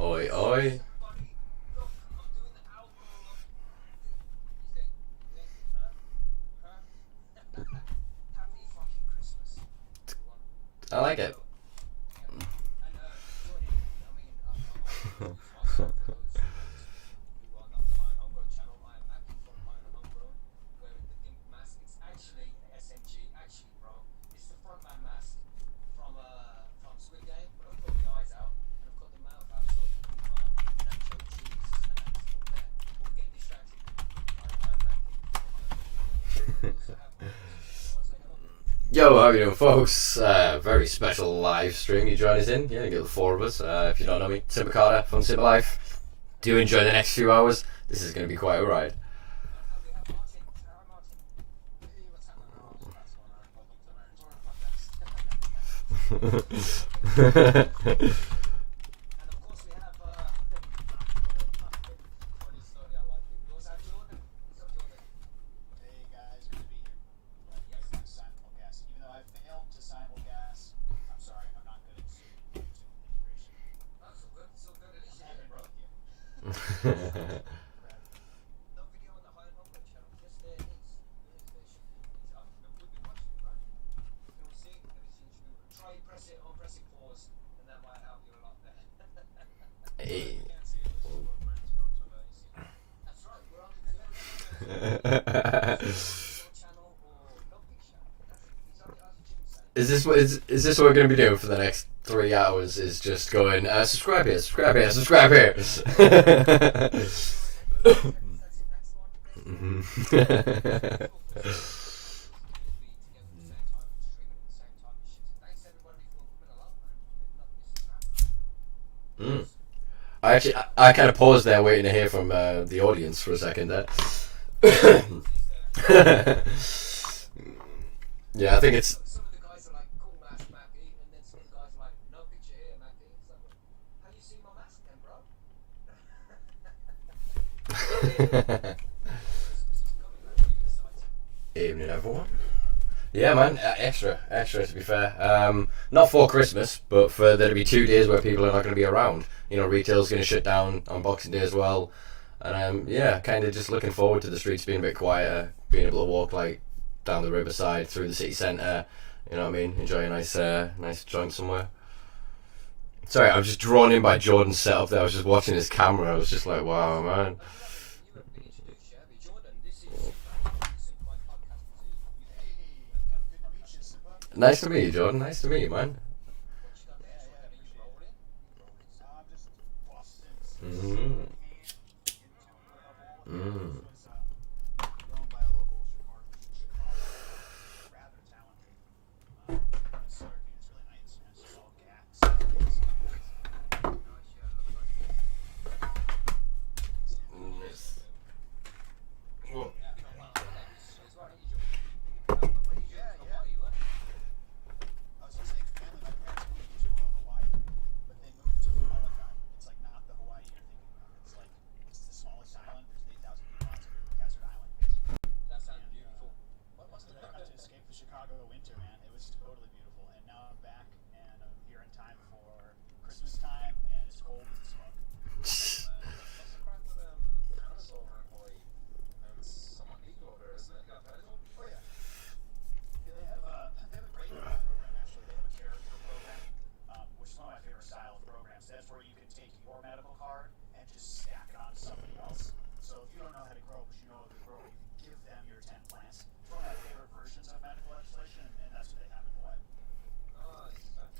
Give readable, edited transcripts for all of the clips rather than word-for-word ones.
Oi, oi. I like it. Yo, how you doing, folks? Very special live stream you join us in. Yeah, you get the four of us. If you don't know me, Simpa from Simpa Life. Do enjoy the next few hours. This is going to be quite a ride. Hey. Is this what we're going to be doing for the next 3 hours? Is just going subscribe here, subscribe here, subscribe here. Mm. I kind of paused there, waiting to hear from the audience for a second there. Yeah, I think it's. Evening, everyone. Yeah, man, extra to be fair. Not for Christmas, but for there to be 2 days where people are not going to be around. You know, retail's going to shut down on Boxing Day as well, and yeah, kind of just looking forward to the streets being a bit quieter, being able to walk like down the riverside through the city centre. You know what I mean? Enjoy a nice joint somewhere. Sorry, I was just drawn in by Jordan's setup there. I was just watching his camera. I was just like, wow, man. Nice to meet you, Jordan. Nice to meet you, man. Mm. Mm.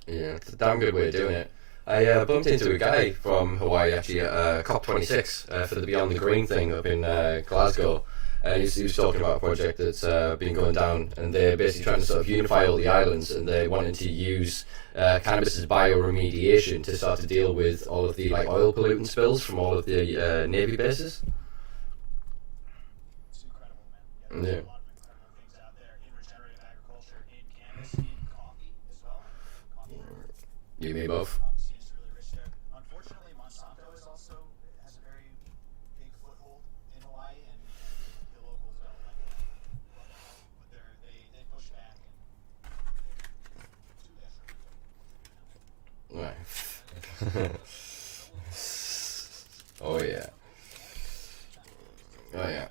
Yeah, it's a damn good way of doing it. I bumped into a guy from Hawaii actually at COP26 for the Beyond the Green thing up in Glasgow. And he was talking about a project that's been going down, and they're basically trying to sort of unify all the islands, and they're wanting to use cannabis as bioremediation to start to deal with all of the like oil pollutant spills from all of the Navy bases. Yeah. You, me both. Right. Oh yeah. Oh yeah.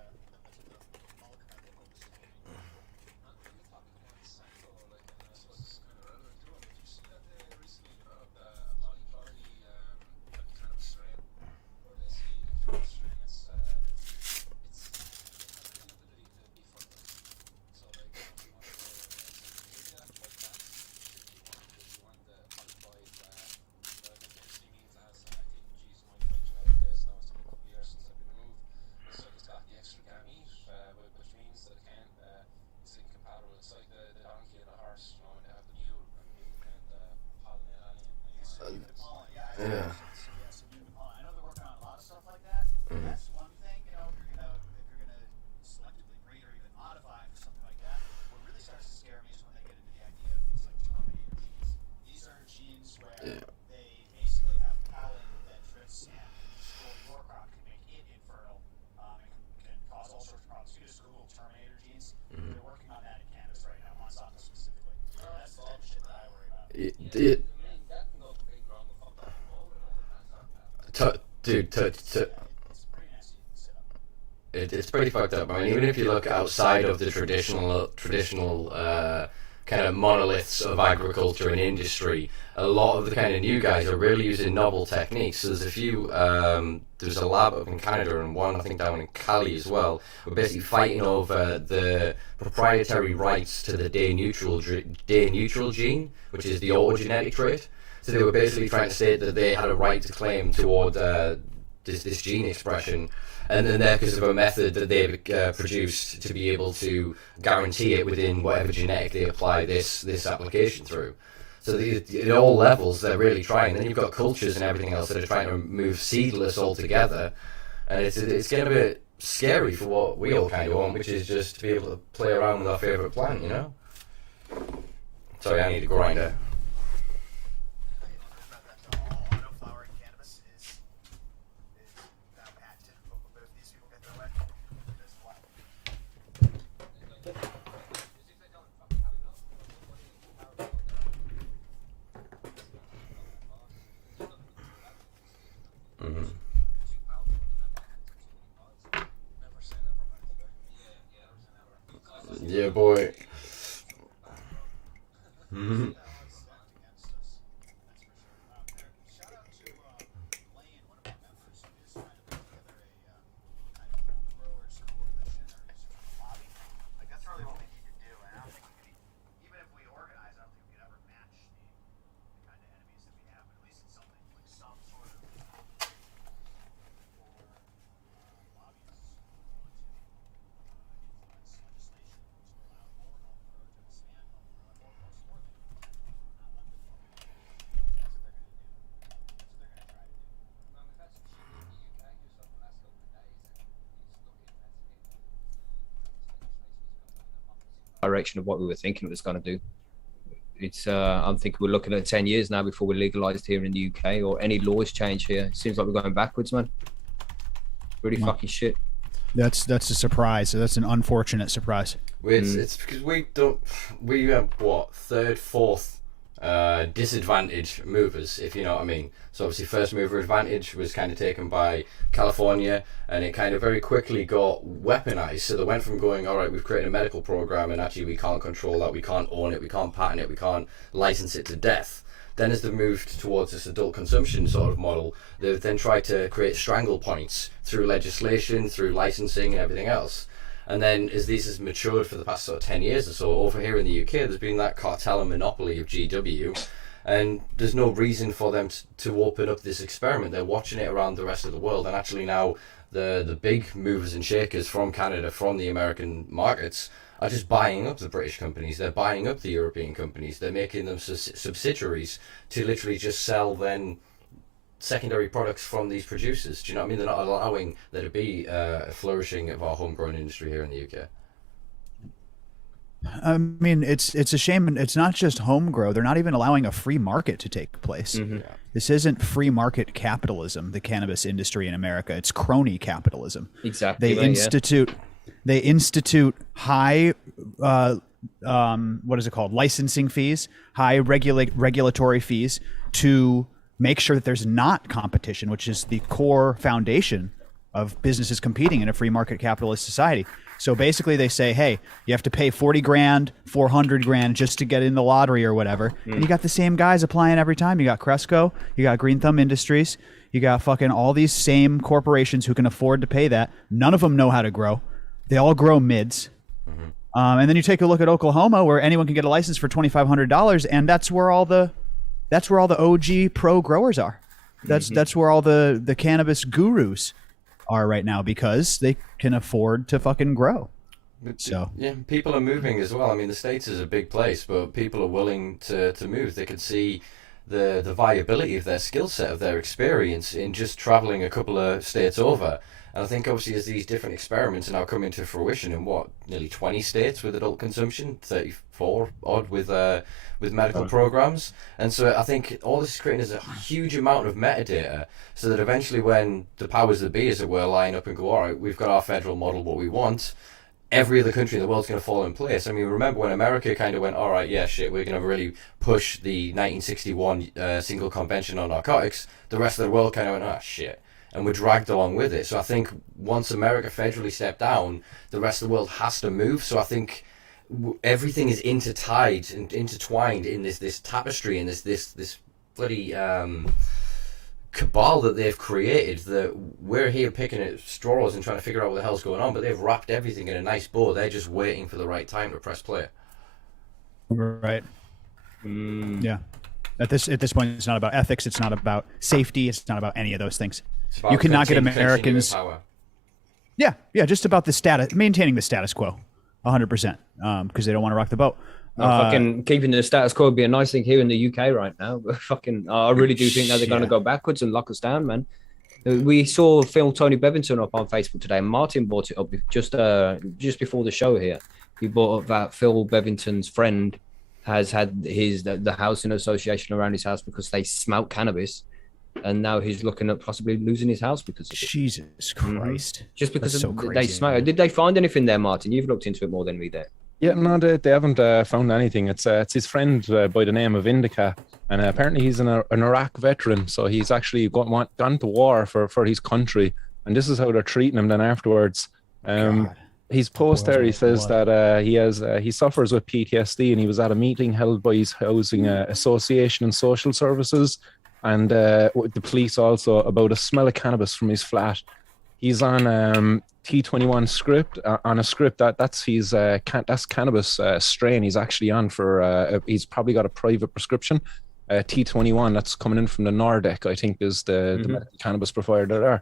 Yeah. Yeah. It, dude, it's pretty fucked up. I mean, even if you look outside of the traditional kind of monoliths of agriculture and industry, a lot of the kind of new guys are really using novel techniques. So there's a few. There's a lab up in Canada and one I think down in Cali as well. We're basically fighting over the proprietary rights to the day neutral gene, which is the autogenetic trait. So they were basically trying to state that they had a right to claim toward this gene expression, and then there because of a method that they've produced to be able to guarantee it within whatever genetic they apply this application through. So at all levels, they're really trying. Then you've got cultures and everything else that are trying to move seedless altogether, and it's getting a bit scary for what we all kind of want, which is just to be able to play around with our favorite plant, you know? Sorry, I need a grinder. Yeah, boy. Mm-hmm. Direction of what we were thinking it was going to do. It's I'm thinking we're looking at 10 years now before we're legalized here in the UK or any laws change here. It seems like we're going backwards, man. Really fucking shit. That's a surprise. That's an unfortunate surprise. It's because we have what, third, fourth disadvantage movers, if you know what I mean. So obviously first mover advantage was kind of taken by California, and it kind of very quickly got weaponized. So they went from going, all right, we've created a medical program and actually we can't control that, we can't own it, we can't patent it, we can't license it to death. Then as they've moved towards this adult consumption sort of model, they've then tried to create strangle points through legislation, through licensing and everything else. And then as this has matured for the past sort of 10 years or so, over here in the UK, there's been that cartel and monopoly of GW, and there's no reason for them to open up this experiment. They're watching it around the rest of the world, and actually now the big movers and shakers from Canada, from the American markets, are just buying up the British companies. They're buying up the European companies. They're making them subsidiaries to literally just sell then secondary products from these producers. Do you know what I mean? They're not allowing there to be a flourishing of our homegrown industry here in the UK. I mean, it's a shame. It's not just home grow. They're not even allowing a free market to take place. Mm-hmm. Yeah. This isn't free market capitalism, the cannabis industry in America. It's crony capitalism. Exactly. They institute high, what is it called? Licensing fees, high regulatory fees to make sure that there's not competition, which is the core foundation of businesses competing in a free market capitalist society. So basically they say, hey, you have to pay 40 grand, 400 grand just to get in the lottery or whatever. And you got the same guys applying every time. You got Cresco, you got Green Thumb Industries, you got fucking all these same corporations who can afford to pay that. None of them know how to grow. They all grow mids. And then you take a look at Oklahoma, where anyone can get a license for $2,500, and that's where all the OG pro growers are. That's where all the cannabis gurus are right now, because they can afford to fucking grow. So yeah, people are moving as well. I mean, the States is a big place, but people are willing to move. They can see the viability of their skill set, of their experience in just traveling a couple of states over. And I think obviously as these different experiments are now coming to fruition in nearly 20 states with adult consumption, 34 odd with medical programs. And so I think all this is creating is a huge amount of metadata, so that eventually when the powers that be, as it were, line up and go, all right, we've got our federal model, what we want, every other country in the world's going to fall in place. I mean, remember when America kind of went, all right, yeah, shit, we're going to really push the 1961 single convention on narcotics. The rest of the world kind of went, ah, shit. And we're dragged along with it. So I think once America federally stepped down, the rest of the world has to move. So I think everything is intertied and intertwined in this tapestry and this bloody cabal that they've created, that we're here picking at straws and trying to figure out what the hell's going on, but they've wrapped everything in a nice bow. They're just waiting for the right time to press play. Right. Yeah. At this point, it's not about ethics. It's not about safety. It's not about any of those things. You cannot get Americans. Yeah, just about the status, maintaining the status quo, 100%, because they don't want to rock the boat. Fucking keeping the status quo would be a nice thing here in the UK right now. But fucking, I really do think that they're going to go backwards and lock us down, man. We saw Phil Tony Bevington up on Facebook today. Martin brought it up just before the show here. He brought up that Phil Bevington's friend has had the housing association around his house because they smelt cannabis, and now he's looking at possibly losing his house because of it. Jesus Christ! Just because so they smelt. Did they find anything there, Martin? You've looked into it more than me there. Yeah, no, they haven't found anything. It's his friend by the name of Indica, and apparently he's an Iraq veteran, so he's actually gone to war for his country, and this is how they're treating him then afterwards. His post there, he says that he suffers with PTSD, and he was at a meeting held by his housing association and social services, and with the police also, about a smell of cannabis from his flat. He's on T21 script, on a script that's his that's cannabis strain he's actually on for. He's probably got a private prescription. T21 that's coming in from the Nordic, I think, is the medical cannabis provider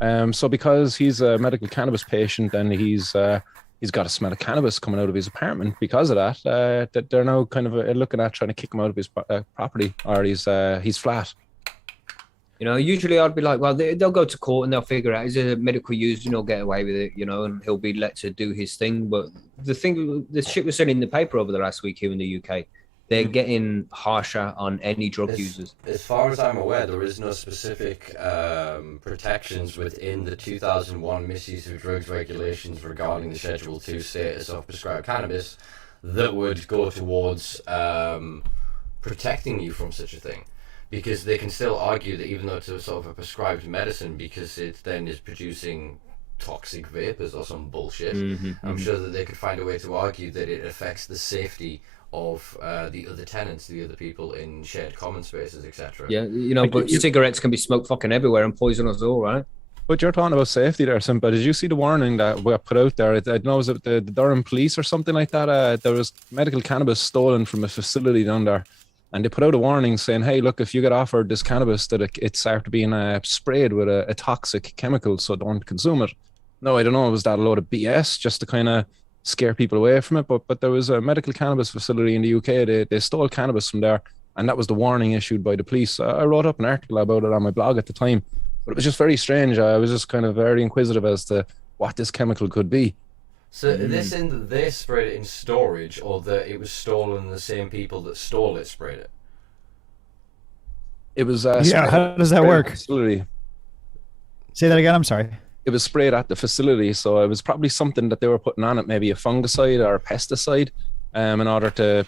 there. So because he's a medical cannabis patient, then he's got a smell of cannabis coming out of his apartment. Because of that, that they're now kind of looking at trying to kick him out of his property or his flat. You know, usually I'd be like, well, they'll go to court and they'll figure out, is it a medical use, and he'll get away with it, you know, and he'll be let to do his thing. But the shit was said in the paper over the last week here in the UK. They're getting harsher on any drug users. As far as I'm aware, there is no specific protections within the 2001 misuse of drugs regulations regarding the Schedule 2 status of prescribed cannabis that would go towards protecting you from such a thing. Because they can still argue that even though it's a sort of a prescribed medicine, because it then is producing toxic vapors or some bullshit, I'm sure that they could find a way to argue that it affects the safety of the other tenants, the other people in shared common spaces, etc. Yeah, you know, but cigarettes can be smoked fucking everywhere and poison us all, right? But you're talking about safety there, Simpa. Did you see the warning that we put out there? I don't know, was it the Durham police or something like that? There was medical cannabis stolen from a facility down there. And they put out a warning saying, hey, look, if you get offered this cannabis, that it started being sprayed with a toxic chemical, so don't consume it. No, I don't know, was that a load of BS just to kind of scare people away from it? But there was a medical cannabis facility in the UK. They stole cannabis from there, and that was the warning issued by the police. I wrote up an article about it on my blog at the time, but it was just very strange. I was just kind of very inquisitive as to what this chemical could be. So they sprayed it in storage, or that it was stolen and the same people that stole it sprayed it? It was how does that work? Facility. Say that again, I'm sorry. It was sprayed at the facility, so it was probably something that they were putting on it, maybe a fungicide or a pesticide, in order to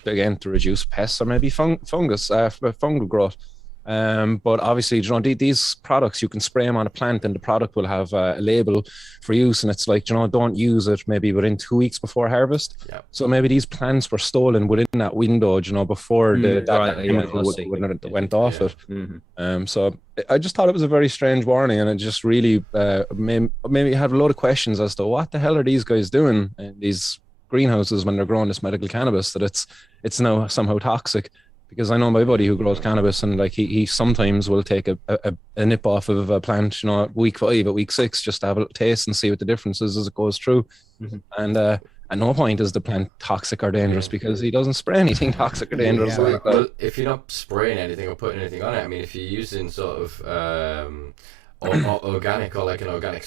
reduce pests or maybe fungus, fungal growth. But obviously, these products, you can spray them on a plant and the product will have a label for use. And it's like, don't use it maybe within 2 weeks before harvest. Yep. So maybe these plants were stolen within that window, before that chemical went off it. Mm-hmm. So I just thought it was a very strange warning, and it just really made me have a lot of questions as to what the hell are these guys doing in these greenhouses when they're growing this medical cannabis, that it's now somehow toxic. Because I know my buddy who grows cannabis, and like he sometimes will take a nip off of a plant, at week 5, at week 6, just to have a little taste and see what the difference is as it goes through. Mm-hmm. And at no point is the plant toxic or dangerous, because he doesn't spray anything toxic or dangerous. Yeah. Well, if you're not spraying anything or putting anything on it, I mean, if you're using sort of organic, or like an organic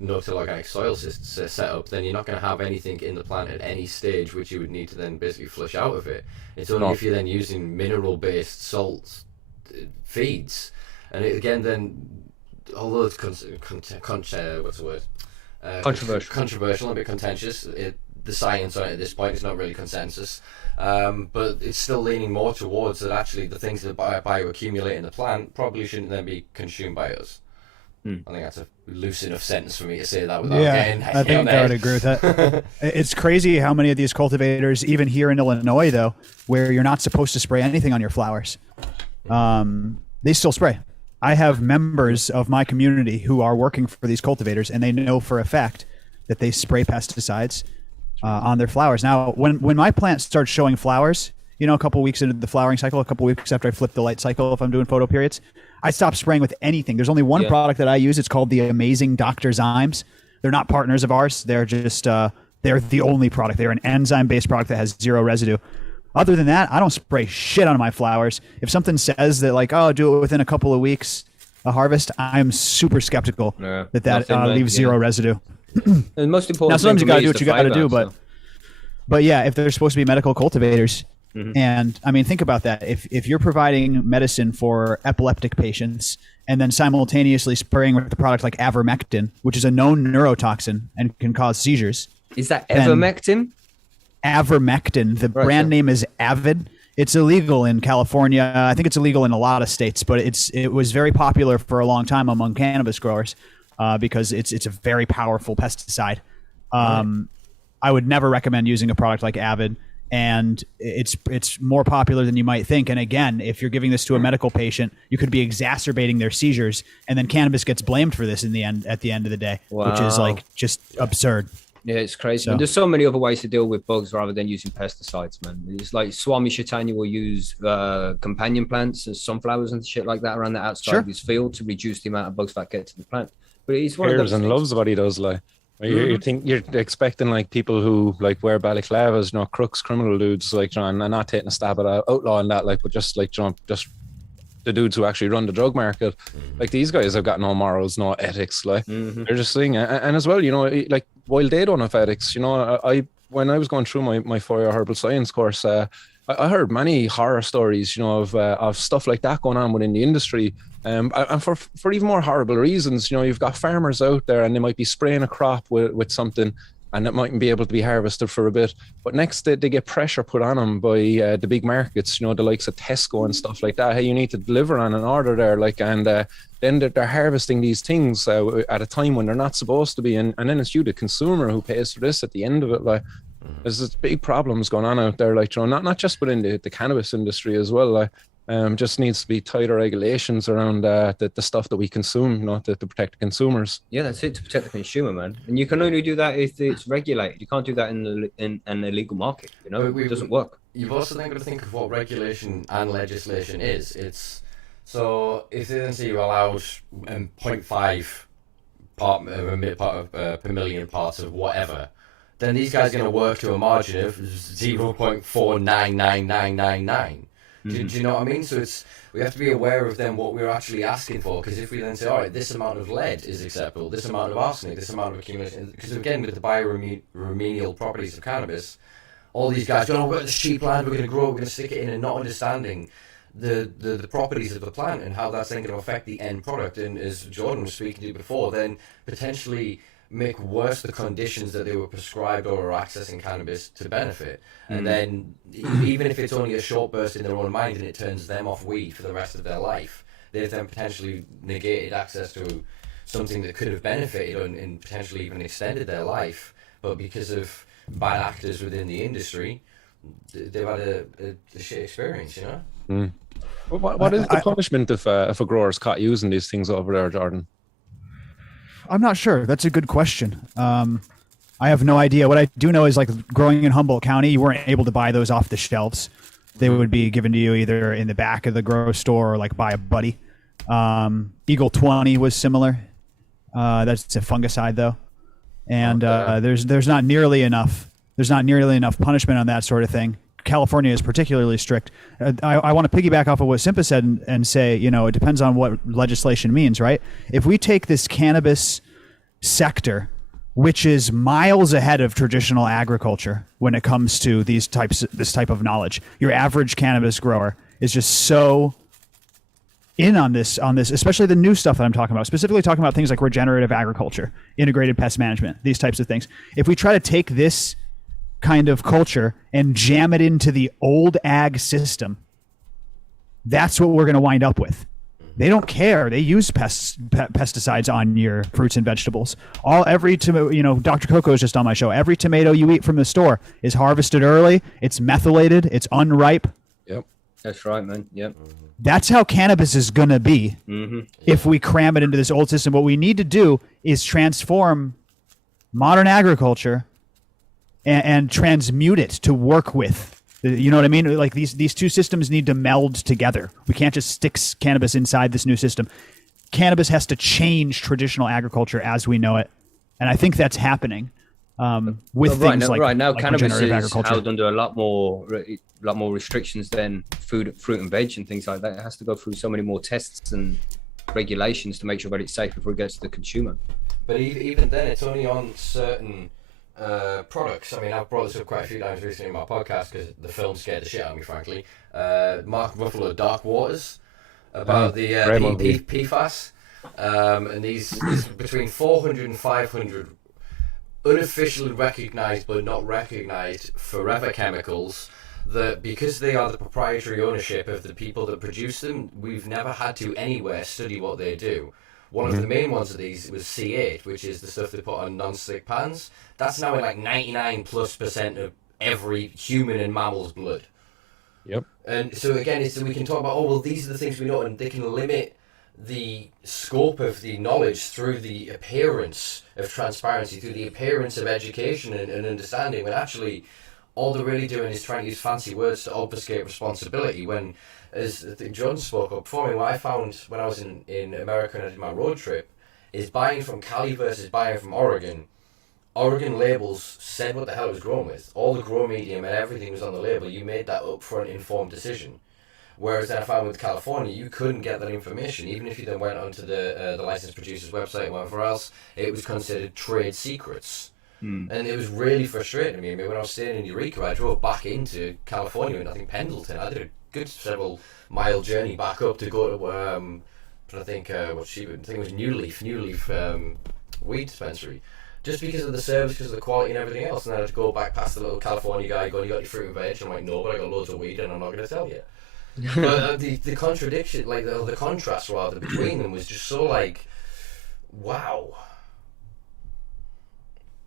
no-till organic soil setup, then you're not going to have anything in the plant at any stage which you would need to then basically flush out of it. It's only if you're then using mineral-based salts feeds, and again, then although it's controversial and a bit contentious, the science on it at this point is not really consensus, but it's still leaning more towards that actually the things that bioaccumulate in the plant probably shouldn't then be consumed by us. I think that's a loose enough sentence for me to say that without getting I think I would agree with that. It's crazy how many of these cultivators, even here in Illinois, though, where you're not supposed to spray anything on your flowers, they still spray. I have members of my community who are working for these cultivators, and they know for a fact that they spray pesticides on their flowers. Now, when my plant starts showing flowers, a couple weeks into the flowering cycle, a couple weeks after I flip the light cycle, if I'm doing photo periods, I stop spraying with anything. There's only one product that I use. It's called the Amazing Dr. Zymes. They're not partners of ours. They're just, they're the only product. They're an enzyme-based product that has 0 residue. Other than that, I don't spray shit on my flowers. If something says that like, do it within a couple of weeks a harvest, I'm super skeptical that leaves 0 residue. And most important, now sometimes you got to do what you got to do, but yeah, if they're supposed to be medical cultivators, and I mean, think about that. If you're providing medicine for epileptic patients and then simultaneously spraying with the product like ivermectin, which is a known neurotoxin and can cause seizures. Is that ivermectin? Ivermectin. The brand name is Avid. It's illegal in California. I think it's illegal in a lot of states, but it was very popular for a long time among cannabis growers because it's a very powerful pesticide. I would never recommend using a product like Avid, and it's more popular than you might think. And again, if you're giving this to a medical patient, you could be exacerbating their seizures, and then cannabis gets blamed for this at the end of the day, which is like just absurd. Yeah, it's crazy. And there's so many other ways to deal with bugs rather than using pesticides, man. It's like Swami Chaitanya will use companion plants and sunflowers and shit like that around the outside of his field to reduce the amount of bugs that get to the plant. But he's one of those and loves what he does, like. You think you're expecting like people who like wear balaclavas, crooks, criminal dudes, like and not taking a stab at outlawing that, like, but just like just the dudes who actually run the drug market. Like these guys have got no morals, no ethics. Like they're just saying, and as well, like while they don't have ethics, when I was going through my 4-year herbal science course, I heard many horror stories, of stuff like that going on within the industry. And for even more horrible reasons, you've got farmers out there and they might be spraying a crop with something and it mightn't be able to be harvested for a bit. But next they get pressure put on them by the big markets, the likes of Tesco and stuff like that. Hey, you need to deliver on an order there, and then they're harvesting these things at a time when they're not supposed to be. And then it's you, the consumer, who pays for this at the end of it. There's this big problems going on out there, not just within the cannabis industry as well. Just needs to be tighter regulations around the stuff that we consume, to protect the consumers. Yeah, that's it, to protect the consumer, man. And you can only do that if it's regulated. You can't do that in an illegal market. It doesn't work. You've also then got to think of what regulation and legislation is. So if they then say you're allowed 0.5 per million parts of whatever, then these guys are going to work to a margin of 0.499999. Do you know what I mean? So we have to be aware of then what we're actually asking for, because if we then say, all right, this amount of lead is acceptable, this amount of arsenic, this amount of accumulation, because again, with the bioremedial properties of cannabis, all these guys go, we've got this cheap land, we're going to grow, we're going to stick it in, and not understanding the properties of the plant and how that's then going to affect the end product. And as Jordan was speaking to before, then potentially make worse the conditions that they were prescribed or are accessing cannabis to benefit. And then even if it's only a short burst in their own mind and it turns them off weed for the rest of their life, they've then potentially negated access to something that could have benefited and potentially even extended their life. But because of bad actors within the industry, they've had a shit experience, you know? What is the punishment if a grower's caught using these things over there, Jordan? I'm not sure. That's a good question. I have no idea. What I do know is, like, growing in Humboldt County, you weren't able to buy those off the shelves. They would be given to you either in the back of the grow store or like by a buddy. Eagle 20 was similar. That's a fungicide though. And there's not nearly enough. There's not nearly enough punishment on that sort of thing. California is particularly strict. I want to piggyback off of what Simpa said and say, you know, it depends on what legislation means, right? If we take this cannabis sector, which is miles ahead of traditional agriculture when it comes to this type of knowledge, your average cannabis grower is just so in on this, especially the new stuff that I'm talking about, specifically talking about things like regenerative agriculture, integrated pest management, these types of things. If we try to take this kind of culture and jam it into the old ag system, that's what we're going to wind up with. They don't care. They use pesticides on your fruits and vegetables. Every tomato, you know, Dr. Coco is just on my show. Every tomato you eat from the store is harvested early. It's methylated. It's unripe. Yep, that's right, man. Yep. That's how cannabis is going to be if we cram it into this old system. What we need to do is transform modern agriculture and transmute it to work with. You know what I mean? Like these two systems need to meld together. We can't just stick cannabis inside this new system. Cannabis has to change traditional agriculture as we know it, and I think that's happening with things right now, like cannabis is agriculture. held under a lot more restrictions than fruit and veg and things like that. It has to go through so many more tests and regulations to make sure that it's safe before it gets to the consumer. But even then, it's only on certain products. I mean, I've brought this up quite a few times recently in my podcast because the film scared the shit out of me, frankly. Mark Ruffalo, Dark Waters, about the PFAS, and these between 400 and 500 unofficially recognized but not recognized forever chemicals that, because they are the proprietary ownership of the people that produce them, we've never had to anywhere study what they do. One of the main ones of these was C8, which is the stuff they put on non-stick pans. That's now in like 99+% of every human and mammal's blood. Yep. And so again, we can talk about, oh, well, these are the things we know, and they can limit the scope of the knowledge through the appearance of transparency, through the appearance of education and understanding, when actually all they're really doing is trying to use fancy words to obfuscate responsibility. When, as I think John spoke up before me, what I found when I was in America and I did my road trip is buying from Cali versus buying from Oregon. Oregon labels said what the hell it was grown with. All the grow medium and everything was on the label. You made that upfront informed decision. Whereas then I found with California, you couldn't get that information. Even if you then went onto the licensed producer's website or whatever else, it was considered trade secrets. And it was really frustrating to me. I mean, when I was staying in Eureka, I drove back into California and I think Pendleton. I did a good several mile journey back up to go to, I think it was New Leaf weed dispensary. Just because of the service, because of the quality and everything else. And then I had to go back past the little California guy going, you got your fruit and veg? I'm like, no, but I got loads of weed and I'm not going to tell you. But the contradiction, like the contrast rather between them was just so like, wow.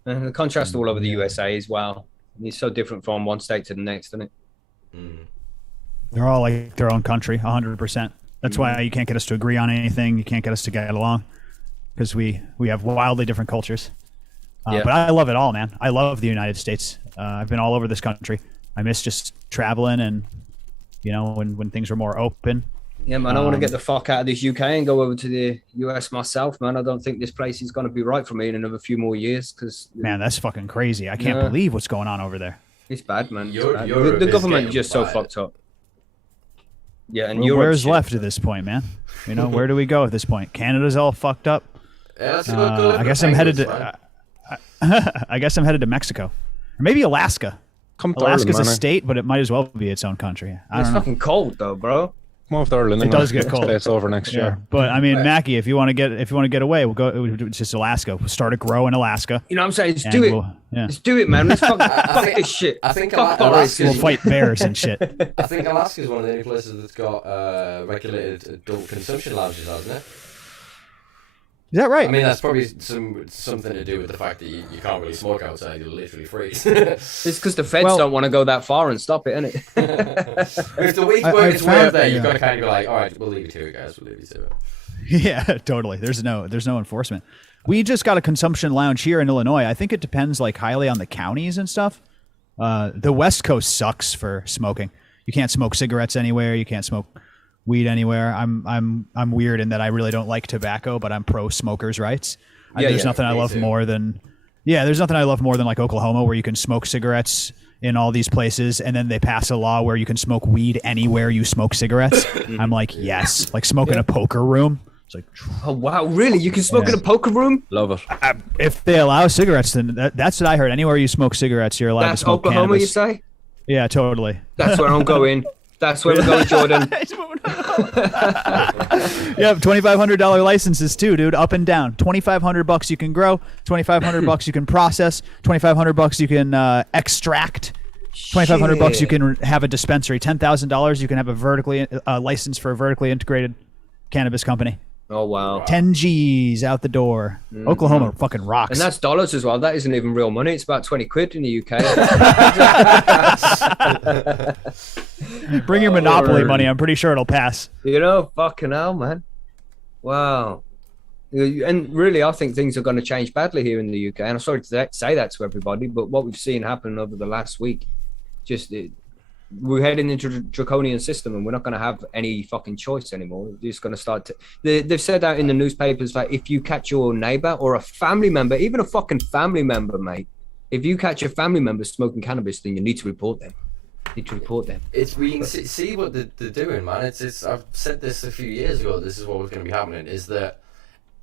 And the contrast all over the USA as well. It's so different from one state to the next, isn't it? They're all like their own country, 100%. That's why you can't get us to agree on anything. You can't get us to get along because we have wildly different cultures. But I love it all, man. I love the United States. I've been all over this country. I miss just traveling and, you know, when things were more open. Yeah, man, I want to get the fuck out of this UK and go over to the US myself, man. I don't think this place is going to be right for me in another few more years. Cause, man, that's fucking crazy. I can't believe what's going on over there. It's bad, man. The government is just so fucked up. Yeah, and where's left at this point, man? You know, where do we go at this point? Canada's all fucked up. I guess I'm headed to. I guess I'm headed to Mexico, or maybe Alaska. Alaska's a state, but it might as well be its own country. It's fucking cold though, bro. Come over to Ireland. It does get cold. It's over next year. But I mean, Macky, if you want to get away, we'll go. It's just Alaska. We'll start a grow in Alaska. You know what I'm saying? Let's do it. Let's do it, man. Let's fuck this shit. I think We'll fight bears and shit. I think Alaska is one of the only places that's got regulated adult consumption lounges, hasn't it? Is that right? I mean, that's probably something to do with the fact that you can't really smoke outside. You'll literally freeze. It's because the feds don't want to go that far and stop it, isn't it? If the weed's working its way up there, you've got to kind of be like, all right, we'll leave you to it, guys. We'll leave you to it. Yeah, totally. There's no enforcement. We just got a consumption lounge here in Illinois. I think it depends like highly on the counties and stuff. The West Coast sucks for smoking. You can't smoke cigarettes anywhere. You can't smoke weed anywhere. I'm weird in that I really don't like tobacco, but I'm pro smokers' rights. There's nothing I love more than like Oklahoma, where you can smoke cigarettes in all these places, and then they pass a law where you can smoke weed anywhere you smoke cigarettes. I'm like, yes, like smoking a poker room. It's like, oh wow, really? You can smoke in a poker room? Love it. If they allow cigarettes, then that's what I heard. Anywhere you smoke cigarettes, you're allowed to smoke Oklahoma, cannabis. you say? Yeah, totally. That's where I'm going. That's where we're going, Jordan. Yeah, $2,500 licenses too, dude. Up and down. $2,500 you can grow. $2,500 you can process. $2,500 you can extract. $2,500 you can have a dispensary. $10,000 you can have a vertically license for a vertically integrated cannabis company. Oh wow. 10 G's out the door. Oklahoma fucking rocks. And that's dollars as well. That isn't even real money. It's about 20 quid in the UK. Bring your Monopoly money. I'm pretty sure it'll pass. You know, fucking hell, man. Wow. And really, I think things are going to change badly here in the UK. And I'm sorry to say that to everybody, but what we've seen happen over the last week, we're heading into a draconian system, and we're not going to have any fucking choice anymore. We're just going to start to... They've said that in the newspapers, like, if you catch your neighbor or a family member, even a fucking family member, mate, if you catch a family member smoking cannabis, then you need to report them. We can see what they're doing, man. It's I've said this a few years ago. This is what was going to be happening, is that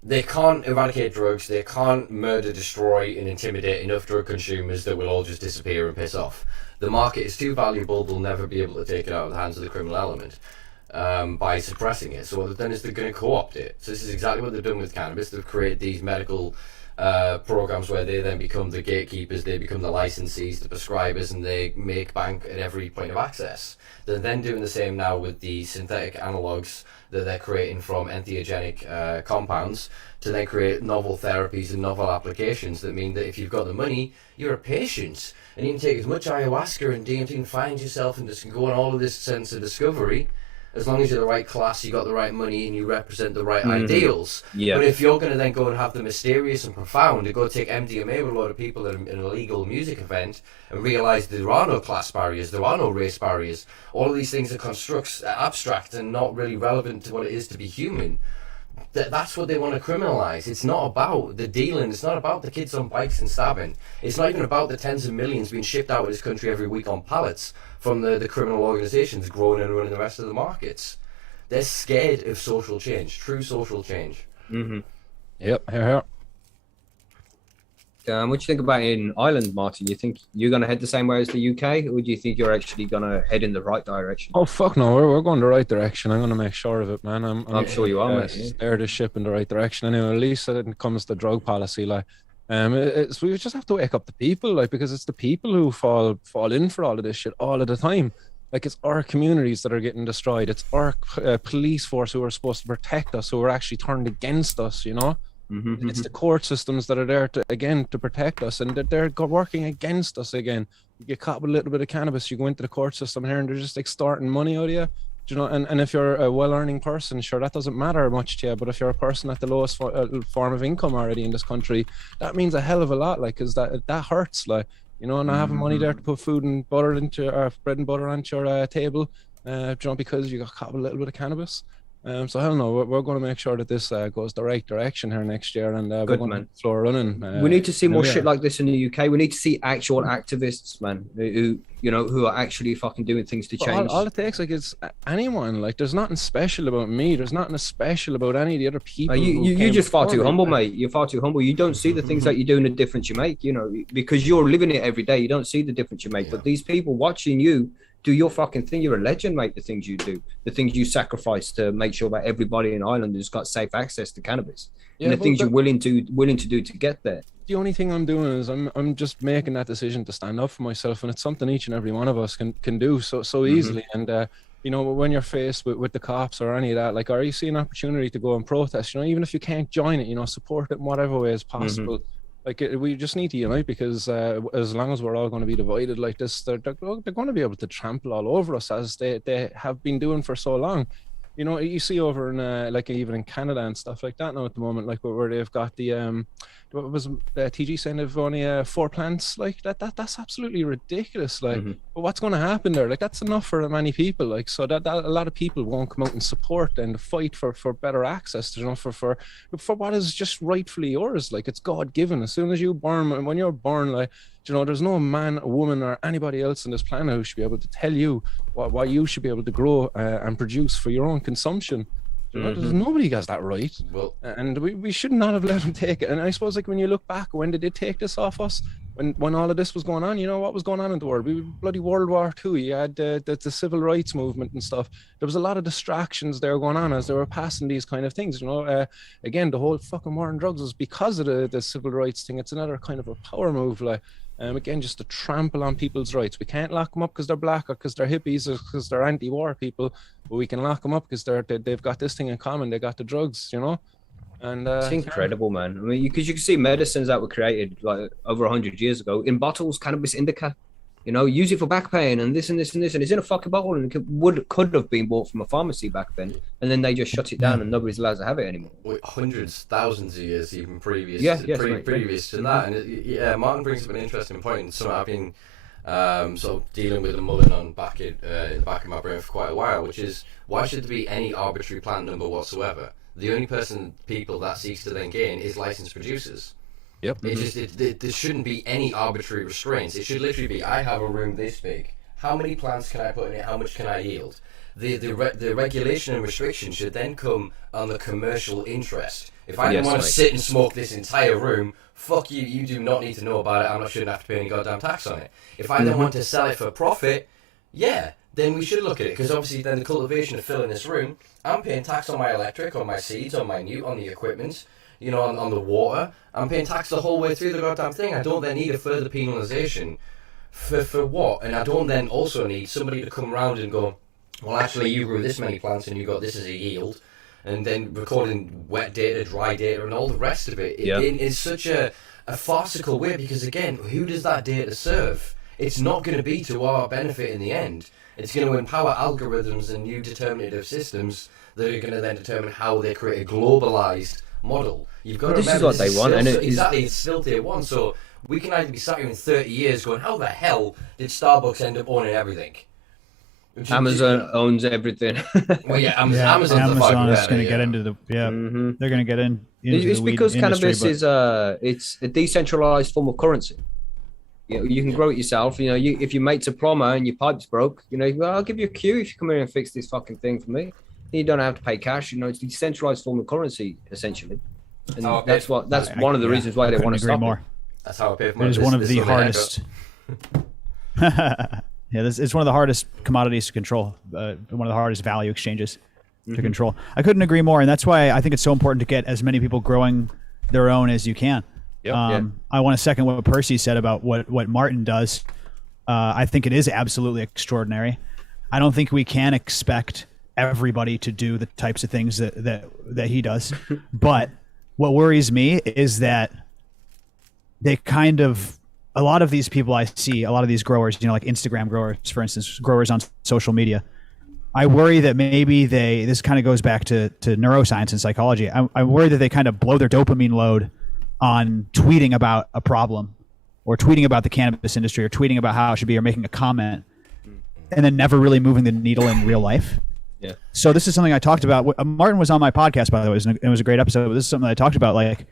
they can't eradicate drugs. They can't murder, destroy, and intimidate enough drug consumers that will all just disappear and piss off. The market is too valuable. They'll never be able to take it out of the hands of the criminal element by suppressing it. So what they've done is they're going to co-opt it. So this is exactly what they've done with cannabis. They've created these medical programs where they then become the gatekeepers, they become the licensees, the prescribers, and they make bank at every point of access. They're then doing the same now with the synthetic analogues that they're creating from entheogenic compounds to then create novel therapies and novel applications that mean that if you've got the money, you're a patient, and you can take as much ayahuasca and DMT and find yourself and just go on all of this sense of discovery. As long as you're the right class, you got the right money, and you represent the right ideals. Yeah. But if you're going to then go and have the mysterious and profound, and go take MDMA with a lot of people at an illegal music event, and realise there are no class barriers, there are no race barriers, all of these things are constructs, abstract, and not really relevant to what it is to be human. That's what they want to criminalise. It's not about the dealing. It's not about the kids on bikes and stabbing. It's not even about the tens of millions being shipped out of this country every week on pallets from the criminal organisations growing and running the rest of the markets. They're scared of social change, true social change. Mm-hmm. Yep, here. What do you think about in Ireland, Martin? You think you're going to head the same way as the UK, or do you think you're actually going to head in the right direction? Oh, fuck no, we're going the right direction. I'm going to make sure of it, man. I'm sure you are, mate. Steer the ship in the right direction. Anyway, at least when it comes to drug policy, like, we just have to wake up the people, like, because it's the people who fall in for all of this shit all of the time. Like, it's our communities that are getting destroyed. It's our police force who are supposed to protect us, who are actually turned against us, you know? Mm-hmm. It's the court systems that are there to protect us, and they're working against us again. You get caught with a little bit of cannabis, you go into the court system here, and they're just extorting money out of you. You know, and if you're a well-earning person, sure, that doesn't matter much to you. But if you're a person at the lowest form of income already in this country, that means a hell of a lot. Like, because that hurts. Like, you know, not having money there to put food and butter into bread and butter onto your table, you know, because you got caught with a little bit of cannabis. So hell no, we're going to make sure that this goes the right direction here next year, and we're going to floor running. We need to see more shit like this in the UK. We need to see actual activists, man, who are actually fucking doing things to change. All it takes, like, is anyone. Like, there's nothing special about me. There's nothing special about any of the other people. You're just far too humble, mate. You're far too humble. You don't see the things that you do and the difference you make. You know, because you're living it every day. You don't see the difference you make. But these people watching you do your fucking thing. You're a legend, mate. The things you do, the things you sacrifice to make sure that everybody in Ireland has got safe access to cannabis, and the things you're willing to do to get there. The only thing I'm doing is I'm just making that decision to stand up for myself, and it's something each and every one of us can do so easily. And you know, when you're faced with the cops or any of that, like, or you see an opportunity to go and protest, you know, even if you can't join it, you know, support it in whatever way is possible. Like, we just need to unite, because as long as we're all going to be divided like this, they're going to be able to trample all over us, as they have been doing for so long. You know, you see over in like even in Canada and stuff like that now at the moment, like where they've got the what was TG saying they've only 4 plants, like that's absolutely ridiculous. Like, but what's going to happen there? Like, that's enough for many people. Like, so that a lot of people won't come out and support and fight for better access, you know, for what is just rightfully yours. Like, it's God given. As soon as when you're born, like, you know, there's no man, a woman, or anybody else on this planet who should be able to tell you what you should be able to grow and produce for your own consumption. You know, there's nobody has that right. Well, and we should not have let them take it. And I suppose, like, when you look back, when did they take this off us? When all of this was going on, you know, what was going on in the world? We were bloody World War II. You had the civil rights movement and stuff. There was a lot of distractions there going on as they were passing these kind of things, you know. Again, the whole fucking war on drugs was because of the civil rights thing. It's another kind of a power move, like. Again, just to trample on people's rights. We can't lock them up because they're black, or because they're hippies, or because they're anti-war people, but we can lock them up because they've got this thing in common. They got the drugs, you know. And it's incredible, man. I mean, because you can see medicines that were created like over 100 years ago in bottles, cannabis indica. You know, use it for back pain and this and this and this, and it's in a fucking bottle, and it could have been bought from a pharmacy back then, and then they just shut it down and nobody's allowed to have it anymore. Hundreds, thousands of years even previous to that. And Martin brings up an interesting point. So I've been sort of dealing with and mulling on back in the back of my brain for quite a while, which is, why should there be any arbitrary plant number whatsoever? The only people that seeks to then gain is licensed producers. Yep. There shouldn't be any arbitrary restraints. It should literally be, I have a room this big. How many plants can I put in it? How much can I yield? The regulation and restriction should then come on the commercial interest. If I didn't want to sit and smoke this entire room, fuck you, you do not need to know about it. I shouldn't have to pay any goddamn tax on it. If I then want to sell it for profit, then we should look at it. Because obviously then the cultivation of filling this room, I'm paying tax on my electric, on my seeds, on my on the equipment, you know, on the water. I'm paying tax the whole way through the goddamn thing. I don't then need a further penalisation for what? And I don't then also need somebody to come around and go, well, actually, you grew this many plants and you got this as a yield, and then recording wet data, dry data, and all the rest of it. It is such a farcical way, because, again, who does that data serve? It's not going to be to our benefit in the end. It's going to empower algorithms and new determinative systems that are going to then determine how they create a globalized model. You've got to remember, this is what they want, and it's still day one. So we can either be sat here in 30 years going, how the hell did Starbucks end up owning everything? Amazon owns everything. Well, Amazon is going to get into the they're going to get in. It's because cannabis is it's a decentralized form of currency. You know, you can grow it yourself. You know, if your mate's a plumber and your pipe's broke, you know, well, I'll give you a queue if you come here and fix this fucking thing for me. You don't have to pay cash. You know, it's a decentralized form of currency essentially, and that's one of the reasons why they want to stop more. It. That's how I pay for my It is one of the hardest. It's one of the hardest commodities to control. One of the hardest value exchanges to control. I couldn't agree more, and that's why I think it's so important to get as many people growing their own as you can. I want to second what Percy said about what Martin does. I think it is absolutely extraordinary. I don't think we can expect everybody to do the types of things that he does. But what worries me is that they kind of, a lot of these people I see, a lot of these growers, you know, like Instagram growers, for instance, growers on social media, I worry that maybe this kind of goes back to neuroscience and psychology. I worry that they kind of blow their dopamine load on tweeting about a problem, or tweeting about the cannabis industry, or tweeting about how it should be, or making a comment, and then never really moving the needle in real life. Yeah. So this is something I talked about. Martin was on my podcast, by the way. It was a great episode. But this is something that I talked about. Like,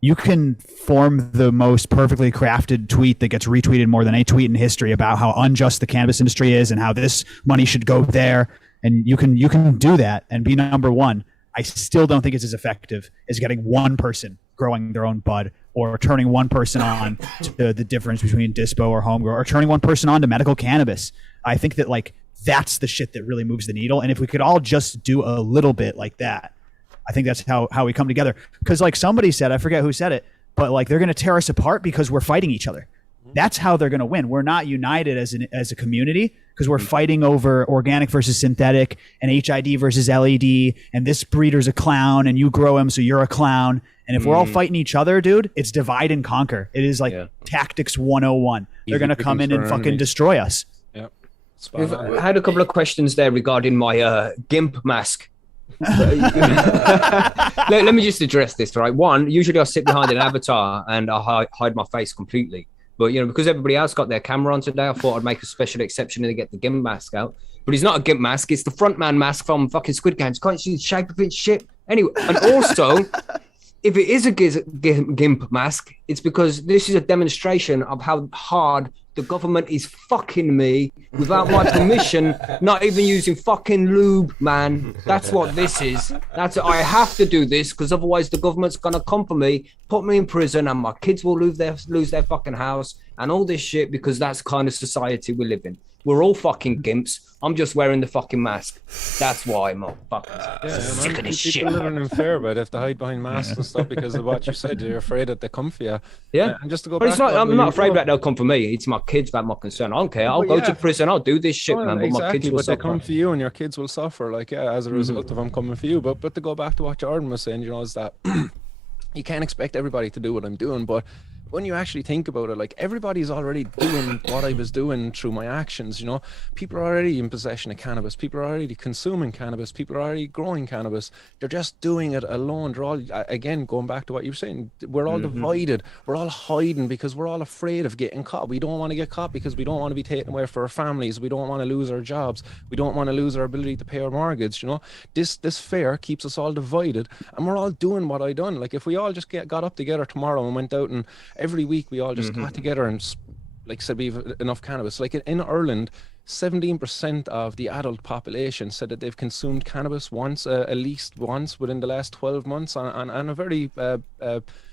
you can form the most perfectly crafted tweet that gets retweeted more than any tweet in history about how unjust the cannabis industry is and how this money should go there. And you can do that and be number one. I still don't think it's as effective as getting one person growing their own bud, or turning one person on to the difference between dispo or home grow, or turning one person on to medical cannabis. I think that like that's the shit that really moves the needle. And if we could all just do a little bit like that, I think that's how we come together. Because like somebody said, I forget who said it, but like they're going to tear us apart because we're fighting each other. That's how they're going to win. We're not united as a community because we're fighting over organic versus synthetic and HID versus LED. And this breeder's a clown and you grow him, so you're a clown. And if we're all fighting each other, dude, it's divide and conquer. It is like tactics 101. They're going to come in and fucking destroy us. Yeah. I had a couple of questions there regarding my GIMP mask. Let me just address this, right? One, usually I sit behind an avatar and I hide my face completely. But, you know, because everybody else got their camera on today, I thought I'd make a special exception and get the GIMP mask out. But it's not a GIMP mask. It's the frontman mask from fucking Squid Games. Can't see the shape of it, shit. Anyway, and also, if it is a GIMP mask, it's because this is a demonstration of how hard the government is fucking me without my permission, not even using fucking lube, man. That's what this is. I have to do this because otherwise the government's gonna come for me, put me in prison, and my kids will lose their fucking house and all this shit because that's the kind of society we live in. We're all fucking gimps. I'm just wearing the fucking mask. That's why, motherfuckers. Sick of this shit. People living in fear, but if they hide behind masks and stuff because of what you said, you're afraid that they come for you. Yeah. And just to go but back, it's not, I'm not afraid that they'll come for me. It's my kids that I'm not concerned. I don't care. I'll go to prison. I'll do this shit, man. But exactly, my kids will but suffer. they come for you and your kids will suffer, like, as a result of them coming for you. But to go back to what Jordan was saying, you know, is that you can't expect everybody to do what I'm doing, but when you actually think about it, like everybody's already doing what I was doing through my actions, you know, people are already in possession of cannabis, people are already consuming cannabis, people are already growing cannabis, they're just doing it alone. They're all, again, going back to what you were saying, we're all divided, we're all hiding because we're all afraid of getting caught. We don't want to get caught because we don't want to be taken away for our families, we don't want to lose our jobs, we don't want to lose our ability to pay our mortgage, you know. This fear keeps us all divided, and we're all doing what I done. Like if we all just got up together tomorrow and went out and every week we all just got together and, like said, we've enough cannabis. Like in Ireland, 17% of the adult population said that they've consumed cannabis once, at least once within the last 12 months on a very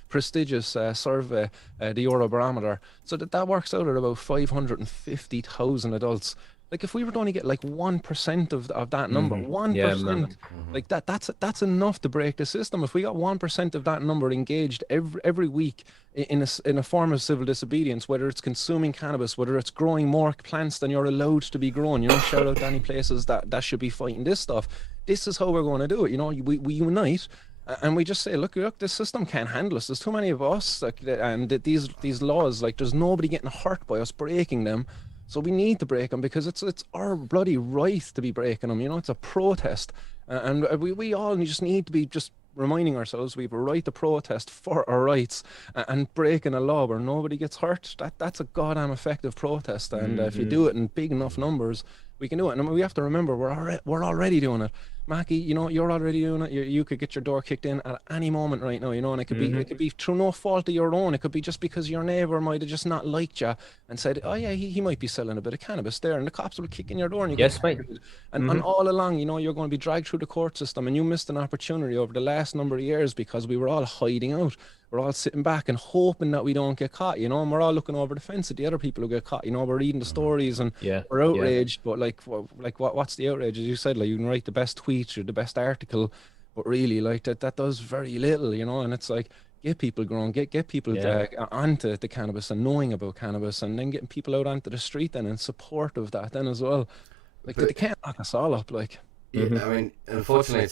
prestigious survey, the Eurobarometer. So that works out at about 550,000 adults. Like if we were going to get like 1% of that number, 1%, like that's enough to break the system. If we got 1% of that number engaged every week in a form of civil disobedience, whether it's consuming cannabis, whether it's growing more plants than you're allowed to be growing, you know, shout out to any places that should be fighting this stuff. This is how we're going to do it. You know, we unite. And we just say, look, this system can't handle us. There's too many of us, like, and these laws, like, there's nobody getting hurt by us breaking them. So we need to break them because it's our bloody right to be breaking them. You know, it's a protest, and we all just need to be just reminding ourselves we have a right to protest for our rights, and breaking a law where nobody gets hurt. That's a goddamn effective protest, and if you do it in big enough numbers, we can do it. And we have to remember we're already doing it. Macky, you know, you're already doing it. You could get your door kicked in at any moment right now, you know, and it could be through no fault of your own. It could be just because your neighbour might have just not liked you and said, oh yeah, he might be selling a bit of cannabis there, and the cops will kick in your door and you yes, mate. And all along, you know, you're going to be dragged through the court system, and you missed an opportunity over the last number of years because we were all hiding out. We're all sitting back and hoping that we don't get caught, you know, and we're all looking over the fence at the other people who get caught. You know, we're reading the stories and we're outraged, but what's the outrage? As you said, like, you can write the best tweet or the best article, but really, like, that does very little, you know. And it's like, get people growing, get people onto the cannabis and knowing about cannabis, and then getting people out onto the street then in support of that then as well. Like, they can't lock us all up, like. Yeah, I mean, unfortunately,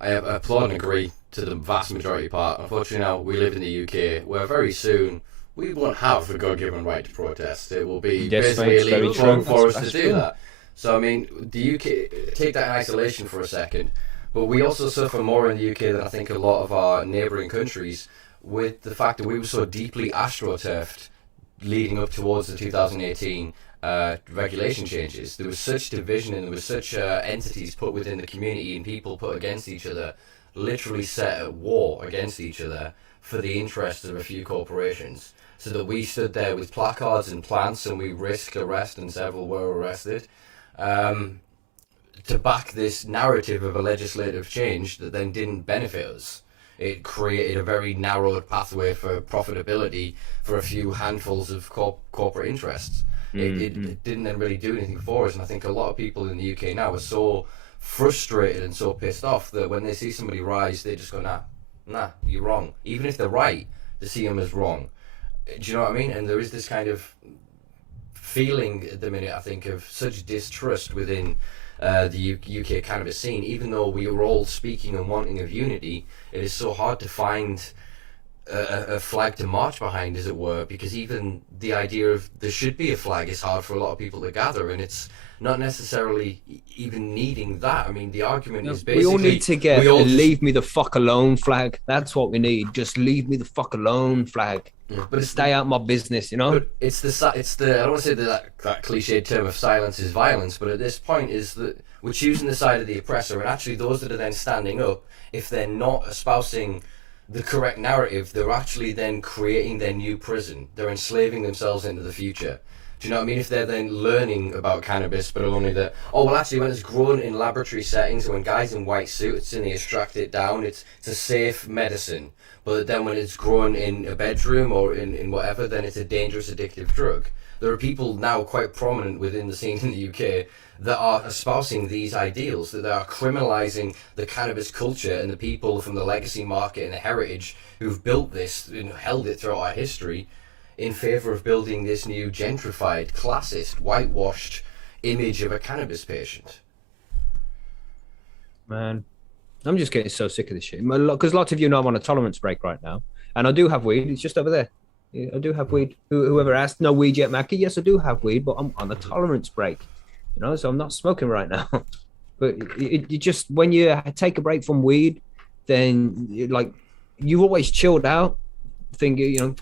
I applaud and agree to the vast majority part. Unfortunately, now we live in the UK, where very soon we won't have a God-given right to protest. It will be basically illegal for us to do that. So, I mean, the UK, take that in isolation for a second, but we also suffer more in the UK than I think a lot of our neighbouring countries, with the fact that we were so deeply astroturfed leading up towards the 2018 regulation changes. There was such division, and there was such entities put within the community and people put against each other, literally set at war against each other for the interests of a few corporations, so that we stood there with placards and plants, and we risked arrest, and several were arrested, to back this narrative of a legislative change that then didn't benefit us. it created a very narrowed pathway for profitability for a few handfuls of corporate interests. It didn't then really do anything for us, and I think a lot of people in the UK now are so frustrated and so pissed off that when they see somebody rise, they just go, nah, you're wrong. Even if they're right, they see them as wrong. Do you know what I mean? And there is this kind of feeling at the minute, I think, of such distrust within the UK cannabis scene. Even though we are all speaking and wanting of unity, it is so hard to find a flag to march behind, as it were, because even the idea of there should be a flag is hard for a lot of people to gather, and it's not necessarily even needing that. I mean, the argument is basically... We all need to get a leave me the fuck alone flag. That's what we need. Just leave me the fuck alone flag. Yeah, but stay out my business, you know? But it's the I don't want to say that cliched term of silence is violence, but at this point is that we're choosing the side of the oppressor, and actually those that are then standing up, if they're not espousing the correct narrative, they're actually then creating their new prison. They're enslaving themselves into the future. Do you know what I mean? If they're then learning about cannabis, but only that, oh, well, actually, when it's grown in laboratory settings, when guys in white suits and they extract it down, it's a safe medicine. But then when it's grown in a bedroom or in whatever, then it's a dangerous addictive drug. There are people now quite prominent within the scene in the UK that are espousing these ideals, that they are criminalizing the cannabis culture and the people from the legacy market and the heritage who've built this and held it throughout our history, in favor of building this new gentrified, classist, whitewashed image of a cannabis patient. Man, I'm just getting so sick of this shit. Because lots of you know I'm on a tolerance break right now, and I do have weed. It's just over there. I do have weed. Whoever asked, no weed yet, Macky? Yes, I do have weed, but I'm on a tolerance break. You know, so I'm not smoking right now. But it just, when you take a break from weed, then you always chilled out, thinking, you know,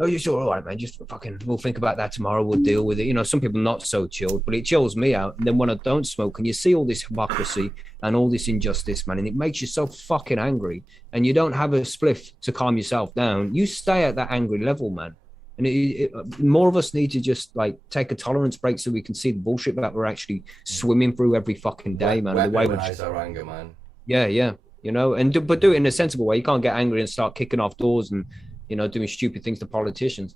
oh, you're sure, all right, man, just fucking, we'll think about that tomorrow, we'll deal with it. You know, some people not so chilled, but it chills me out. And then when I don't smoke and you see all this hypocrisy and all this injustice, man, and it makes you so fucking angry, and you don't have a spliff to calm yourself down, you stay at that angry level, man. And more of us need to just take a tolerance break so we can see the bullshit that we're actually swimming through every fucking day, man. Weaponize our anger, man. Yeah, you know, but do it in a sensible way. You can't get angry and start kicking off doors and, you know, doing stupid things to politicians.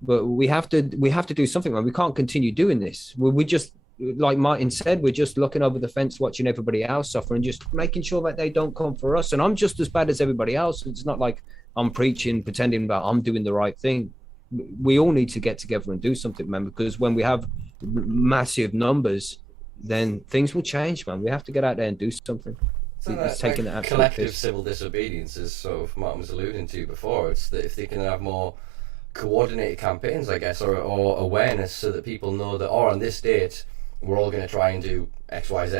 But we have to do something, man. We can't continue doing this. We just, like Martin said, we're just looking over the fence, watching everybody else suffer and just making sure that they don't come for us. And I'm just as bad as everybody else. It's not like I'm preaching, pretending that I'm doing the right thing. We all need to get together and do something, man, because when we have massive numbers, then things will change, man. We have to get out there and do something. So it's taking that collective civil disobedience, as sort of Martin was alluding to before. It's that if they can have more coordinated campaigns, I guess, or awareness, so that people know that, on this date, we're all going to try and do X, Y, Z.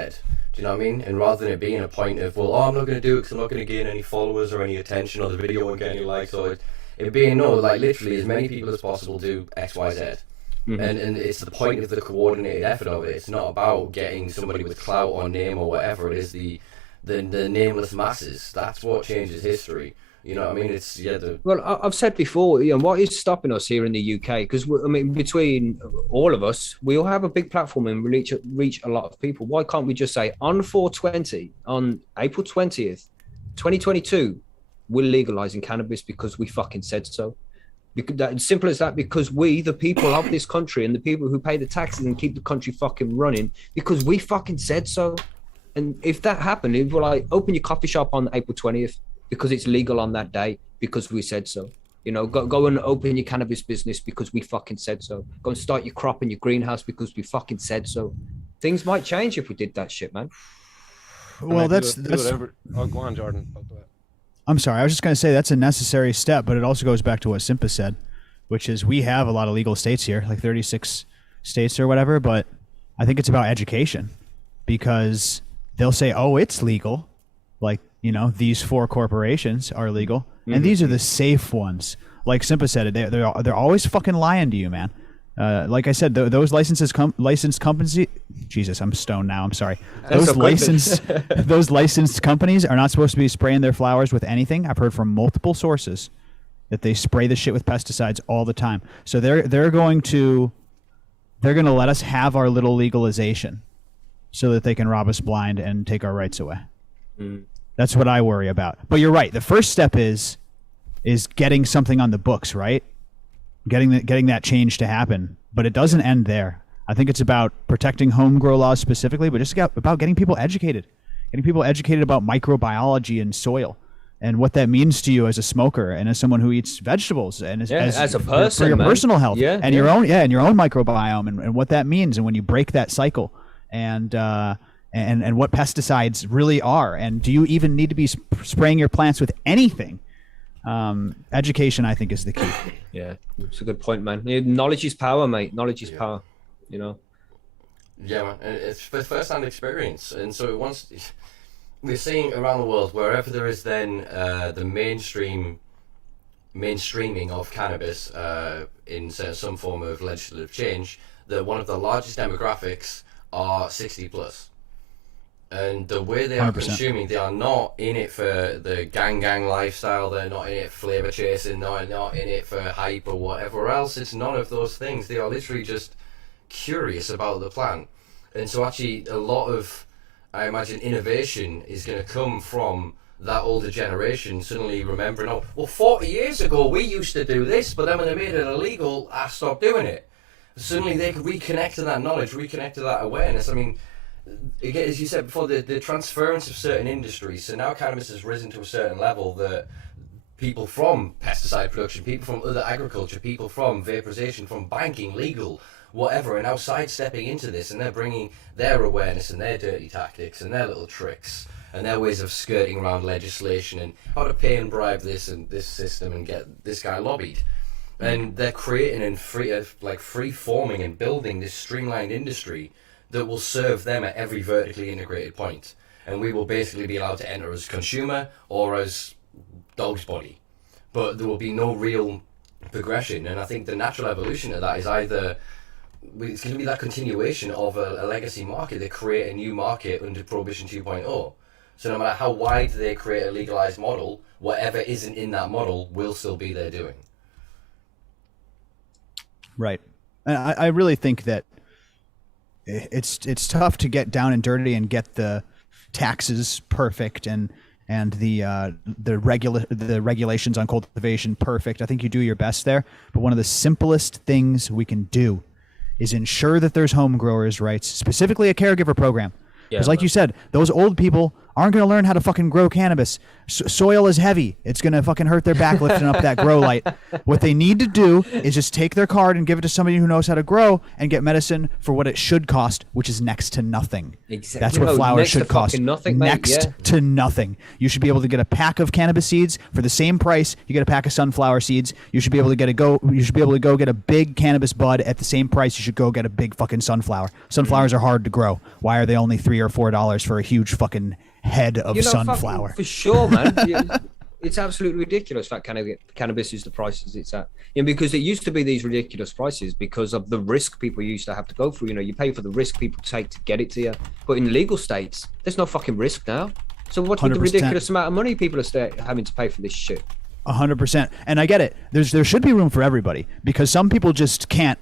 Do you know what I mean? And rather than it being a point of, well, I'm not going to do it because I'm not going to gain any followers or any attention, or the video won't get any likes, or it being, no, literally as many people as possible do X, Y, Z. Mm-hmm. And it's the point of the coordinated effort of it. It's not about getting somebody with clout or name or whatever. It is the nameless masses. That's what changes history. You know what I mean? It's Well, I've said before, you know, what is stopping us here in the UK? Because I mean, between all of us, we all have a big platform and reach a lot of people. Why can't we just say on 4/20, on April 20th, 2022, we're legalizing cannabis because we fucking said so? Because simple as that. Because we, the people of this country, and the people who pay the taxes and keep the country fucking running, because we fucking said so. And if that happened, if we're open your coffee shop on April 20th because it's legal on that day because we said so. You know, go and open your cannabis business because we fucking said so. Go and start your crop in your greenhouse because we fucking said so. Things might change if we did that shit, man. Well, that's oh, go on, Jordan. I'm sorry. I was just going to say that's a necessary step, but it also goes back to what Simpa said, which is we have a lot of legal states here, like 36 states or whatever, but I think it's about education, because they'll say, oh, it's legal. Like, you know, these 4 corporations are legal, and these are the safe ones. Like Simpa said, they're always fucking lying to you, man. Like I said, those licensed companies. Jesus, I'm stoned now. I'm sorry. Those licensed companies are not supposed to be spraying their flowers with anything. I've heard from multiple sources that they spray the shit with pesticides all the time. So they're going to let us have our little legalization, so that they can rob us blind and take our rights away. That's what I worry about. But you're right. The first step is getting something on the books, right? Getting that change to happen. But it doesn't end there. I think it's about protecting home grow laws specifically, but just about getting people educated about microbiology and soil and what that means to you as a smoker and as someone who eats vegetables and as a person, for your personal health and your own microbiome and what that means, and when you break that cycle and what pesticides really are, and do you even need to be spraying your plants with anything? Education, I think, is the key. Yeah, it's a good point, man. Knowledge is power, mate. Knowledge is power. You know. Yeah, man. It's first-hand experience, and so we're seeing around the world, wherever there is then the mainstreaming of cannabis in some form of legislative change, that one of the largest demographics are 60 plus. And the way they are 100%. consuming, they are not in it for the gang lifestyle, they're not in it for flavor chasing, they're not in it for hype or whatever else. It's none of those things. They are literally just curious about the plant. And so actually a lot of, I imagine, innovation is going to come from that older generation suddenly remembering, oh, well, 40 years ago we used to do this, but then when they made it illegal, I stopped doing it. Suddenly they could reconnect to that knowledge, reconnect to that awareness. I mean, again, as you said before, the transference of certain industries. So now cannabis has risen to a certain level that people from pesticide production, people from other agriculture, people from vaporization, from banking, legal, whatever, are now sidestepping into this, and they're bringing their awareness and their dirty tactics and their little tricks and their ways of skirting around legislation and how to pay and bribe this and this system and get this guy lobbied. And they're creating and free forming and building this streamlined industry that will serve them at every vertically integrated point. And we will basically be allowed to enter as consumer or as dog's body. But there will be no real progression. And I think the natural evolution of that is either it's going to be that continuation of a legacy market. They create a new market under Prohibition 2.0. So no matter how wide they create a legalized model, whatever isn't in that model will still be their doing. Right. And I really think that it's tough to get down and dirty and get the taxes perfect and the regulations on cultivation perfect. I think you do your best there, but one of the simplest things we can do is ensure that there's home growers' rights, specifically a caregiver program. Because like you said, those old people aren't going to learn how to fucking grow cannabis. Soil is heavy. It's going to fucking hurt their back lifting up that grow light. What they need to do is just take their card and give it to somebody who knows how to grow and get medicine for what it should cost, which is next to nothing. Exactly. That's what flowers should cost. Nothing, next to nothing. You should be able to get a pack of cannabis seeds for the same price you get a pack of sunflower seeds. You should be able to go get a big cannabis bud at the same price you should go get a big fucking sunflower. Sunflowers are hard to grow. Why are they only $3 or $4 for a huge fucking head of sunflower? For sure, man. It's absolutely ridiculous that cannabis is the prices it's at. Because it used to be these ridiculous prices because of the risk people used to have to go through. You pay for the risk people take to get it to you. But in legal states, there's no fucking risk now. So what's with the ridiculous amount of money people are having to pay for this shit? 100%. And I get it. There should be room for everybody, because some people just can't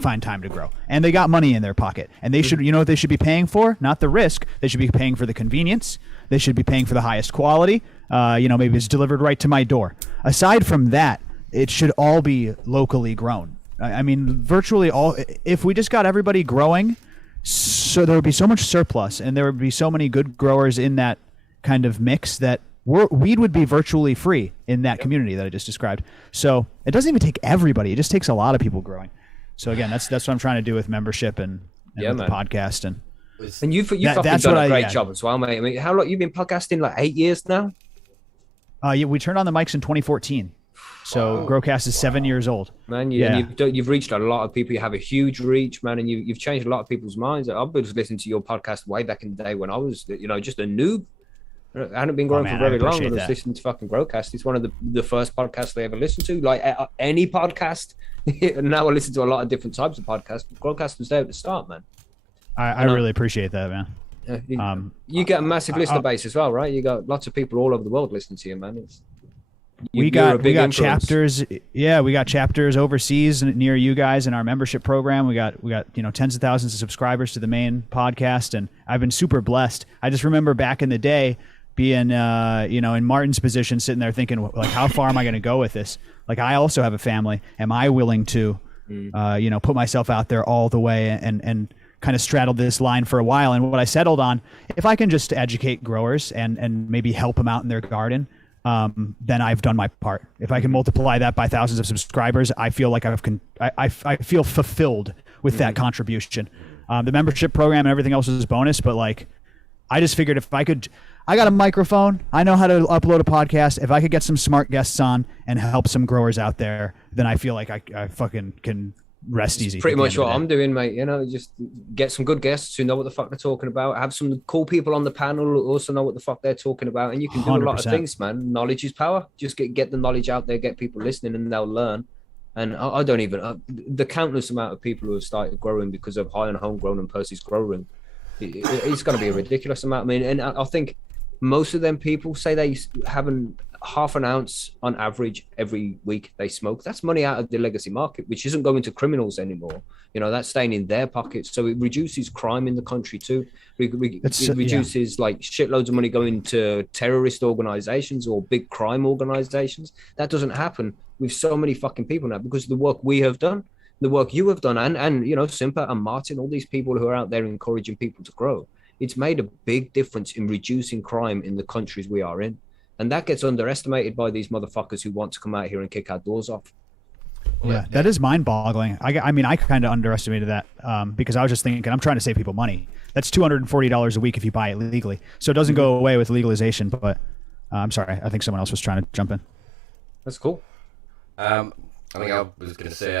find time to grow, and they got money in their pocket, and they should, what they should be paying for? Not the risk. They should be paying for the convenience. They should be paying for the highest quality. Maybe it's delivered right to my door. Aside from that, it should all be locally grown. I mean, virtually all. If we just got everybody growing, so there would be so much surplus, and there would be so many good growers in that kind of mix that weed would be virtually free in that community that I just described. So it doesn't even take everybody. It just takes a lot of people growing. So again, that's what I'm trying to do with membership and with the podcast. And you've fucking done a great job as well, mate. I mean, how long you've been podcasting? Like 8 years now? We turned on the mics in 2014. So GrowCast is 7 years old. Man, and you've reached a lot of people. You have a huge reach, man, and you've changed a lot of people's minds. I've been listening to your podcast way back in the day when I was, just a noob. I hadn't been growing for very long. I was listening to fucking GrowCast. It's one of the first podcasts I ever listened to. Like any podcast. Now I listen to a lot of different types of podcasts. But GrowCast was there at the start, man. I really appreciate that, man. You get a massive listener base as well, right? You got lots of people all over the world listening to you, man. We got chapters. Yeah, we got chapters overseas near you guys in our membership program. We got tens of thousands of subscribers to the main podcast, and I've been super blessed. I just remember back in the day being, in Martin's position, sitting there thinking, like, how far am I going to go with this? Like, I also have a family. Am I willing to, put myself out there all the way and kind of straddled this line for a while? And what I settled on, if I can just educate growers and maybe help them out in their garden, then I've done my part. If I can multiply that by thousands of subscribers, I feel like I feel fulfilled with that contribution. The membership program and everything else is bonus, but like, I just figured if I could, I got a microphone, I know how to upload a podcast. If I could get some smart guests on and help some growers out there, then I feel like I fucking can rest easy. Pretty much what I'm doing, mate. Just get some good guests who know what the fuck they're talking about. Have some cool people on the panel who also know what the fuck they're talking about. And you can do 100%. A lot of things, man. Knowledge is power. Just get the knowledge out there, get people listening, and they'll learn. And I don't even, the countless amount of people who have started growing because of High and Homegrown and Percy's Grow Room, it's going to be a ridiculous amount. I mean, and I think most of them people say they haven't half an ounce on average every week they smoke. That's money out of the legacy market, which isn't going to criminals anymore. That's staying in their pockets. So it reduces crime in the country too. It reduces like shitloads of money going to terrorist organizations or big crime organizations. That doesn't happen with so many fucking people now because of the work we have done, the work you have done, and Simpa and Martin, all these people who are out there encouraging people to grow. It's made a big difference in reducing crime in the countries we are in. And that gets underestimated by these motherfuckers who want to come out here and kick our doors off. Yeah, that is mind-boggling. I mean, I kind of underestimated that because I was just thinking, I'm trying to save people money. That's $240 a week if you buy it legally. So it doesn't go away with legalization, but I'm sorry. I think someone else was trying to jump in. That's cool. I think I was going to say,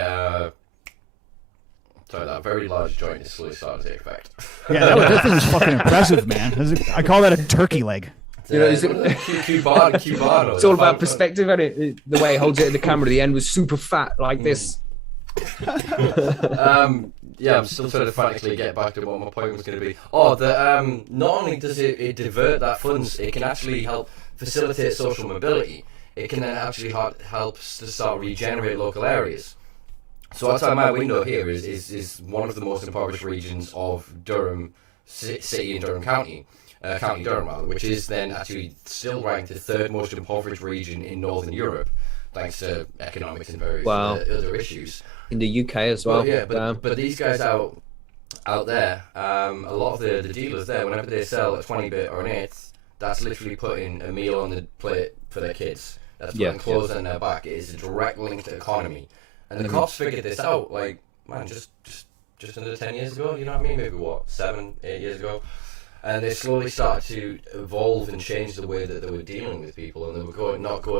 sorry, that very large joint is slowly starting to take effect. Yeah, that thing was fucking impressive, man. I call that a turkey leg. Cubano. It's all about perspective, isn't it? The way he holds it in the camera, the end was super fat like this. I'm still trying to frantically get back to what my point was going to be. Not only does it divert that funds, it can actually help facilitate social mobility. It can then actually help to start regenerate local areas. So outside my window here is one of the most impoverished regions of Durham City and Durham County. County Durham, which is then actually still ranked the third most impoverished region in Northern Europe, thanks to economics and various other issues. In the UK as well. But these guys out there, a lot of the dealers there, whenever they sell a 20-bit or an eighth, that's literally putting a meal on the plate for their kids. That's putting clothes on their back. It is a direct link to economy. And the cops figured this out, like, man, just under 10 years ago, you know what I mean? Maybe 7, 8 years ago. And they slowly started to evolve and change the way that they were dealing with people, and they were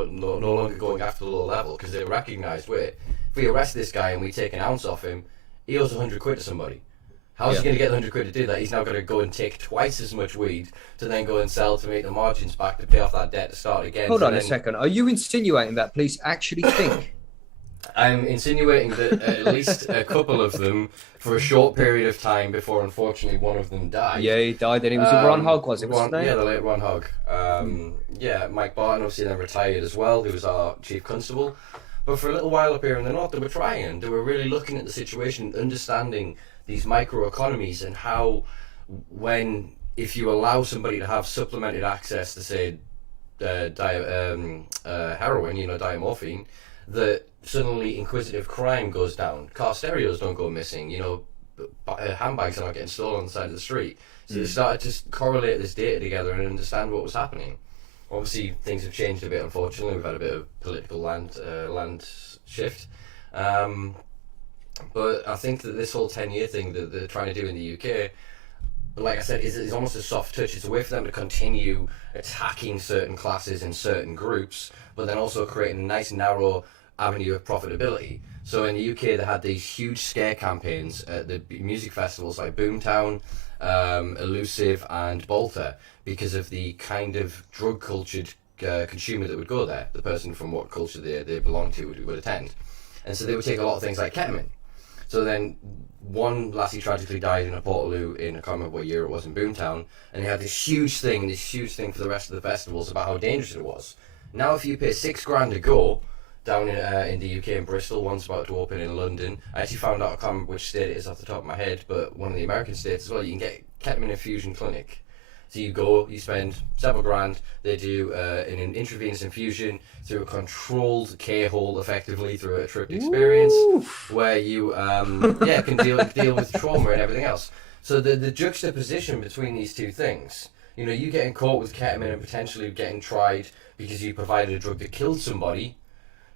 no longer going after the low level because they recognised, wait, if we arrest this guy and we take an ounce off him, he owes 100 quid to somebody. How's he going to get the 100 quid to do that? He's now going to go and take twice as much weed to then go and sell to make the margins back to pay off that debt to start again. Hold on a second. Are you insinuating that police actually think? I'm insinuating that at least a couple of them, for a short period of time before, unfortunately, one of them died. Yeah, he died, and it was Ron Hogg, was it? Yeah, the late Ron Hogg. Mike Barton obviously then retired as well, who was our chief constable. But for a little while up here in the north, they were trying. They were really looking at the situation, understanding these microeconomies and how, if you allow somebody to have supplemented access to, say, heroin, diamorphine, that suddenly inquisitive crime goes down. Car stereos don't go missing. Handbags are not getting stolen on the side of the street. So they started to correlate this data together and understand what was happening. Obviously, things have changed a bit. Unfortunately, we've had a bit of political land shift. But I think that this whole 10-year thing that they're trying to do in the UK, like I said, is almost a soft touch. It's a way for them to continue attacking certain classes and certain groups, but then also creating a nice narrow avenue of profitability. So in the UK, they had these huge scare campaigns at the music festivals like Boomtown, Elusive, and Bolter, because of the kind of drug-cultured consumer that would go there, the person from what culture they belong to would attend. And so they would take a lot of things like ketamine. So then one lassie tragically died in a Portaloo in, I can't remember what year it was, in Boomtown, and they had this huge thing for the rest of the festivals about how dangerous it was. Now if you pay $6,000 to go down in the UK in Bristol, one's about to open in London. I actually found out, I can't remember which state it is off the top of my head, but one of the American states as well, you can get ketamine infusion clinic. So you go, you spend several grand, they do an intravenous infusion through a controlled K-hole, effectively, through a tripped experience, where you can deal with trauma and everything else. So the juxtaposition between these two things, you know, you getting caught with ketamine and potentially getting tried because you provided a drug that killed somebody,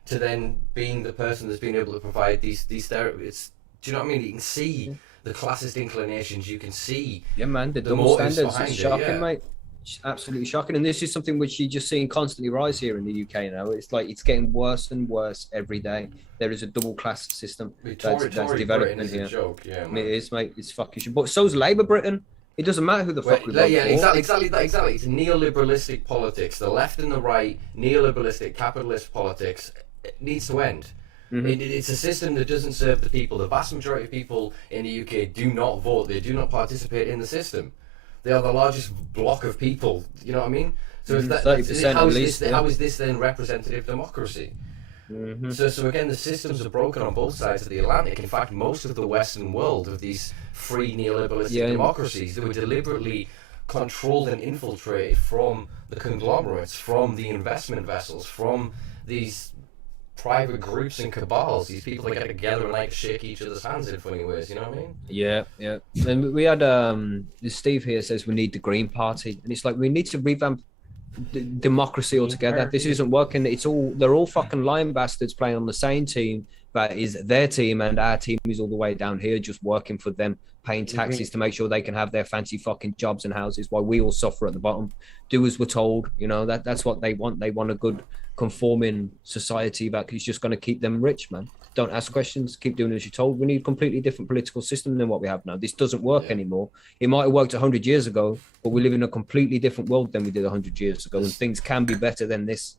to then being the person that's been able to provide these therapies. Do you know what I mean? You can see the classist inclinations. You can see the double standards. It's shocking, it, mate. It's absolutely shocking. And this is something which you're just seeing constantly rise here in the UK now. It's like it's getting worse and worse every day. There is a double class system that's developing here. A joke, yeah, it is, mate. It's fucking shit. But so's Labour Britain. It doesn't matter who the fuck we vote for. Exactly. It's neoliberalistic politics. The left and the right, neoliberalistic capitalist politics. It needs to end. It's a system that doesn't serve the people. The vast majority of people in the UK do not vote. They do not participate in the system. They are the largest block of people. You know what I mean? So if 30% how at least. How is this then representative democracy? So again, the systems are broken on both sides of the Atlantic. In fact, most of the Western world, of these free neoliberalistic democracies, they were deliberately controlled and infiltrated from the conglomerates, from the investment vessels, from these private groups and cabals, these people that get together and like shake each other's hands in funny ways, you know what I mean? Yeah. And we had Steve here says we need the Green Party, and it's like we need to revamp democracy altogether. This isn't working. They're all fucking lying bastards playing on the same team that is their team, and our team is all the way down here just working for them, paying taxes to make sure they can have their fancy fucking jobs and houses while we all suffer at the bottom. Do as we're told, you know, that's what they want. They want a good conforming society that is just going to keep them rich, man. Don't ask questions, keep doing as you're told. We need a completely different political system than what we have now. This doesn't work anymore. It might have worked 100 years ago, but we live in a completely different world than we did 100 years ago, and things can be better than this.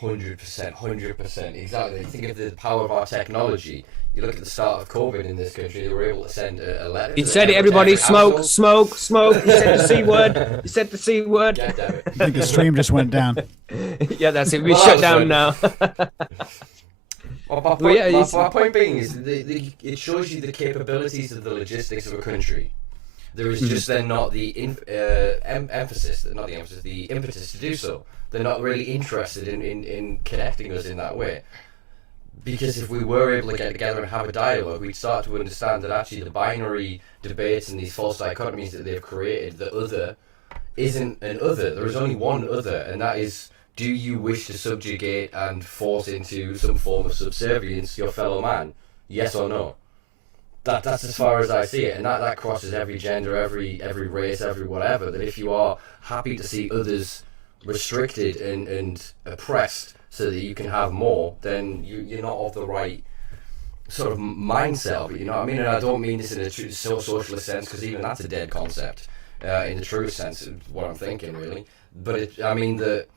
100%, exactly. You think of the power of our technology. You look at the start of COVID in this country, they were able to send a letter. He said it, everybody, smoke. He said the C word. He said the C word. God damn it. I think the stream just went down. Yeah, that's it. We're shut down now. My point being is it shows you the capabilities of the logistics of a country. There is just then not the impetus to do so. They're not really interested in connecting us in that way. Because if we were able to get together and have a dialogue, we'd start to understand that actually the binary debates and these false dichotomies that they've created, the other isn't an other. There is only one other, and that is, do you wish to subjugate and force into some form of subservience your fellow man? Yes or no? That's as far as I see it, and that crosses every gender, every race, every whatever. That if you are happy to see others restricted and oppressed so that you can have more, then you're not of the right sort of mindset of it, you know what I mean? And I don't mean this in a true socialist sense, because even that's a dead concept in the true sense of what I'm thinking, really. But I mean that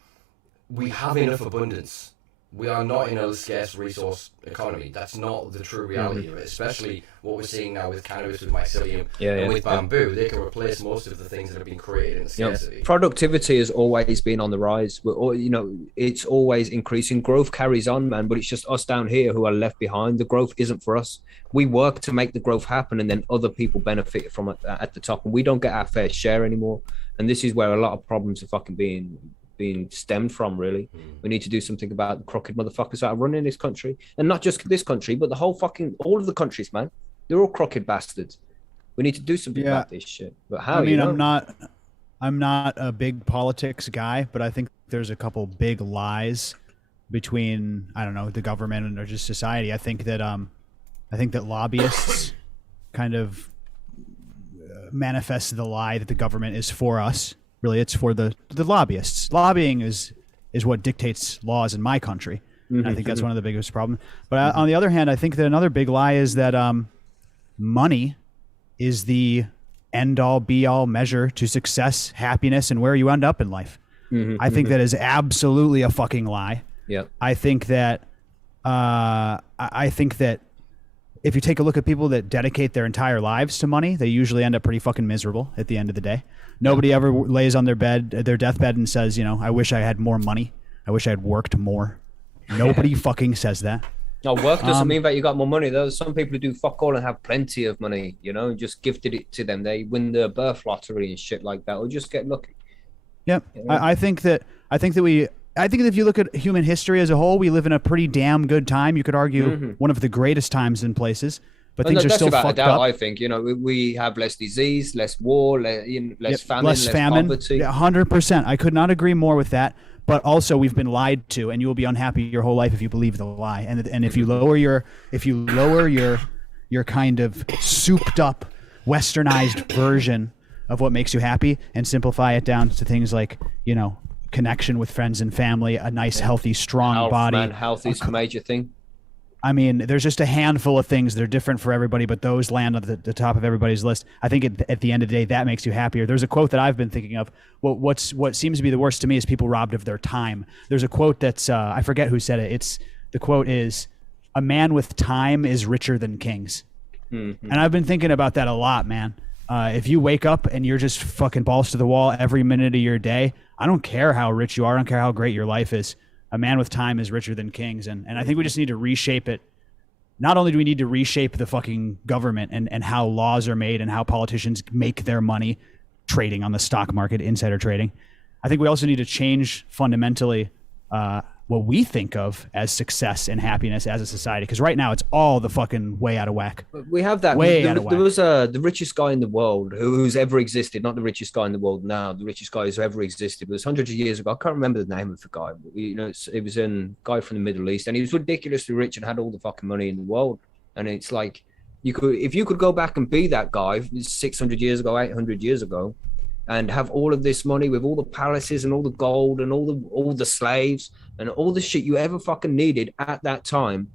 we have enough abundance. We are not in a scarce resource economy. That's not the true reality of it, especially what we're seeing now with cannabis, with mycelium, and with bamboo. They can replace most of the things that have been created in the scarcity. Productivity has always been on the rise. It's always increasing. Growth carries on, man, but it's just us down here who are left behind. The growth isn't for us. We work to make the growth happen, and then other people benefit from it at the top, and we don't get our fair share anymore. And this is where a lot of problems are fucking being stemmed from, really. We need to do something about the crooked motherfuckers that are running this country, and not just this country, but all of the countries, man. They're all crooked bastards. We need to do something about this shit. But how? I mean, I'm not a big politics guy, but I think there's a couple big lies between, I don't know, the government and or just society. I think that lobbyists kind of manifest the lie that the government is for us. Really, it's for the lobbyists. Lobbying is what dictates laws in my country. I think that's one of the biggest problems. But on the other hand, I think that another big lie is that money is the end-all, be-all measure to success, happiness, and where you end up in life. I think that is absolutely a fucking lie. Yeah. I think that if you take a look at people that dedicate their entire lives to money, they usually end up pretty fucking miserable at the end of the day. Nobody ever lays on their deathbed and says, I wish I had more money. I wish I had worked more. Nobody fucking says that. No, work doesn't mean that you got more money. There's some people who do fuck all and have plenty of money, just gifted it to them. They win the birth lottery and shit like that, or just get lucky. Yep. I think that if you look at human history as a whole, we live in a pretty damn good time. You could argue one of the greatest times in places, but things are still fucked up. I think we have less disease, less war, less famine, less poverty. 100%. I could not agree more with that. But also, we've been lied to, and you will be unhappy your whole life if you believe the lie. And if you lower your kind of souped up, westernized version of what makes you happy, and simplify it down to things like connection with friends and family, a nice, healthy, strong body. Man, health is a major thing. I mean, there's just a handful of things that are different for everybody, but those land on the top of everybody's list. I think at the end of the day, that makes you happier. There's a quote that I've been thinking of. What seems to be the worst to me is people robbed of their time. There's a quote that's, I forget who said it. The quote is, "A man with time is richer than kings." Mm-hmm. And I've been thinking about that a lot, man. If you wake up and you're just fucking balls to the wall every minute of your day, I don't care how rich you are. I don't care how great your life is. A man with time is richer than kings. And I think we just need to reshape it. Not only do we need to reshape the fucking government and how laws are made and how politicians make their money trading on the stock market, insider trading, I think we also need to change fundamentally what we think of as success and happiness as a society. Because right now it's all the fucking way out of whack. We have that. There was the richest guy in the world who's ever existed, not the richest guy in the world now, the richest guy who's ever existed. It was hundreds of years ago. I can't remember the name of the guy. But, it was a guy from the Middle East, and he was ridiculously rich and had all the fucking money in the world. And it's like, if you could go back and be that guy 600 years ago, 800 years ago, and have all of this money with all the palaces and all the gold and all the slaves and all the shit you ever fucking needed at that time,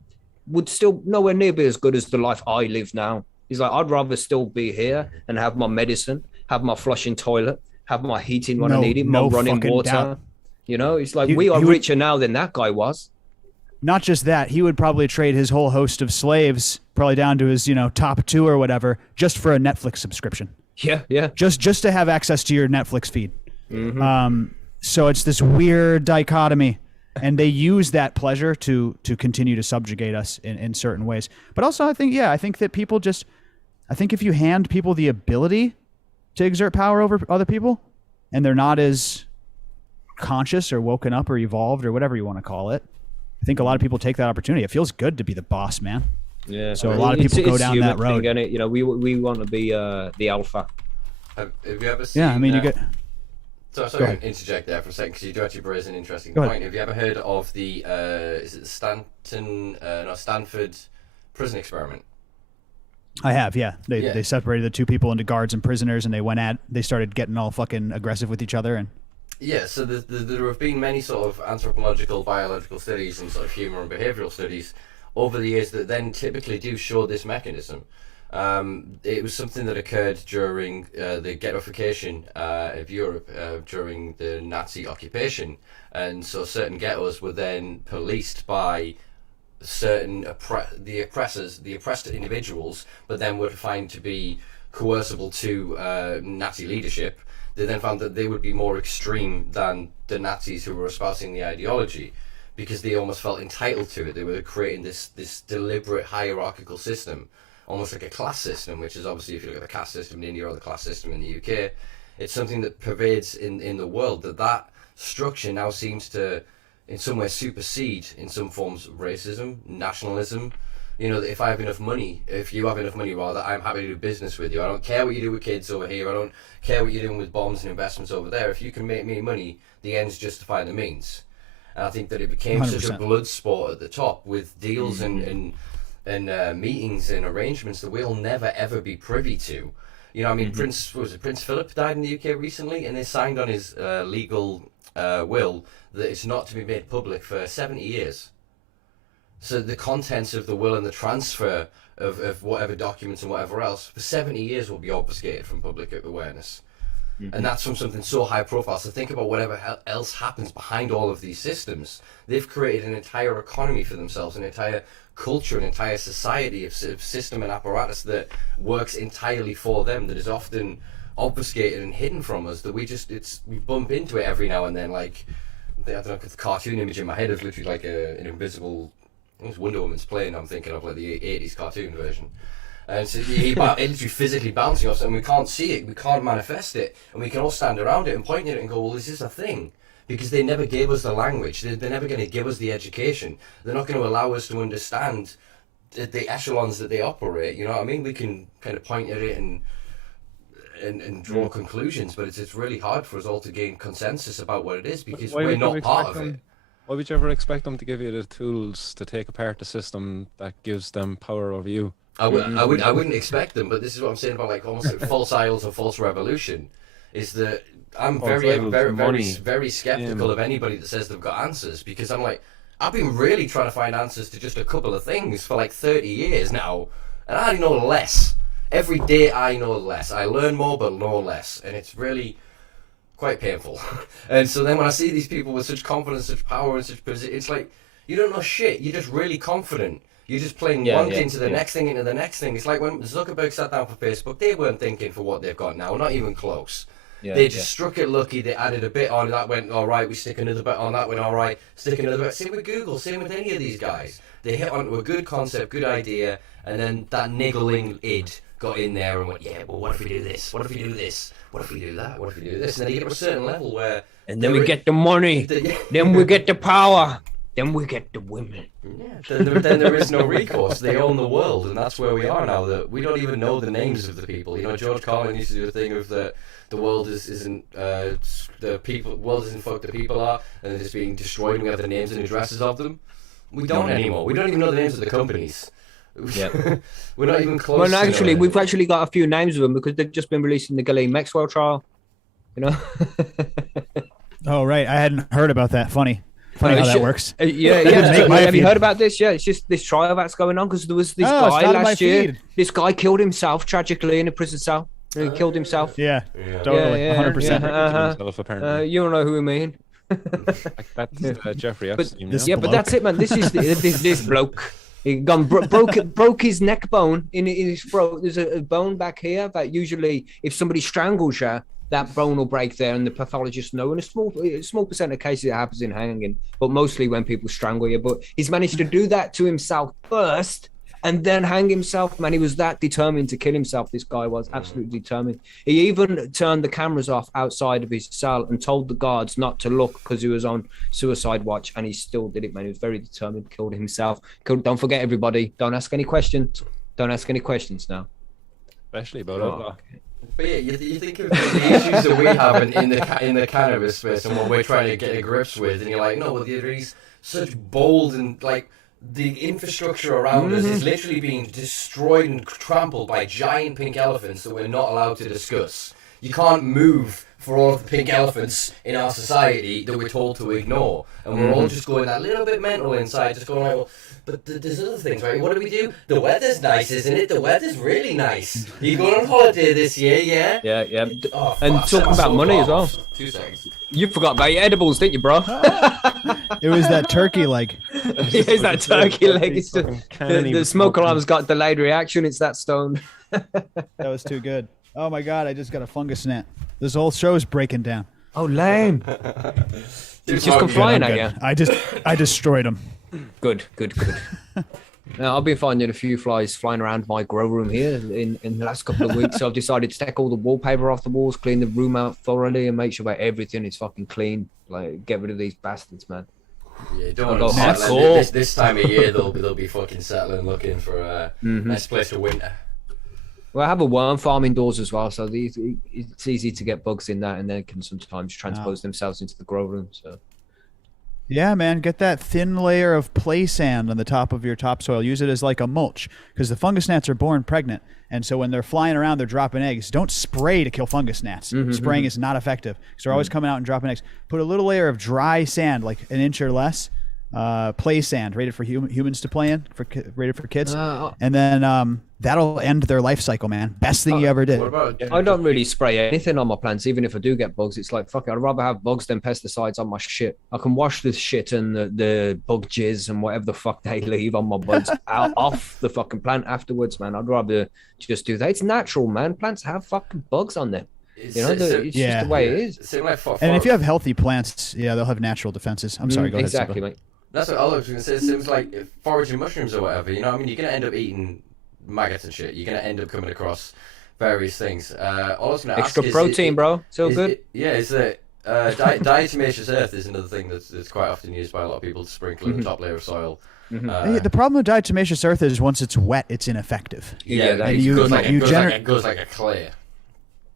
would still nowhere near be as good as the life I live now. He's like, I'd rather still be here and have my medicine, have my flushing toilet, have my heating when I need it, my running water. Doubt. It's like we are richer now than that guy was. Not just that, he would probably trade his whole host of slaves, probably down to his top 2 or whatever, just for a Netflix subscription. Yeah. Just to have access to your Netflix feed. Mm-hmm. So it's this weird dichotomy, and they use that pleasure to continue to subjugate us in certain ways. But also, I think that people I think if you hand people the ability to exert power over other people, and they're not as conscious or woken up or evolved or whatever you want to call it, I think a lot of people take that opportunity. It feels good to be the boss, man. Yeah. So a lot of people go down that road. Thing, we want to be the alpha. Have you ever seen? Yeah, I mean, you get. So I'm going to interject there for a second because you do actually raise an interesting point. Have you ever heard of the is it the Stanford prison experiment? I have, yeah. They separated the two people into guards and prisoners, and they started getting all fucking aggressive with each other. And yeah, so there have been many sort of anthropological, biological studies and sort of human and behavioural studies over the years that then typically do show this mechanism. It was something that occurred during the ghettoification of Europe during the Nazi occupation, and so certain ghettos were then policed by certain the oppressed individuals, but then were found to be coercible to Nazi leadership. They then found that they would be more extreme than the Nazis who were espousing the ideology, because they almost felt entitled to it. They were creating this deliberate hierarchical system, almost like a class system, which is obviously, if you look at the caste system in India or the class system in the UK, it's something that pervades in the world, that structure now seems to, in some way, supersede, in some forms, racism, nationalism. That if I have enough money, if you have enough money, rather, I'm happy to do business with you. I don't care what you do with kids over here. I don't care what you're doing with bombs and investments over there. If you can make me money, the ends justify the means. And I think that it became 100%. Such a blood sport at the top, with deals and meetings and arrangements that we'll never ever be privy to. Prince Philip died in the UK recently, and they signed on his legal will that it's not to be made public for 70 years. So the contents of the will and the transfer of whatever documents and whatever else for 70 years will be obfuscated from public awareness. Mm-hmm. And that's from something so high profile. So think about whatever else happens behind all of these systems. They've created an entire economy for themselves, an entire culture, an entire society of system and apparatus that works entirely for them, that is often obfuscated and hidden from us, that we bump into it every now and then. Like, I don't know, the cartoon image in my head is literally like an invisible It's Wonder Woman's plane. I'm thinking of like the 80s cartoon version. And so it's literally physically bouncing off something. We can't see it, we can't manifest it, and we can all stand around it and point at it and go, well, is this a thing? Because they never gave us the language. They're never going to give us the education. They're not going to allow us to understand the echelons that they operate. You know what I mean? We can kind of point at it and draw conclusions, but it's really hard for us all to gain consensus about what it is because we're not part of it. Why would you ever expect them to give you the tools to take apart the system that gives them power over you? I wouldn't expect them, but this is what I'm saying about like almost like false idols or false revolution. Is that I'm very skeptical of anybody that says they've got answers, because I'm like, I've been really trying to find answers to just a couple of things for like 30 years now, and I know less. Every day I know less. I learn more but know less, and it's really quite painful. And so then when I see these people with such confidence, such power, and such position, it's like, you don't know shit. You're just really confident. You're just playing one thing to the next thing into the next thing. It's like when Zuckerberg sat down for Facebook, they weren't thinking for what they've got now, not even close. They just struck it lucky. They added a bit on, that went all right. We stick another bit on, that went all right. Stick another bit. Same with Google. Same with any of these guys. They hit onto a good concept, good idea, and then that niggling id got in there and went, yeah, well, what if we do this? What if we do this? What if we do that? What if we do this? And then you get to a certain level where... And then we get the money. Then we get the power. Then we get the women. Yeah, then there is no recourse. They own the world, and that's where we are now. That we don't even know the names of the people. You know, George Carlin used to do a thing of the world isn't the people. World isn't fuck the people are, and they're just being destroyed. And we have the names and addresses of them. We don't anymore. We don't even know the names of the companies. Yeah, we're not even close. Well, actually, we've actually got a few names of them because they've just been releasing the Ghislaine Maxwell trial. You know. Oh right, I hadn't heard about that. Funny how that works. Have you heard about this? Yeah, it's just this trial that's going on because there was this guy last year. This guy killed himself tragically in a prison cell. He killed himself. Yeah, totally, 100%. Apparently, you don't know who I mean. That's Jeffrey Epstein. But that's it, man. This is this bloke. He broke his neck bone in his throat. There's a bone back here that usually, if somebody strangles you, that bone will break there, and the pathologists know. And a small percent of cases it happens in hanging, but mostly when people strangle you. But he's managed to do that to himself first, and then hang himself. Man, he was that determined to kill himself. This guy was absolutely determined. He even turned the cameras off outside of his cell and told the guards not to look because he was on suicide watch, and he still did it, man. He was very determined, killed himself. Don't forget, everybody, don't ask any questions. Don't ask any questions now. Especially about But yeah, you think of the issues that we have in the cannabis space and what we're trying to get to grips with, and you're like, no, well, there is such bold and like the infrastructure around us is literally being destroyed and trampled by giant pink elephants that we're not allowed to discuss. You can't move for all of the pink elephants in our society that we're told to ignore, and we're all just going that little bit mental inside, just going like, well, but there's other things, right? What do? The weather's nice, isn't it? The weather's really nice. You going on holiday this year, yeah? Yeah. Oh, and talking about money as well. 2 seconds. You forgot about your edibles, didn't you, bro? It was that turkey leg. It's that turkey leg. It's the smoke alarm's got delayed reaction. It's that stone. That was too good. Oh my god, I just got a fungus gnat. This whole show is breaking down. Oh, lame. It's just come flying at you. I destroyed them. Good. Now, I've been finding a few flies flying around my grow room here in the last couple of weeks. So I've decided to take all the wallpaper off the walls, clean the room out thoroughly, and make sure that everything is fucking clean. Like, get rid of these bastards, man. Yeah, don't go hard. This time of year, they'll be fucking settling, looking for a nice place to winter. Well, I have a worm farm indoors as well, so it's easy to get bugs in that, and they can sometimes transpose themselves into the grow room. So. Yeah, man, get that thin layer of play sand on the top of your topsoil. Use it as like a mulch, because the fungus gnats are born pregnant, and so when they're flying around, they're dropping eggs. Don't spray to kill fungus gnats. Spraying is not effective, because they're always coming out and dropping eggs. Put a little layer of dry sand, like an inch or less, play sand, rated for humans to play in, rated for kids, and then that'll end their life cycle, man. Best thing you ever did. I don't really spray anything on my plants, even if I do get bugs. It's like, fuck it, I'd rather have bugs than pesticides on my shit. I can wash the shit and the bug jizz and whatever the fuck they leave on my buds off the fucking plant afterwards, man. I'd rather just do that. It's natural, man. Plants have fucking bugs on them. It's just the way it is. And if you have healthy plants, they'll have natural defenses. I'm sorry, go ahead. Exactly, mate. That's what I was going to say. It seems like foraging mushrooms or whatever. You know what I mean? You're going to end up eating maggots and shit. You're going to end up coming across various things. All I was going to ask Extra protein, bro. So good. Is that diatomaceous earth is another thing that's quite often used by a lot of people to sprinkle in the top layer of soil. The problem with diatomaceous earth is once it's wet, it's ineffective. It goes like a clay.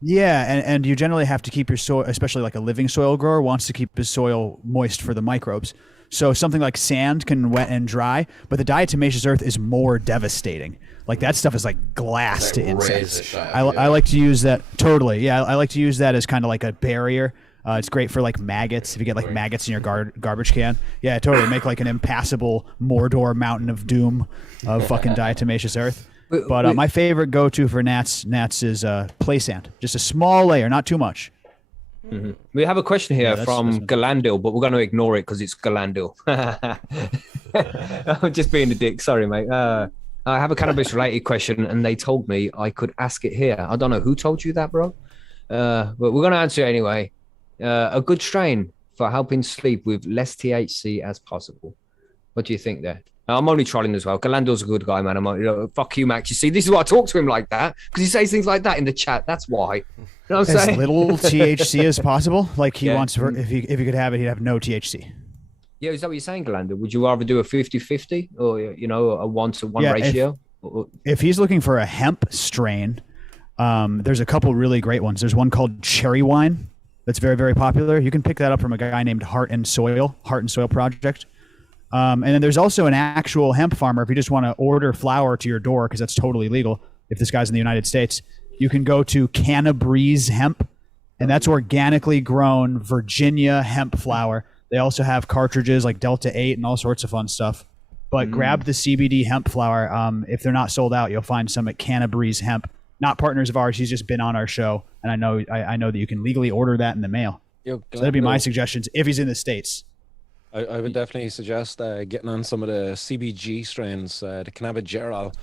Yeah, and you generally have to keep your soil, especially like a living soil grower wants to keep his soil moist for the microbes. So something like sand can wet and dry, but the diatomaceous earth is more devastating. Like that stuff is like glass to insects. I like to use that totally. Yeah, I like to use that as kind of like a barrier. It's great for like maggots. If you get like maggots in your garbage can, yeah, totally make like an impassable Mordor mountain of doom of fucking diatomaceous earth. But my favorite go-to for gnats is play sand, just a small layer, not too much. Mm-hmm. We have a question here from Galandil, but we're going to ignore it because it's Galandil. I'm just being a dick. Sorry, mate. I have a cannabis-related question, and they told me I could ask it here. I don't know who told you that, bro. But we're going to answer it anyway. A good strain for helping sleep with less THC as possible. What do you think there? I'm only trolling as well. Galandil's a good guy, man. Fuck you, Max. You see, this is why I talk to him like that, because he says things like that in the chat. That's why. You know what I'm saying? As little THC as possible. Like he wants, if he could have it, he'd have no THC. Yeah, is that what you're saying, Galandil? Would you rather do a 50-50 or, a 1-to-1 ratio? If he's looking for a hemp strain, there's a couple really great ones. There's one called Cherry Wine that's very, very popular. You can pick that up from a guy named Heart and Soil Project. And then there's also an actual hemp farmer. If you just want to order flower to your door, because that's totally legal if this guy's in the United States, you can go to Canna-Mas Hemp, and that's organically grown Virginia hemp flower. They also have cartridges like Delta 8 and all sorts of fun stuff. But grab the CBD hemp flower. If they're not sold out, you'll find some at Canna-Mas Hemp. Not partners of ours. He's just been on our show, and I know that you can legally order that in the mail. So that'd be my suggestions if he's in the States. I would definitely suggest getting on some of the CBG strains. The cannabigerol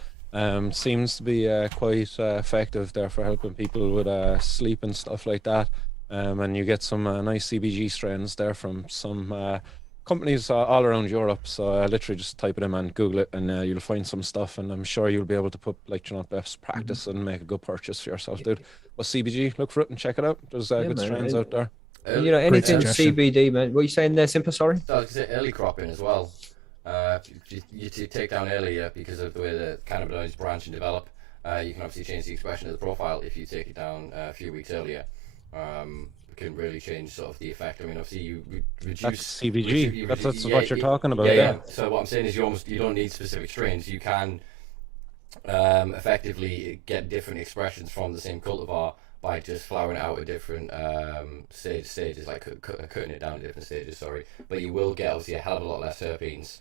seems to be quite effective there for helping people with sleep and stuff like that. And you get some nice CBG strains there from some companies all around Europe. So literally just type it in and Google it, and you'll find some stuff. And I'm sure you'll be able to put best practice and make a good purchase for yourself, dude. But CBG, look for it and check it out. There's good strains out there. Anything CBD, man. What are you saying there, Simpa? Sorry? I was going to say early cropping as well. You take down earlier because of the way the cannabinoids branch and develop. You can obviously change the expression of the profile if you take it down a few weeks earlier. It can really change sort of the effect. I mean, obviously you reduce... That's CBG. That's what you're talking about. Yeah. So what I'm saying is you don't need specific strains. You can effectively get different expressions from the same cultivar by just flowering it out at different stages, like cutting it down at different stages, but you will get obviously a hell of a lot less terpenes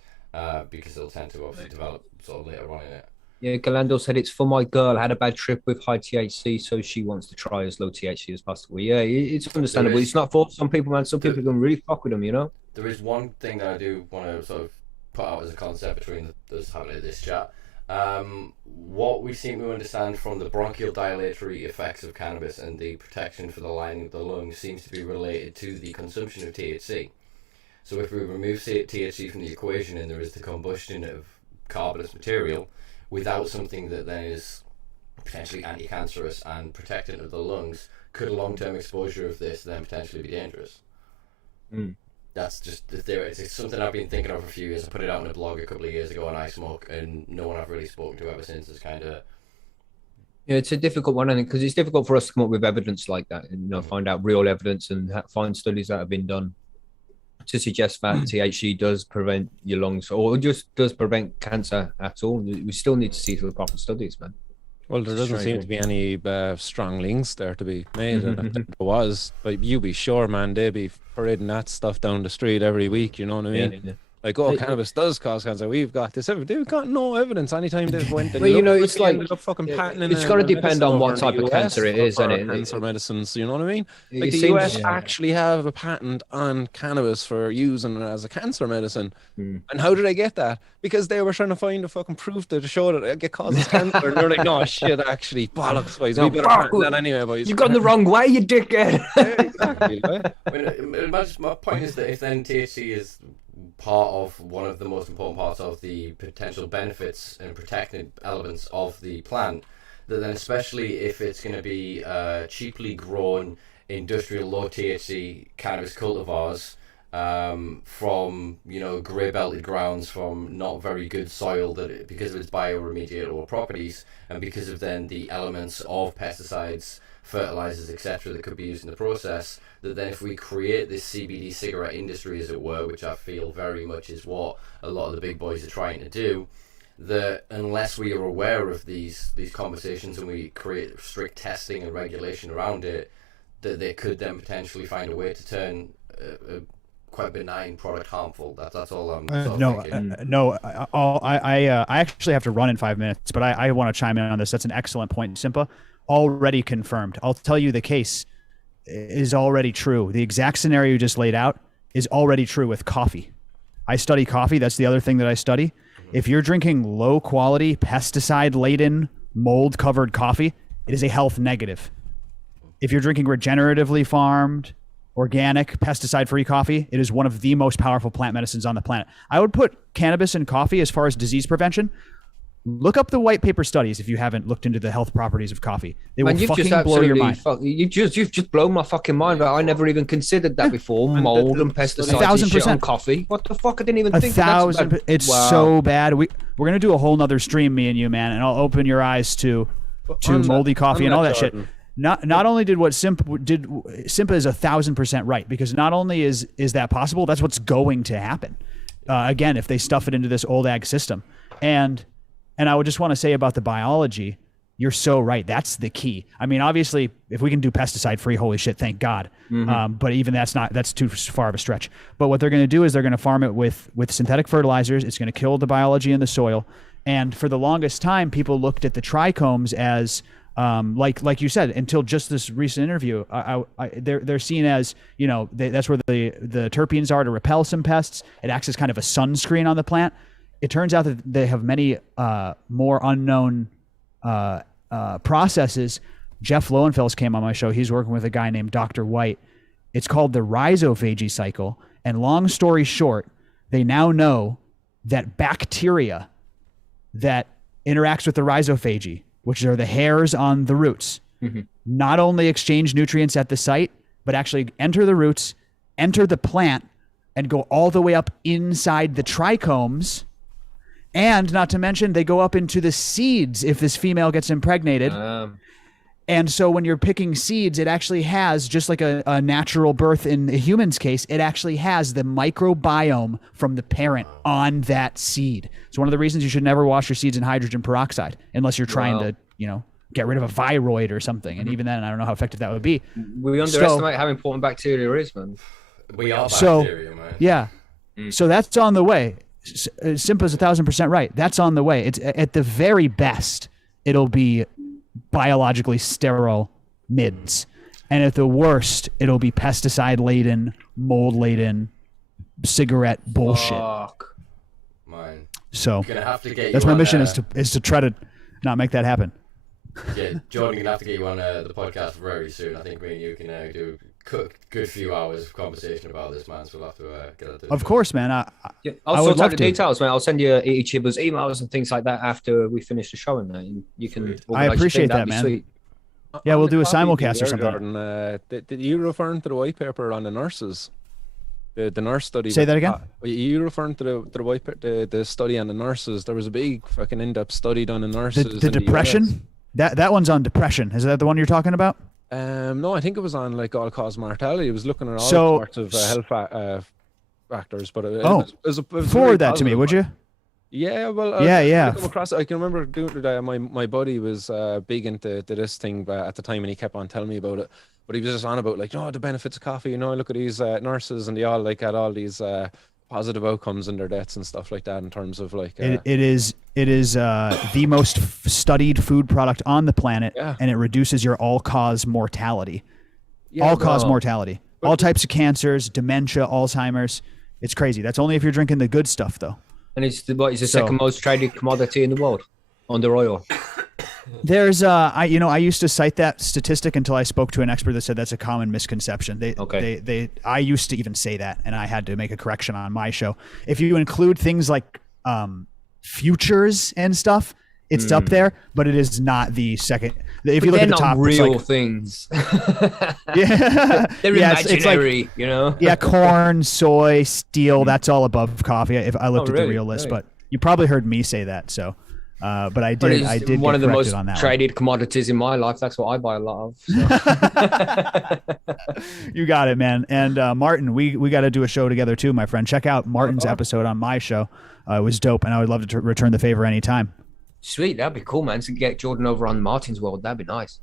because they'll tend to obviously develop sort of later on in it. Yeah, Galando said it's for my girl. Had a bad trip with high THC, so she wants to try as low THC as possible. Yeah, it's understandable. It's not for some people, man. Some people can really fuck with them, you know? There is one thing that I do want to sort of put out as a concept between us having this chat. What we seem to understand from the bronchial dilatory effects of cannabis and the protection for the lining of the lungs seems to be related to the consumption of THC. So if we remove THC from the equation and there is the combustion of carbonous material without something that then is potentially anti-cancerous and protectant of the lungs, could long-term exposure of this then potentially be dangerous? That's just the theory. It's something I've been thinking of for a few years. I put it out in a blog a couple of years ago on I Smoke, and no one I've really spoken to ever since has kind of... Yeah, it's a difficult one, I think, because it's difficult for us to come up with evidence like that, and find out real evidence and find studies that have been done to suggest that THC does prevent your lungs, or just does prevent cancer at all. We still need to see through the proper studies, man. Well, there doesn't seem to be any strong links there to be made. And if there was, but you be sure, man, they'd be parading that stuff down the street every week, you know what I mean? Yeah. Like, cannabis does cause cancer. We've got this. They've got no evidence. Anytime they've went and it's like fucking patenting. It's got to depend on what type of cancer it is, and cancer medicines. You know what I mean? Like the US actually have a patent on cannabis for using it as a cancer medicine. And how did they get that? Because they were trying to find a fucking proof to show that it causes cancer. And they're like, no shit, actually, bollocks, boys. We better patent that anyway, boys. You've gone the wrong way, you dickhead. Exactly. I mean, my point is that if then THC is part of one of the most important parts of the potential benefits and protected elements of the plant, that then especially if it's going to be cheaply grown industrial low THC cannabis cultivars from grey belted grounds, from not very good soil, that because of its bioremediatable properties and because of then the elements of pesticides, fertilizers, etc. that could be used in the process, that then if we create this CBD cigarette industry, as it were, which I feel very much is what a lot of the big boys are trying to do, that unless we are aware of these conversations and we create strict testing and regulation around it, that they could then potentially find a way to turn a quite benign product harmful. That's all I'm thinking. I actually have to run in 5 minutes, but I want to chime in on this. That's an excellent point, Simpa. Already confirmed. I'll tell you, the case is already true. The exact scenario you just laid out is already true with coffee. I study coffee. That's the other thing that I study. If you're drinking low quality, pesticide laden, mold covered coffee, it is a health negative. If you're drinking regeneratively farmed, organic, pesticide free coffee, it is one of the most powerful plant medicines on the planet. I would put cannabis and coffee as far as disease prevention. Look up the white paper studies if you haven't looked into the health properties of coffee. They will fucking blow your mind. You've just blown my fucking mind. I never even considered that before. Mold and pesticides and shit on coffee. What the fuck? I didn't even think that. It's so bad. We're gonna do a whole nother stream, me and you, man, and I'll open your eyes to moldy coffee and all that shit. Not only did what Simpa is 1,000% right, because not only is that possible, that's what's going to happen. Again, if they stuff it into this old ag system. And I would just want to say about the biology, you're so right. That's the key. I mean, obviously, if we can do pesticide free, holy shit, thank God. But even that's too far of a stretch. But what they're going to do is they're going to farm it with synthetic fertilizers. It's going to kill the biology in the soil. And for the longest time, people looked at the trichomes as like you said, until just this recent interview, they're seen as, that's where the terpenes are to repel some pests. It acts as kind of a sunscreen on the plant. It turns out that they have many more unknown processes. Jeff Lowenfels came on my show. He's working with a guy named Dr. White. It's called the rhizophagy cycle. And long story short, they now know that bacteria that interacts with the rhizophagy, which are the hairs on the roots, not only exchange nutrients at the site, but actually enter the roots, enter the plant, and go all the way up inside the trichomes. And not to mention, they go up into the seeds if this female gets impregnated. And so when you're picking seeds, it actually has, just like a natural birth in a human's case, it actually has the microbiome from the parent on that seed. It's one of the reasons you should never wash your seeds in hydrogen peroxide unless you're trying to, get rid of a viroid or something. And even then, I don't know how effective that would be. We underestimate how important bacteria is, man. We are bacteria, man. Yeah. So that's on the way. Simpa's 1,000% right. That's on the way. It's at the very best, it'll be biologically sterile mids, and at the worst, it'll be pesticide laden, mold laden, cigarette bullshit. Fuck. Mine. So gonna have to get that's my mission is to try to not make that happen. Yeah, Jordan, gonna have to get you on the podcast very soon. I think me and you can do good few hours of conversation about this, man. So we'll have to get that. Of course, man. I'll sort out the details, man. I'll send you Ichiba's emails and things like that after we finish the show, and that you can. I appreciate that, man. Sweet. Yeah, we'll do a simulcast or something. Jordan, did you referring to the white paper on the nurses? The nurse study. Say that again. You referring to the white paper, the study on the nurses? There was a big fucking in-depth study done on nurses. The depression. That one's on depression. Is that the one you're talking about? No, I think it was on like all-cause mortality. It was looking at all sorts of health factors, but it was forward that to me, would you? Yeah, well, yeah. I come across it. I can remember doing it. My buddy was big into this thing at the time, and he kept on telling me about it. But he was just on about the benefits of coffee. Look at these nurses, and they all had all these positive outcomes in their deaths and stuff like that. In terms of it is the most studied food product on the planet, and it reduces your all-cause mortality. All-cause mortality. All types of cancers, dementia, Alzheimer's. It's crazy. That's only if you're drinking the good stuff, though. And it's the second most traded commodity in the world. under oil. There's I used to cite that statistic until I spoke to an expert that said that's a common misconception. I used to even say that, and I had to make a correction on my show. If you include things like futures and stuff, it's up there, but it is not the second. If you look at the top, real like, things. Yeah, They're imaginary, it's like, you know. Yeah, corn, soy, steel. That's all above coffee. If I looked at the real list, but you probably heard me say that. So, but I did. I did. One of the most traded one. commodities in my life. That's what I buy a lot of. So. You got it, man. And Martin, we got to do a show together too, my friend. Check out Martin's episode on my show. It was dope, and I would love to return the favor anytime. Sweet, that'd be cool, man. To get Jordan over on Martin's world, that'd be nice.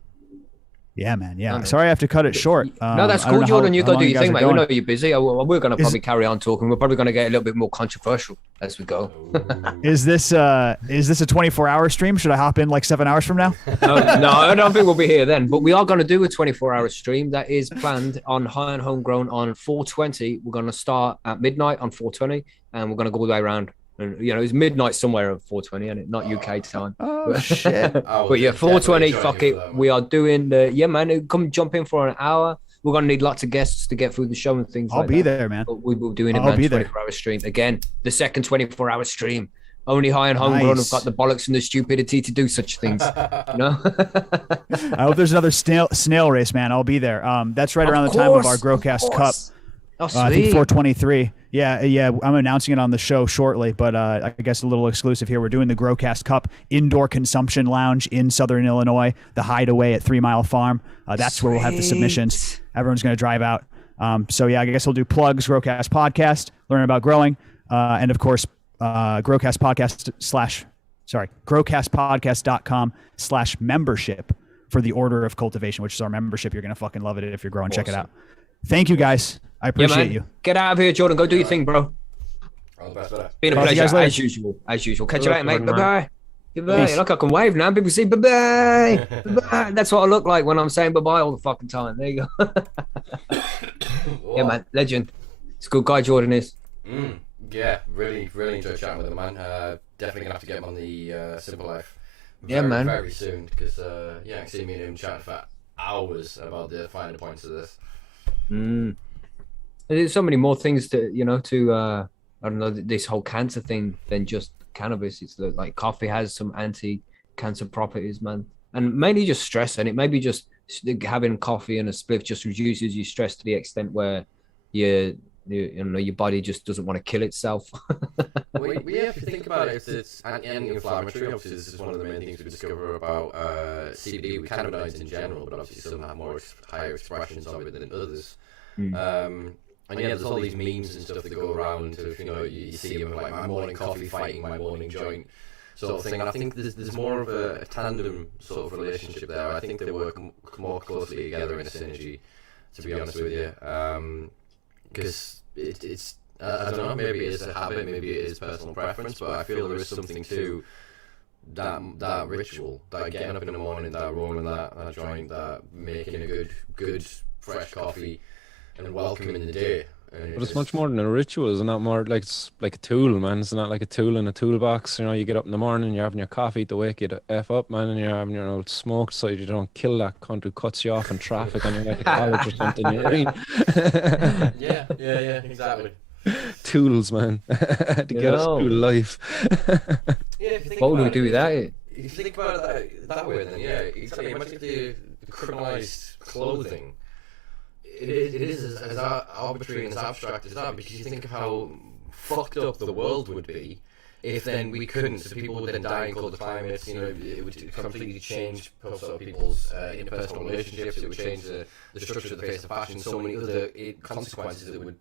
Yeah, man. Yeah. I'm sorry I have to cut it short. No, that's cool, Jordan. You go do your thing, mate. We know you're busy. We're going to probably carry on talking. We're probably going to get a little bit more controversial as we go. Is this a 24-hour stream? Should I hop in like 7 hours from now? No, I don't think we'll be here then. But we are going to do a 24-hour stream that is planned on High and Homegrown on 420. We're going to start at midnight on 420, and we're going to go all the way around. And, you know, it's midnight somewhere at 420, and not UK time. Oh, shit. But yeah, 420, fuck it. We are doing man, come jump in for an hour. We're going to need lots of guests to get through the show and things I'll be there, man. But we will be doing it, man, 24-hour stream. Again, the second 24-hour stream. Only High and Homegrown have got the bollocks and the stupidity to do such things. You know? I hope there's another snail race, man. I'll be there. That's right around the time of our GrowCast Cup. Oh, I think 423. Yeah. I'm announcing it on the show shortly, but I guess a little exclusive here. We're doing the GrowCast Cup Indoor Consumption Lounge in Southern Illinois, the Hideaway at 3 Mile Farm. That's where we'll have the submissions. Everyone's going to drive out. So yeah, I guess we'll do plugs, GrowCast Podcast, learn about growing, and of course, growcastpodcast.com/membership for the Order of Cultivation, which is our membership. You're going to fucking love it if you're growing. Awesome. Check it out. Thank you, guys. I appreciate you. Get out of here, Jordan. Go do your thing, bro. All the best. Been a pleasure, as usual. Catch you later, mate. Bye-bye. Goodbye. Look, I can wave now. People say bye-bye. Bye-bye. That's what I look like when I'm saying bye-bye all the fucking time. There you go. Yeah, man. Legend. It's a good guy, Jordan is. Yeah, really enjoyed chatting with him, man. Definitely gonna have to get him on the Simpa Life very soon, because I can see me and him chatting for hours about the finer points of this. There's so many more things to I don't know, this whole cancer thing than just cannabis. It's like coffee has some anti-cancer properties, man, and mainly just stress. And it maybe just having coffee and a spliff just reduces your stress to the extent where your body just doesn't want to kill itself. We have to think about it. It's anti-inflammatory. Obviously, this is one of the main things we discover about CBD with cannabinoids in general, but obviously some have higher expressions of it than others. And yeah, there's all these memes and stuff that go around of, you see them like my morning coffee fighting my morning joint sort of thing. And I think there's more of a tandem sort of relationship there. I think they work more closely together in a synergy, to be honest with you. Because it's I don't know, maybe it is a habit, maybe it is personal preference, but I feel there is something to that ritual, that getting up in the morning, that rolling that joint, that making a good fresh coffee and welcoming the day. But it's much more than a ritual, isn't it? More like it's like a tool, man. It's not like a tool in a toolbox. You get up in the morning, you're having your coffee to wake you the F up, man, and you're having your old smoke so you don't kill that cunt who cuts you off in traffic on your way to college or something. You know what I mean? Yeah, exactly. Tools, man, to get us through life. What would we do with that? If you think about it that way, then exactly. Imagine if the criminalized clothing. It is as arbitrary and as abstract as that, because you think of how fucked up the world would be if then we couldn't. So people would then die in colder climates. It would completely change people's interpersonal relationships. It would change the structure of the face of fashion. So many other consequences that would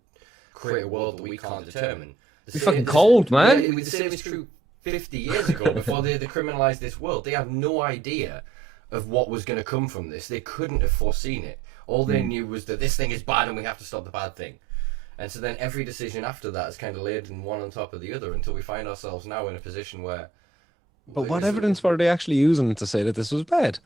create a world that we can't determine. It's fucking cold, man. The same is true 50 years ago, before they criminalized this world. They have no idea of what was going to come from this. They couldn't have foreseen it. All they knew was that this thing is bad and we have to stop the bad thing. And so then every decision after that is kind of laid in one on top of the other until we find ourselves now in a position where... But what evidence were they actually using to say that this was bad?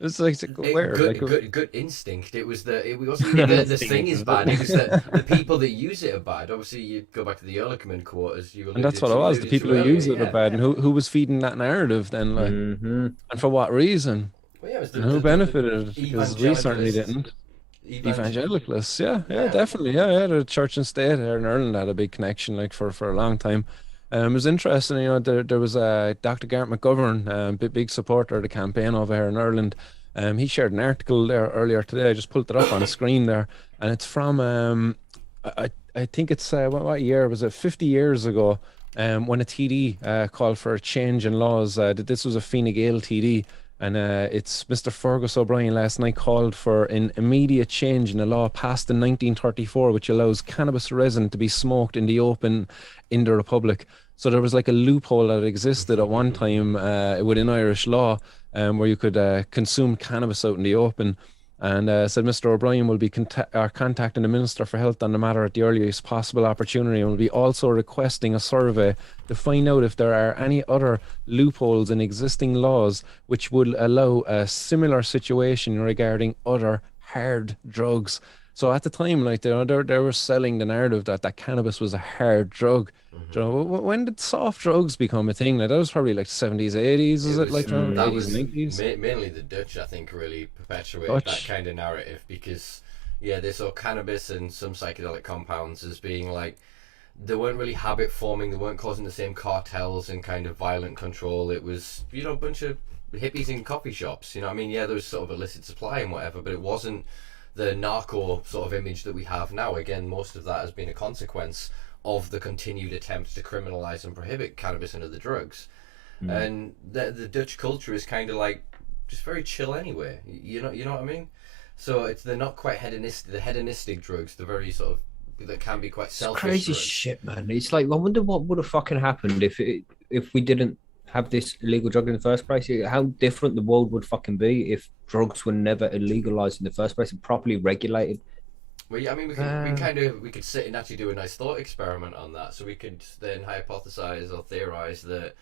It's like weird. Good instinct. It wasn't even the thing is bad. It was that the people that use it are bad. Obviously, you go back to the Ehrlichman quote, as you and that's what it was. The people who use it are bad, and who was feeding that narrative then, like, and for what reason? Well, yeah, it was and who benefited? Because we certainly didn't. Evangelicalists, yeah, definitely, yeah. The church and state here in Ireland had a big connection, like for a long time. It was interesting, you know. There was Dr. Garrett McGovern, big supporter of the campaign over here in Ireland. He shared an article there earlier today. I just pulled it up on the screen there, and it's from I think it's what year was it? 50 years ago, when a TD called for a change in laws. This was a Fine Gael TD. And it's Mr. Fergus O'Brien last night called for an immediate change in a law passed in 1934, which allows cannabis resin to be smoked in the open in the Republic. So there was like a loophole that existed at one time within Irish law where you could consume cannabis out in the open. And said Mr. O'Brien will be contacting the Minister for Health on the matter at the earliest possible opportunity, and will be also requesting a survey to find out if there are any other loopholes in existing laws which would allow a similar situation regarding other hard drugs. So at the time, like, they were selling the narrative that cannabis was a hard drug. You know, when did soft drugs become a thing? Like, that was probably like 70s, 80s. Is it like around 80s, 90s? Mainly the Dutch, I think, really perpetuated that kind of narrative because, they saw cannabis and some psychedelic compounds as being like, they weren't really habit forming, they weren't causing the same cartels and kind of violent control. It was, a bunch of hippies in coffee shops, you know what I mean? Yeah, there was sort of illicit supply and whatever, but it wasn't the narco sort of image that we have now. Again, most of that has been a consequence of the continued attempts to criminalize and prohibit cannabis and other drugs. And the Dutch culture is kind of like just very chill anyway. You know what I mean? So they're not quite hedonistic. The hedonistic drugs, the very sort of that can be quite selfish. Crazy drugs. Shit, man. It's like, I wonder what would have fucking happened if we didn't have this illegal drug in the first place. How different the world would fucking be if drugs were never illegalized in the first place and properly regulated. Well, yeah, I mean, we could sit and actually do a nice thought experiment on that. So we could then hypothesize or theorize that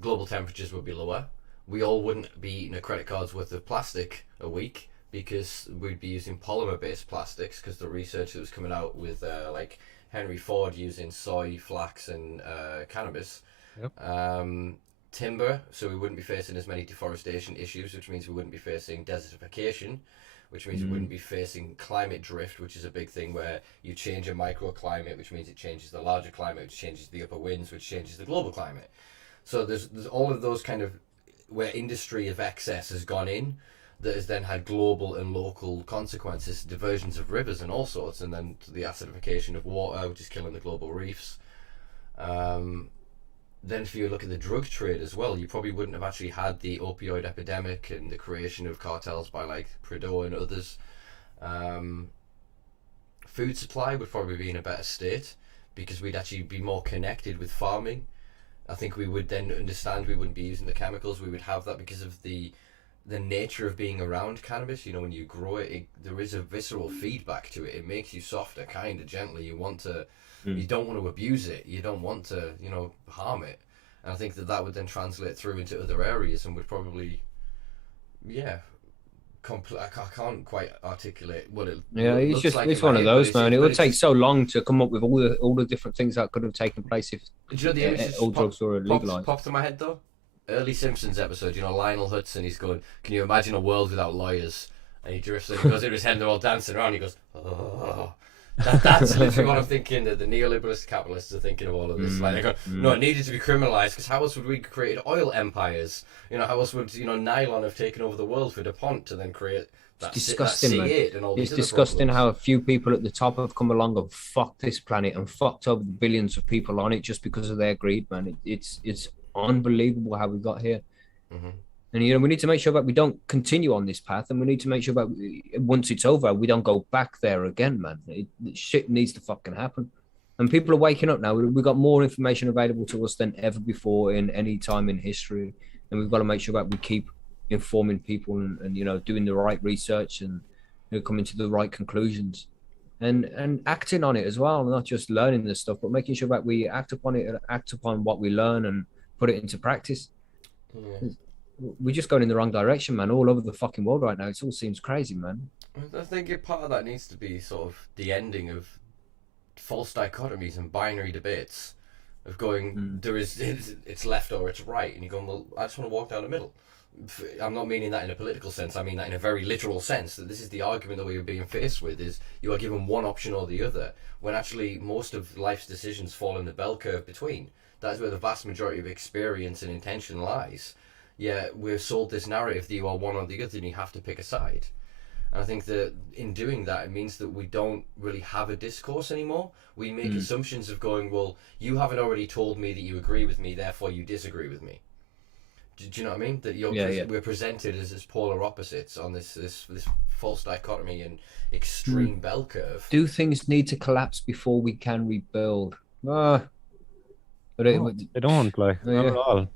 global temperatures would be lower. We all wouldn't be eating a credit card's worth of plastic a week because we'd be using polymer-based plastics because the research that was coming out with like Henry Ford using soy, flax, and cannabis. Yep. Timber, so we wouldn't be facing as many deforestation issues, which means we wouldn't be facing desertification, which means we wouldn't be facing climate drift, which is a big thing where you change a microclimate, which means it changes the larger climate, which changes the upper winds, which changes the global climate. So there's all of those kind of where industry of excess has gone in that has then had global and local consequences, diversions of rivers and all sorts, and then to the acidification of water, which is killing the global reefs. Then if you look at the drug trade as well, you probably wouldn't have actually had the opioid epidemic and the creation of cartels by like Trudeau and others. Food supply would probably be in a better state because we'd actually be more connected with farming. I think we would then understand we wouldn't be using the chemicals. We would have that because of the nature of being around cannabis. You know, when you grow it, there is a visceral feedback to it. It makes you softer, kind of gently. You want to... You don't want to abuse it. You don't want to, harm it. And I think that would then translate through into other areas and would probably, I can't quite articulate what it. Yeah, it's just like it's one of those, man. It would take so long to come up with all the different things that could have taken place if all drugs were legalized. Popped to my head though. Early Simpsons episode, Lionel Hudson. He's going, "Can you imagine a world without lawyers?" And he drifts and he goes into his head and they're all dancing around. He goes, "Oh." That's literally what I'm thinking that the neoliberalist capitalists are thinking of all of this. Like they go, no, it needed to be criminalized because how else would we create oil empires? How else would nylon have taken over the world for DuPont to then create that? It's disgusting, man. And all it's disgusting how a few people at the top have come along and fucked this planet and fucked over the billions of people on it just because of their greed, man. It's unbelievable how we got here. Mm-hmm. And, we need to make sure that we don't continue on this path, and we need to make sure that once it's over, we don't go back there again, man. Shit needs to fucking happen. And people are waking up now. We've got more information available to us than ever before in any time in history. And we've got to make sure that we keep informing people and doing the right research and coming to the right conclusions and acting on it as well, not just learning this stuff, but making sure that we act upon it and act upon what we learn and put it into practice. Yeah. we're just going in the wrong direction, man. All over the fucking world right now. It all seems crazy, man. I think part of that needs to be sort of the ending of false dichotomies and binary debates of going, it's left or it's right, and you're going, well, I just want to walk down the middle. I'm not meaning that in a political sense, I mean that in a very literal sense, that this is the argument that we are being faced with, is you are given one option or the other, when actually most of life's decisions fall in the bell curve between. That is where the vast majority of experience and intention lies. Yeah, we're sold this narrative that you are one or the other and you have to pick a side. And I think that in doing that, it means that we don't really have a discourse anymore. We make assumptions of going, well, you haven't already told me that you agree with me, therefore you disagree with me. Do you know what I mean? That we're presented as polar opposites on this false dichotomy and extreme bell curve. Do things need to collapse before we can rebuild? But they don't, like, not at all.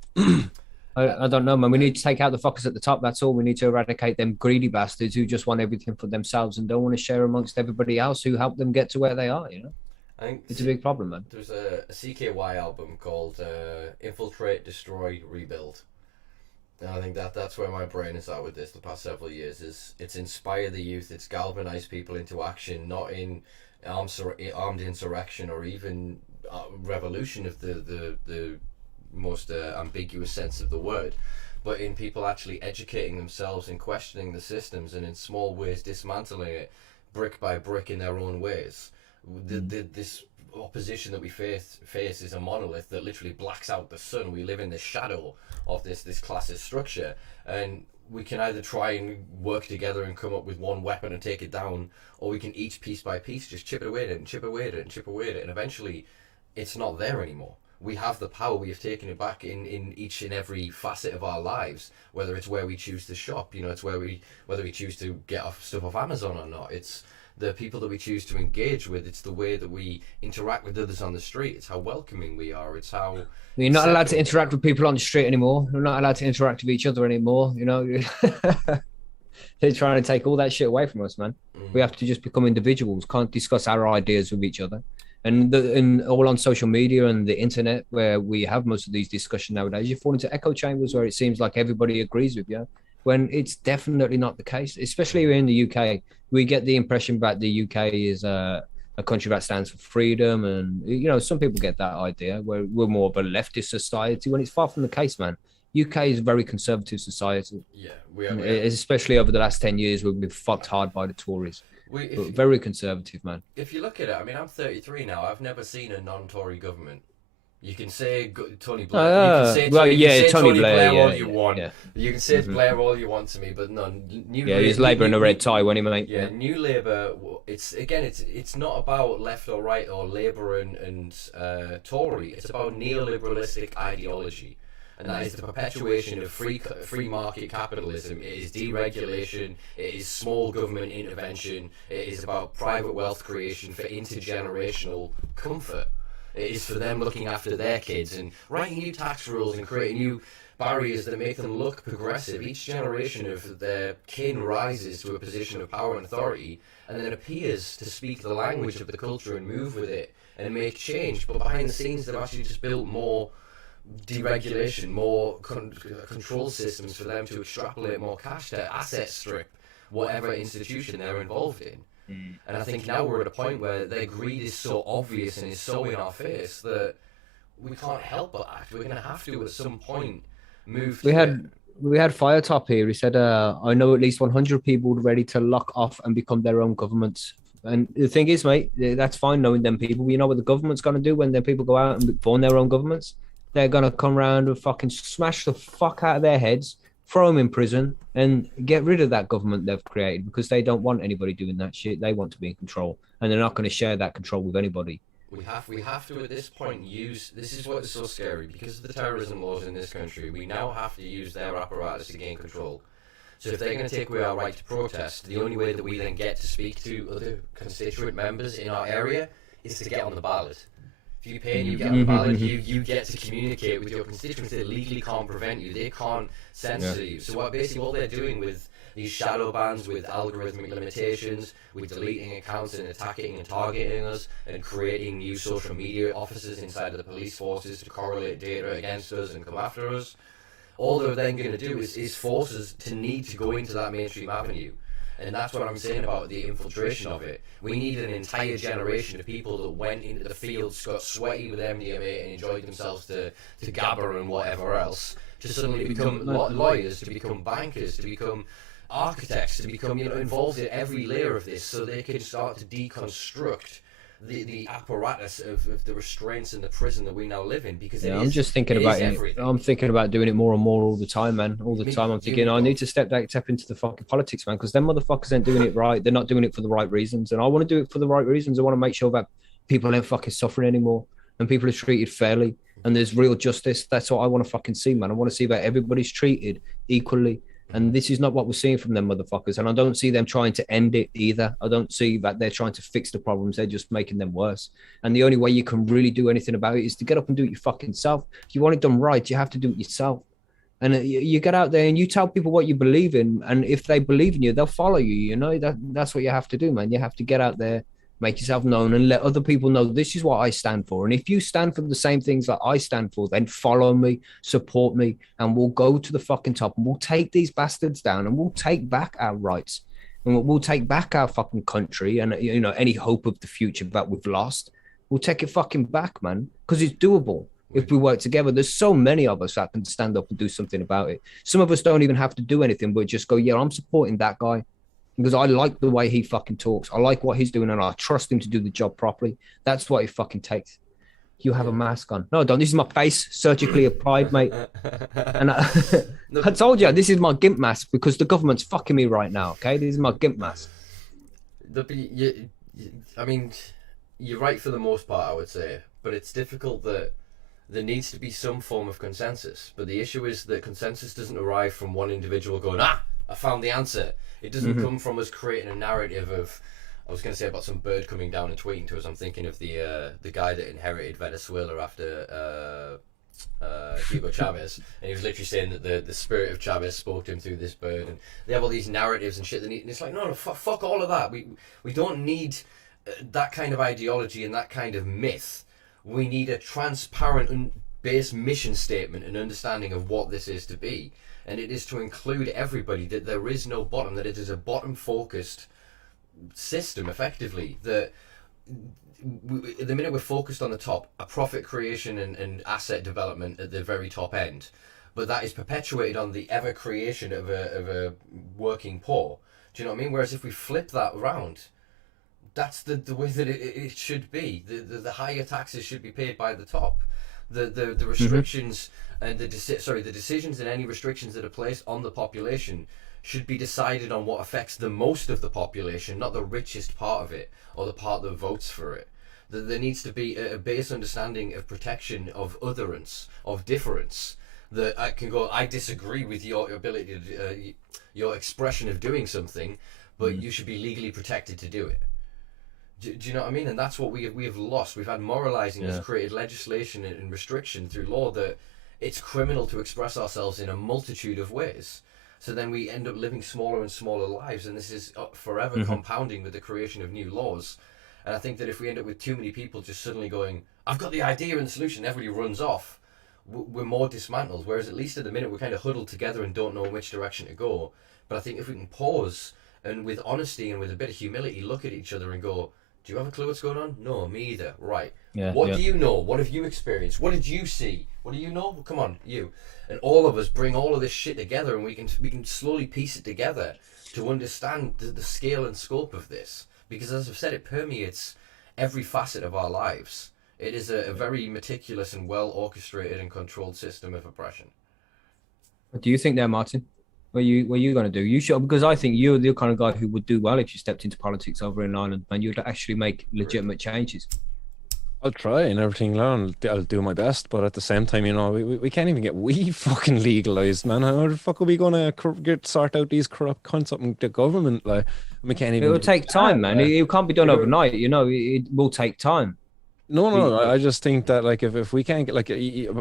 I don't know, man. We need to take out the fuckers at the top. That's all. We need to eradicate them greedy bastards who just want everything for themselves and don't want to share amongst everybody else who helped them get to where they are, you know? I think it's a big problem, man. There's a CKY album called Infiltrate, Destroy, Rebuild. And I think that's where my brain is at with this the past several years. Is it's inspired the youth, it's galvanized people into action, not in armed insurrection or even revolution of the most ambiguous sense of the word, but in people actually educating themselves and questioning the systems, and in small ways dismantling it brick by brick in their own ways. This opposition that we face is a monolith that literally blacks out the sun. We live in the shadow of this classist structure, and we can either try and work together and come up with one weapon and take it down, or we can each piece by piece just chip away at it and chip away at it and chip away at it, and eventually it's not there anymore. We have the power, we have taken it back in each and every facet of our lives, whether it's where we choose to shop, you know, it's whether we choose to get our stuff off Amazon or not, it's the people that we choose to engage with, it's the way that we interact with others on the street, it's how welcoming we are, it's how... You're not allowed to interact with people on the street anymore. We're not allowed to interact with each other anymore, you know. They're trying to take all that shit away from us, man. We have to just become individuals, can't discuss our ideas with each other. And all on social media and the internet, where we have most of these discussions nowadays, you fall into echo chambers where it seems like everybody agrees with you, when it's definitely not the case. Especially in the UK, we get the impression that the UK is a country that stands for freedom, and you know, some people get that idea where we're more of a leftist society, when it's far from the case, man. UK is a very conservative society. Yeah, we are. Especially over the last 10 years, we've been fucked hard by the Tories. Very conservative, man. If you look at it, I mean, I'm 33 now. I've never seen a non-Tory government. You can say Tony Blair. Tony Blair all you want. Yeah. You can say Blair all you want to me, but no. He's Labour in a red tie, when he mate. Yeah, New Labour. It's not about left or right or Labour and Tory. It's about neoliberalistic ideology. And that is the perpetuation of free market capitalism. It is deregulation. It is small government intervention. It is about private wealth creation for intergenerational comfort. It is for them looking after their kids and writing new tax rules and creating new barriers that make them look progressive. Each generation of their kin rises to a position of power and authority, and then appears to speak the language of the culture and move with it and make change. But behind the scenes, they've actually just built more deregulation, more control systems for them to extrapolate more cash to asset strip whatever institution they're involved in. And I think now we're at a point where their greed is so obvious and is so in our face that we can't help but act. We're going to have to at some point move. We had Firetop here. He said, I know at least 100 people ready to lock off and become their own governments. And the thing is, mate, that's fine knowing them people. You know what the government's going to do when their people go out and form their own governments? They're going to come around and fucking smash the fuck out of their heads, throw them in prison, and get rid of that government they've created, because they don't want anybody doing that shit. They want to be in control, and they're not going to share that control with anybody. We have to at this point use, this is what is so scary, because of the terrorism laws in this country, we now have to use their apparatus to gain control. So if they're going to take away our right to protest, the only way that we then get to speak to other constituent members in our area is to get on the ballot. If you pay and you get on the ballot, you get to communicate with your constituents. They legally can't prevent you. They can't censor you. So what they're doing with these shadow bans, with algorithmic limitations, with deleting accounts and attacking and targeting us, and creating new social media offices inside of the police forces to correlate data against us and come after us. all they're then going to do is force us to need to go into that mainstream avenue. And that's what I'm saying about the infiltration of it. We need an entire generation of people that went into the fields, got sweaty with MDMA and enjoyed themselves to gabba and whatever else, to suddenly become lawyers, to become bankers, to become architects, to become involved in every layer of this, so they can start to deconstruct the apparatus of the restraints in the prison that we now live in, because I'm just thinking about it. I'm thinking about doing it more and more all the time, man. All the time I'm thinking I need to step into the fucking politics, man, because them motherfuckers ain't doing it right. They're not doing it for the right reasons, and I want to do it for the right reasons. I want to make sure that people ain't fucking suffering anymore and people are treated fairly and there's real justice. That's what I want to fucking see, man. I want to see that everybody's treated equally. And this is not what we're seeing from them motherfuckers. And I don't see them trying to end it either. I don't see that they're trying to fix the problems. They're just making them worse. And the only way you can really do anything about it is to get up and do it your fucking self. If you want it done right, you have to do it yourself. And you get out there and you tell people what you believe in. And if they believe in you, they'll follow you. You know, that's what you have to do, man. You have to get out there, make yourself known, and let other people know this is what I stand for. And if you stand for the same things that I stand for, then follow me, support me, and we'll go to the fucking top and we'll take these bastards down and we'll take back our rights and we'll take back our fucking country and, you know, any hope of the future that we've lost. We'll take it fucking back, man, because it's doable if we work together. There's so many of us that can stand up and do something about it. Some of us don't even have to do anything, but just go, yeah, I'm supporting that guy, because I like the way he fucking talks. I like what he's doing, and I trust him to do the job properly. That's what it fucking takes. You have a mask on. No, I don't. This is my face, surgically applied, mate. And I told you, this is my GIMP mask because the government's fucking me right now, okay? This is my GIMP mask. I mean, you're right for the most part, I would say. But it's difficult that there needs to be some form of consensus. But the issue is that consensus doesn't arrive from one individual going, I found the answer. It doesn't come from us creating a narrative of, I was going to say about some bird coming down and tweeting to us. I'm thinking of the guy that inherited Venezuela after Hugo Chavez, and he was literally saying that the spirit of Chavez spoke to him through this bird, and they have all these narratives and shit. And it's like, no, fuck all of that. We don't need that kind of ideology and that kind of myth. We need a transparent based mission statement and understanding of what this is to be. And it is to include everybody, that there is no bottom, that it is a bottom-focused system, effectively. That the minute we're focused on the top, a profit creation and asset development at the very top end, but that is perpetuated on the ever creation of a working poor. Do you know what I mean? Whereas if we flip that around, that's the way that it should be. The higher taxes should be paid by the top. The restrictions and the decisions and any restrictions that are placed on the population should be decided on what affects the most of the population, not the richest part of it or the part that votes for it. There needs to be a base understanding of protection, of otherance, of difference. That I can go, I disagree with your ability to, your expression of doing something, but you should be legally protected to do it. Do you know what I mean? And that's what we have lost. We've had moralizing that's created legislation and restriction through law that it's criminal to express ourselves in a multitude of ways. So then we end up living smaller and smaller lives, and this is forever compounding with the creation of new laws. And I think that if we end up with too many people just suddenly going, I've got the idea and the solution, everybody runs off, we're more dismantled. Whereas at least at the minute we're kind of huddled together and don't know which direction to go. But I think if we can pause and with honesty and with a bit of humility look at each other and go, do you have a clue what's going on? No, me either. Right. What do you know? What have you experienced? What did you see? What do you know? Well, come on, you. And all of us bring all of this shit together, and we can slowly piece it together to understand the scale and scope of this. Because as I've said, it permeates every facet of our lives. It is a very meticulous and well orchestrated and controlled system of oppression. What do you think there, Martin? What are you going to do? You should, because I think you're the kind of guy who would do well if you stepped into politics over in Ireland, and you'd actually make legitimate changes. I'll try and everything, I'll do my best, but at the same time, you know, we can't even get weed fucking legalized, man. How the fuck are we going to sort out these corrupt cunts up in the government? Like, we can't even. It will take time, man. It can't be done overnight. You know, it will take time. No, I just think that, like, if we can't get, like,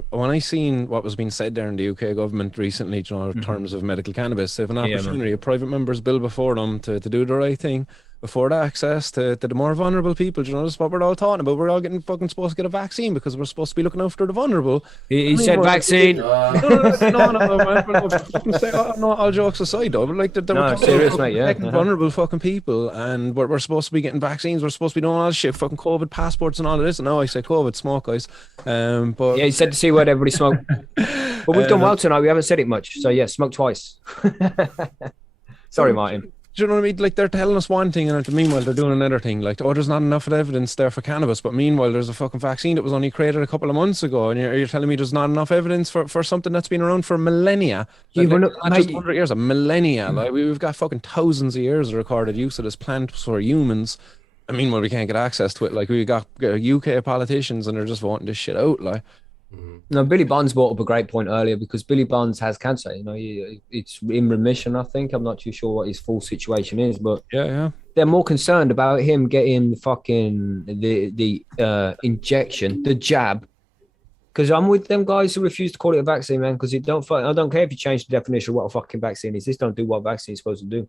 when I seen what was being said there in the UK government recently, you know, in terms of medical cannabis, they have an opportunity, a private member's bill before them to do the right thing. afford access to the more vulnerable people. You know, that's what we're all talking about. We're all getting fucking supposed to get a vaccine because we're supposed to be looking after the vulnerable. He said vaccine. No, all jokes aside, though, but like they were serious, mate. Yeah, vulnerable fucking people, and we're supposed to be getting vaccines. We're supposed to be doing all this shit, fucking COVID passports and all of this. And now I say COVID smoke, guys. But yeah, he said to see where everybody smoked. But we've done well tonight. We haven't said it much, so yeah, smoke twice. Sorry, Martin. Do you know what I mean? Like, they're telling us one thing, and meanwhile they're doing another thing. Like, oh, there's not enough evidence there for cannabis, but meanwhile there's a fucking vaccine that was only created a couple of months ago, and you're telling me there's not enough evidence for something that's been around for millennia. Like, not just 100 years, a millennia. Like, we've got fucking thousands of years of recorded use of this plant for humans. And meanwhile, we can't get access to it. Like, we got UK politicians, and they're just voting this shit out. Like, no, Billy Bonds brought up a great point earlier, because Billy Bonds has cancer. You know, it's in remission, I think. I'm not too sure what his full situation is, but yeah. They're more concerned about him getting fucking the injection, the jab. Because I'm with them guys who refuse to call it a vaccine, man. Because I don't care if you change the definition of what a fucking vaccine is. This don't do what a vaccine is supposed to do.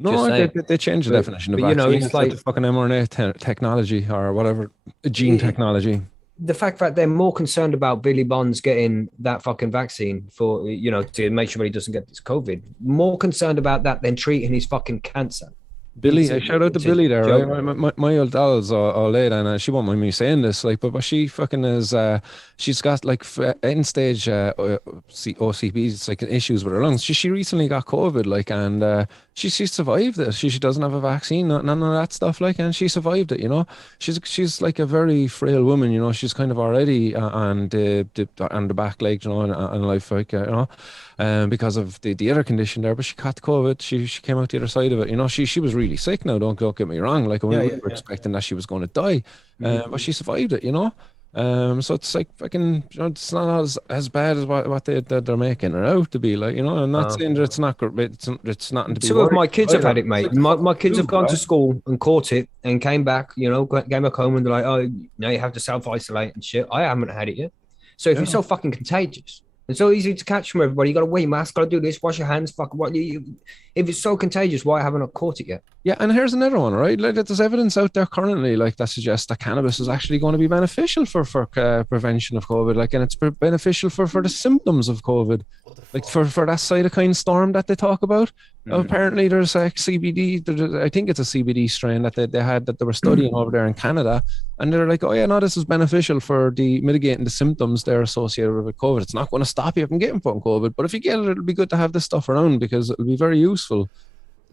No, they changed the definition of vaccine. You know, it's like the fucking mRNA technology or whatever, gene technology. The fact that they're more concerned about Billy Bonds getting that fucking vaccine for, you know, to make sure he doesn't get this COVID, more concerned about that than treating his fucking cancer. Billy, shout out to Billy there, right? My old doll's all late, and she won't mind me saying this, like, but she fucking is, she's got like end stage OCPs, like issues with her lungs. She recently got COVID, like, and she survived it. She doesn't have a vaccine, none of that stuff, like, and she survived it. You know, she's like a very frail woman. You know, she's kind of already on the back leg, you know, and life, like, you know. Because of the other condition there, but she caught COVID. She came out the other side of it. You know, she was really sick now. Don't get me wrong. Like, we were expecting that she was going to die, but she survived it. You know, so it's like fucking. You know, it's not as bad as what they're making her out to be. Like, you know, I'm not saying that it's not. It's nothing to be. Two of my kids have had it, mate. My kids have gone to school and caught it and came back. You know, came back home and they're like, oh, now you have to self isolate and shit. I haven't had it yet. So if you're so fucking contagious. It's so easy to catch from everybody. You got to wear your mask, got to do this, wash your hands. Fuck what if it's so contagious, why haven't I caught it yet? Yeah, and here's another one, right? Like, there's evidence out there currently, like, that suggests that cannabis is actually going to be beneficial for prevention of COVID, like, and it's beneficial for the symptoms of COVID, like for that cytokine storm that they talk about. Apparently, there's like CBD. I think it's a CBD strain that they were studying over there in Canada, and they're like, oh yeah, no, this is beneficial for mitigating the symptoms they're associated with COVID. It's not going to stop you from getting fucking COVID, but if you get it, it'll be good to have this stuff around because it'll be very useful.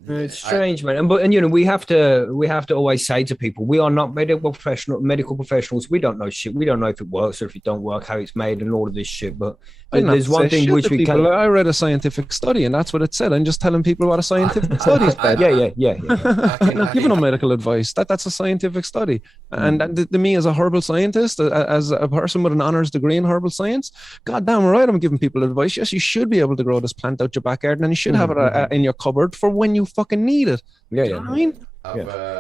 It's strange, man. And you know, we have to always say to people, we are not medical professionals. We don't know shit. We don't know if it works or if it don't work, how it's made, and all of this shit. But there's one thing which we can. I read a scientific study, and that's what it said. I'm just telling people what a scientific study is. Yeah. I'm not giving them medical advice. That's a scientific study. And to me, as a herbal scientist, as a person with an honours degree in herbal science, goddamn right, I'm giving people advice. Yes, you should be able to grow this plant out your back garden, and you should have it in your cupboard for when you fucking need it. Yeah. You know what I mean?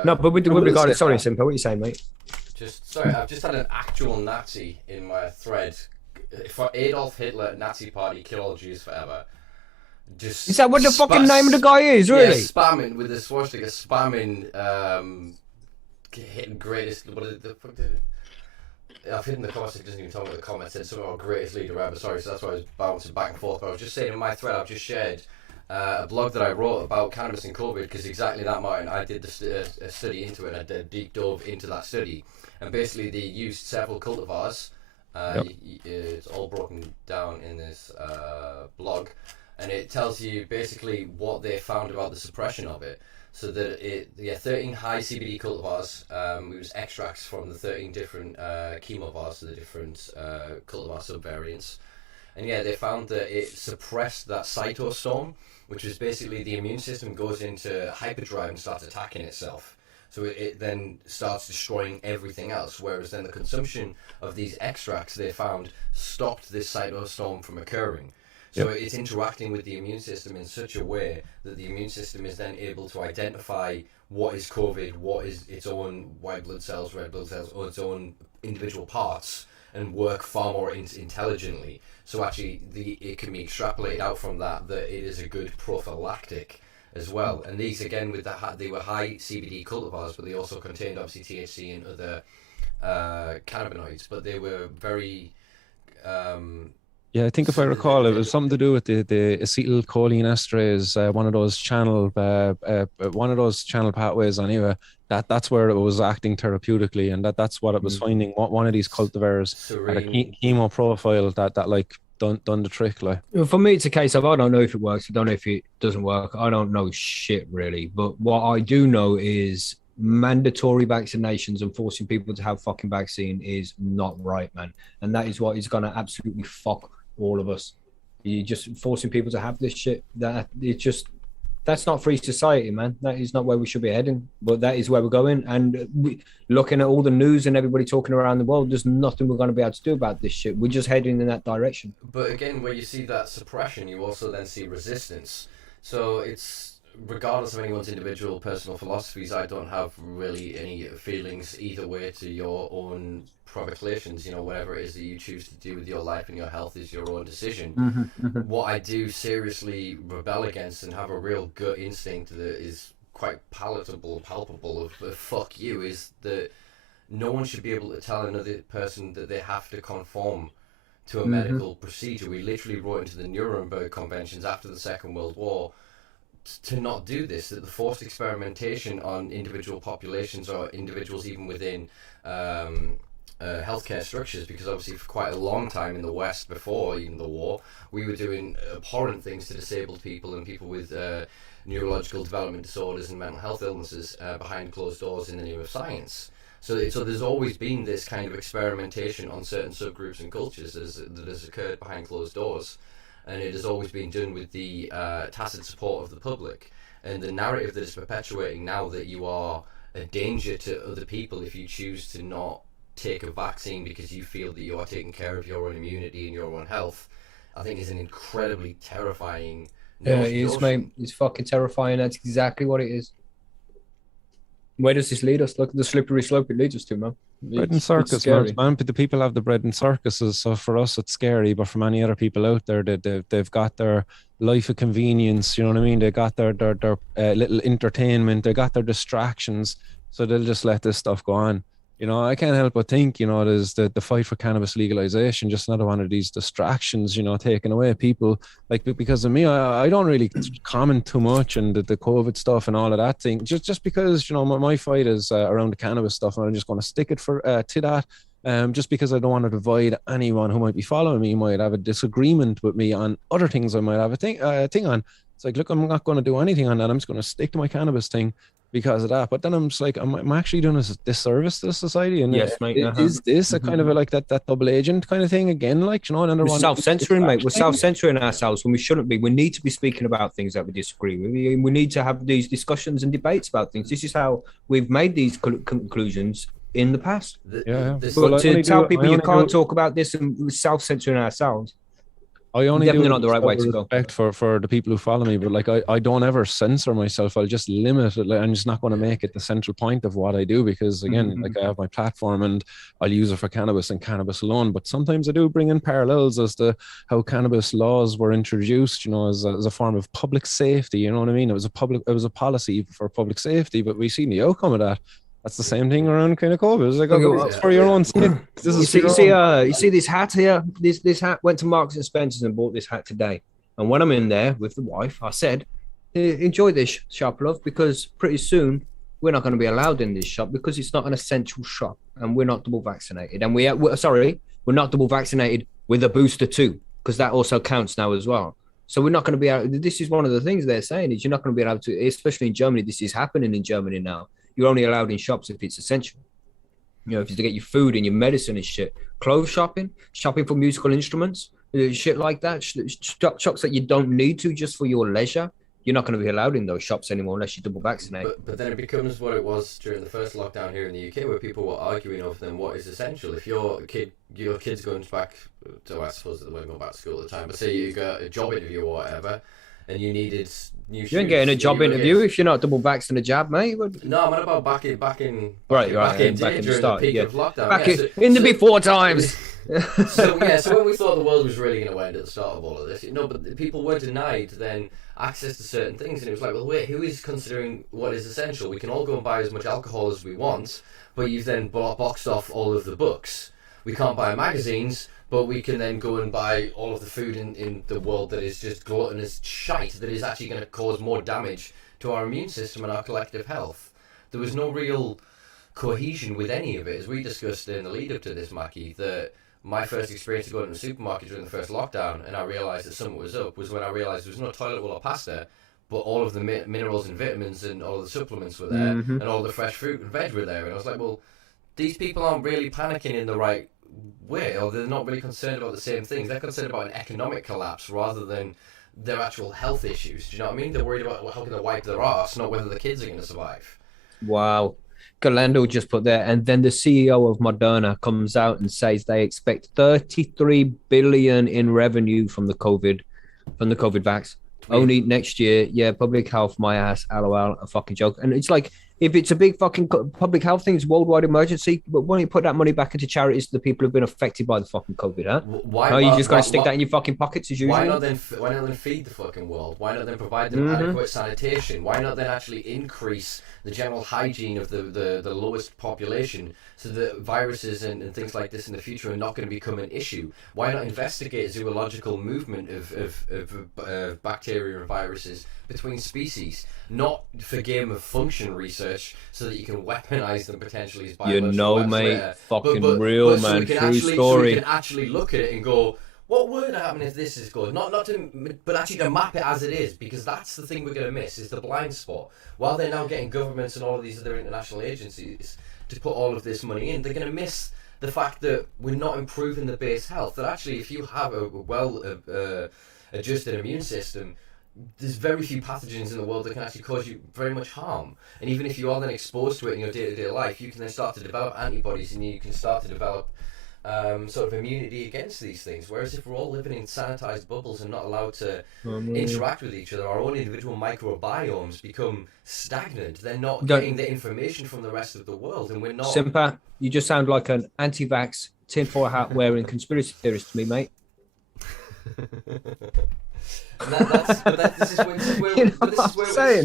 No, but with regard to, sorry, Simpa, what are you saying, mate? I've just had an actual Nazi in my thread. For Adolf Hitler, Nazi party, kill all Jews forever. Just is that what the fucking name of the guy is, really? Yeah, spamming with the swastika, hitting greatest. What is the fuck? I've hidden the comments. It doesn't even tell me what the comment said. Something about greatest leader ever. Sorry, so that's why I was bouncing back and forth. But I was just saying in my thread, I've just shared a blog that I wrote about cannabis and COVID, because exactly that, Martin. I did a study into it. And I did a deep dive into that study, and basically they used several cultivars. It's all broken down in this blog, and it tells you basically what they found about the suppression of it. So that 13 high CBD cultivars, it was extracts from the 13 different chemovars, so the different cultivar subvariants. And yeah, they found that it suppressed that cytostorm, which is basically the immune system goes into hyperdrive and starts attacking itself. So it then starts destroying everything else, whereas then the consumption of these extracts, they found, stopped this cytostorm from occurring. So it's interacting with the immune system in such a way that the immune system is then able to identify what is COVID, what is its own white blood cells, red blood cells, or its own individual parts, and work far more intelligently. So actually, it can be extrapolated out from that it is a good prophylactic as well. And these, again, with they were high CBD cultivars, but they also contained obviously THC and other cannabinoids, but they were very yeah, I think if I recall, it was something to do with the acetylcholine esterase, one of those channel pathways. Anyway, that's where it was acting therapeutically, and that's what it was finding. One of these cultivars had a chemo profile that like done the trick. Like, for me, it's a case of I don't know if it works. I don't know if it doesn't work. I don't know shit really. But what I do know is mandatory vaccinations and forcing people to have fucking vaccine is not right, man. And that is what is going to absolutely fuck all of us. You're just forcing people to have this shit. That's not free society, man. That is not where we should be heading, but that is where we're going. And looking at all the news and everybody talking around the world, there's nothing we're going to be able to do about this shit. We're just heading in that direction. But again, where you see that suppression, you also then see resistance. So it's, regardless of anyone's individual personal philosophies, I don't have really any feelings either way to your own provocations. Whatever it is that you choose to do with your life and your health is your own decision. What I do seriously rebel against and have a real gut instinct that is quite palpable of fuck you, is that no one should be able to tell another person that they have to conform to a medical procedure. We literally wrote into the Nuremberg Conventions after the Second World War to not do this, that the forced experimentation on individual populations or individuals even within healthcare structures, because obviously for quite a long time in the West, before even the war, we were doing abhorrent things to disabled people and people with neurological development disorders and mental health illnesses behind closed doors in the name of science. So there's always been this kind of experimentation on certain subgroups and cultures that has occurred behind closed doors. And it has always been done with the tacit support of the public. And the narrative that is perpetuating now, that you are a danger to other people if you choose to not take a vaccine because you feel that you are taking care of your own immunity and your own health, I think is an incredibly terrifying notion. Yeah, it is, mate. It's fucking terrifying. That's exactly what it is. Where does this lead us? Look at the slippery slope it leads us to, man. Bread and circus, man. But the people have the bread and circuses, so for us it's scary. But for many other people out there, they've got their life of convenience. You know what I mean? They got their little entertainment. They got their distractions, so they'll just let this stuff go on. I can't help but think, there's the fight for cannabis legalization, just another one of these distractions, taking away people. Like, because of me, I don't really comment too much and the COVID stuff and all of that thing, just because, my fight is around the cannabis stuff, and I'm just going to stick it to that. Just because I don't want to divide anyone who might be following me, might have a disagreement with me on other things I might have a thing on. It's like, look, I'm not going to do anything on that. I'm just going to stick to my cannabis thing because of that. But then I'm just like, I'm actually doing a disservice to society. And yes, mate. Is this a kind of like that double agent kind of thing again? Like, we're self-censoring, mate. We're self-censoring ourselves when we shouldn't be. We need to be speaking about things that we disagree with. We need to have these discussions and debates about things. This is how we've made these conclusions in the past. Yeah. But to tell people you can't talk about this and we're self-censoring ourselves, I only definitely do not the right way to go. Respect for the people who follow me, but like I don't ever censor myself. I'll just limit it. Like, I'm just not going to make it the central point of what I do, because again, like, I have my platform and I'll use it for cannabis and cannabis alone. But sometimes I do bring in parallels as to how cannabis laws were introduced, as a form of public safety. You know what I mean? It was a policy for public safety, but we've seen the outcome of that. That's the same thing around kind of COVID. It's like, it's for your own skin. You see this hat here? This hat, went to Marks and Spencer's and bought this hat today. And when I'm in there with the wife, I said, enjoy this shop, love, because pretty soon we're not going to be allowed in this shop because it's not an essential shop and we're not double vaccinated. And we're not double vaccinated with a booster too, because that also counts now as well. So we're not going to be able. This is one of the things they're saying, is you're not going to be able to, especially in Germany. This is happening in Germany now. You're only allowed in shops if it's essential. If it's to get your food and your medicine and shit. Clothes shopping for musical instruments, shit like that. Shops that you don't need to just for your leisure. You're not going to be allowed in those shops anymore unless you're double vaccinated. But then it becomes what it was during the first lockdown here in the UK, where people were arguing over them what is essential. If your kid's going back to, I suppose they weren't going back to school at the time, but say you got a job interview or whatever, and you needed new shoes. You ain't getting a job interview if you're not double vaxxed in a jab, mate. No, I'm on about back in back in the start, peak of lockdown. Back in the before times. So when we thought the world was really going to end at the start of all of this, but people were denied then access to certain things. And it was like, well, wait, who is considering what is essential? We can all go and buy as much alcohol as we want, but you've then boxed off all of the books. We can't buy magazines, but we can then go and buy all of the food in the world that is just gluttonous shite that is actually going to cause more damage to our immune system and our collective health. There was no real cohesion with any of it, as we discussed in the lead up to this, Macky, that my first experience of going to the supermarket during the first lockdown, and I realised that something was up, was when I realised there was no toilet roll or pasta, but all of the minerals and vitamins and all of the supplements were there, and all the fresh fruit and veg were there. And I was like, well, these people aren't really panicking in the right way, or they're not really concerned about the same things. They're concerned about an economic collapse rather than their actual health issues. Do you know what I mean? They're worried about how can they wipe their arse, not whether the kids are going to survive. Wow. Galendo just put there, and then the CEO of Moderna comes out and says they expect 33 billion in revenue from the COVID vax. Only next year. Yeah, public health, my ass, lol, a fucking joke. And it's like, if it's a big fucking public health thing, it's a worldwide emergency, but why don't you put that money back into charities to the people who've been affected by the fucking COVID, huh? Why are you just going to stick that in your fucking pockets as usual? Why not then feed the fucking world? Why not then provide them adequate sanitation? Why not then actually increase the general hygiene of the lowest population so that viruses and things like this in the future are not going to become an issue? Why not investigate zoological movement of bacteria and viruses between species, not for game of function research so that you can weaponize them potentially as biological you know, weapons mate, later. fucking but real, so man, true story. So we can actually look at it and go, what would happen if this is good? But actually to map it as it is, because that's the thing we're going to miss, is the blind spot. While they're now getting governments and all of these other international agencies to put all of this money in, they're going to miss the fact that we're not improving the base health. That actually, if you have a well adjusted immune system, there's very few pathogens in the world that can actually cause you very much harm. And even if you are then exposed to it in your day-to-day life, you can then start to develop antibodies and you can start to develop sort of immunity against these things. Whereas if we're all living in sanitized bubbles and not allowed to interact with each other, our own individual microbiomes become stagnant. They're not getting the information from the rest of the world, and we're not... Simpa, you just sound like an anti-vax, tinfoil hat wearing conspiracy theorist to me, mate. This is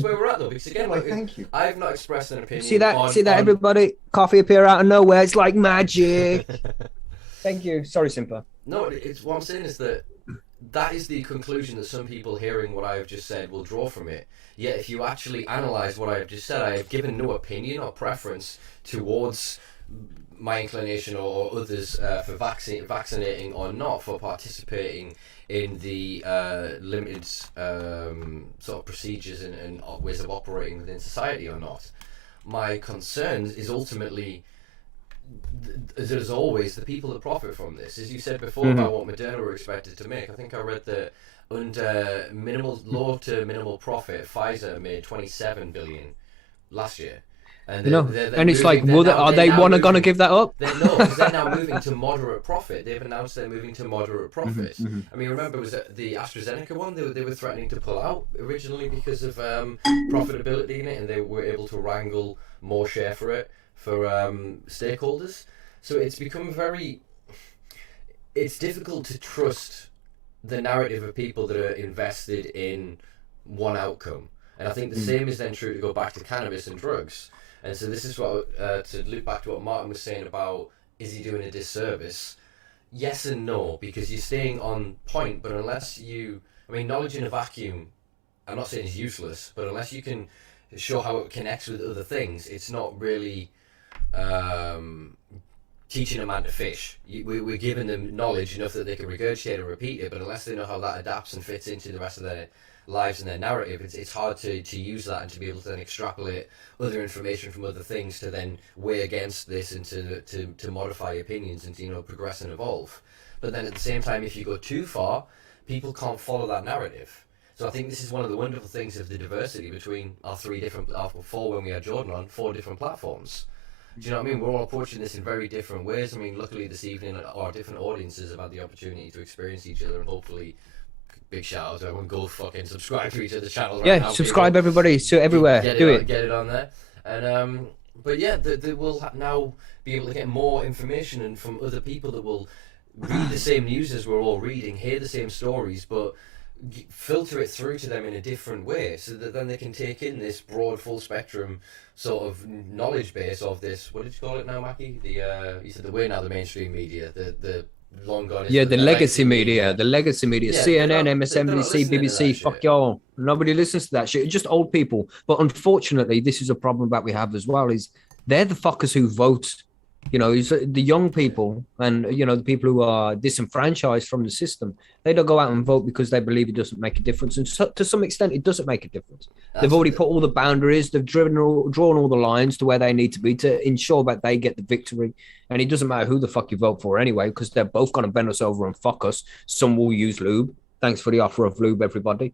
where we're at, though, because again, like, thank you. I've not expressed an opinion. See that, everybody? Coffee appear out of nowhere. It's like magic. Thank you. Sorry, Simpa. No, it's what I'm saying is that is the conclusion that some people hearing what I have just said will draw from it. Yet, if you actually analyse what I have just said, I have given no opinion or preference towards my inclination or others for vaccinating or not, for participating in the limited sort of procedures and ways of operating within society or not. My concern is ultimately, as always, the people that profit from this. As you said before about what Moderna were expected to make, I think I read that under low to minimal profit, Pfizer made 27 billion last year. And it's like, are they going to give that up? No, because they're now moving to moderate profit. They've announced they're moving to moderate profit. I mean, remember, it was the AstraZeneca one? They were threatening to pull out originally because of profitability in it, and they were able to wrangle more share for it for stakeholders. So it's become it's difficult to trust the narrative of people that are invested in one outcome. And I think the same is then true to go back to cannabis and drugs. And so this is what, to loop back to what Martin was saying about, is he doing a disservice? Yes and no, because you're staying on point, but unless knowledge in a vacuum, I'm not saying is useless, but unless you can show how it connects with other things, it's not really teaching a man to fish. We're giving them knowledge enough that they can regurgitate and repeat it, but unless they know how that adapts and fits into the rest of their lives and their narrative, it's hard to use that and to be able to then extrapolate other information from other things to then weigh against this and to modify opinions and to progress and evolve. But then at the same time, if you go too far, people can't follow that narrative. So I think this is one of the wonderful things of the diversity between our four when we had Jordan on, 4 different platforms. Do you know what I mean? We're all approaching this in very different ways. I mean, luckily this evening our different audiences have had the opportunity to experience each other, and hopefully, big shout out to everyone, go fucking subscribe to each other's channels. Yeah, now, subscribe everybody, so everywhere. Get it on there. And but yeah, they will now be able to get more information and from other people that will read the same news as we're all reading, hear the same stories, but filter it through to them in a different way, so that then they can take in this broad, full spectrum sort of knowledge base of this. What did you call it now, Macky? You said we're now the mainstream media, the long gone. Yeah, the legacy media, the legacy media, Yeah, CNN, they're not MSNBC, listening to BBC, that fuck shit. y'all. Nobody listens to that shit. Just old people. But unfortunately, this is a problem that we have as well, is they're the fuckers who vote. You know, it's the young people and, you know, the people who are disenfranchised from the system. They don't go out and vote because they believe it doesn't make a difference. And so, to some extent, it doesn't make a difference. They've already put all the boundaries. They've drawn all the lines to where they need to be to ensure that they get the victory. And it doesn't matter who the fuck you vote for anyway, because they're both going to bend us over and fuck us. Some will use lube. Thanks for the offer of lube, everybody.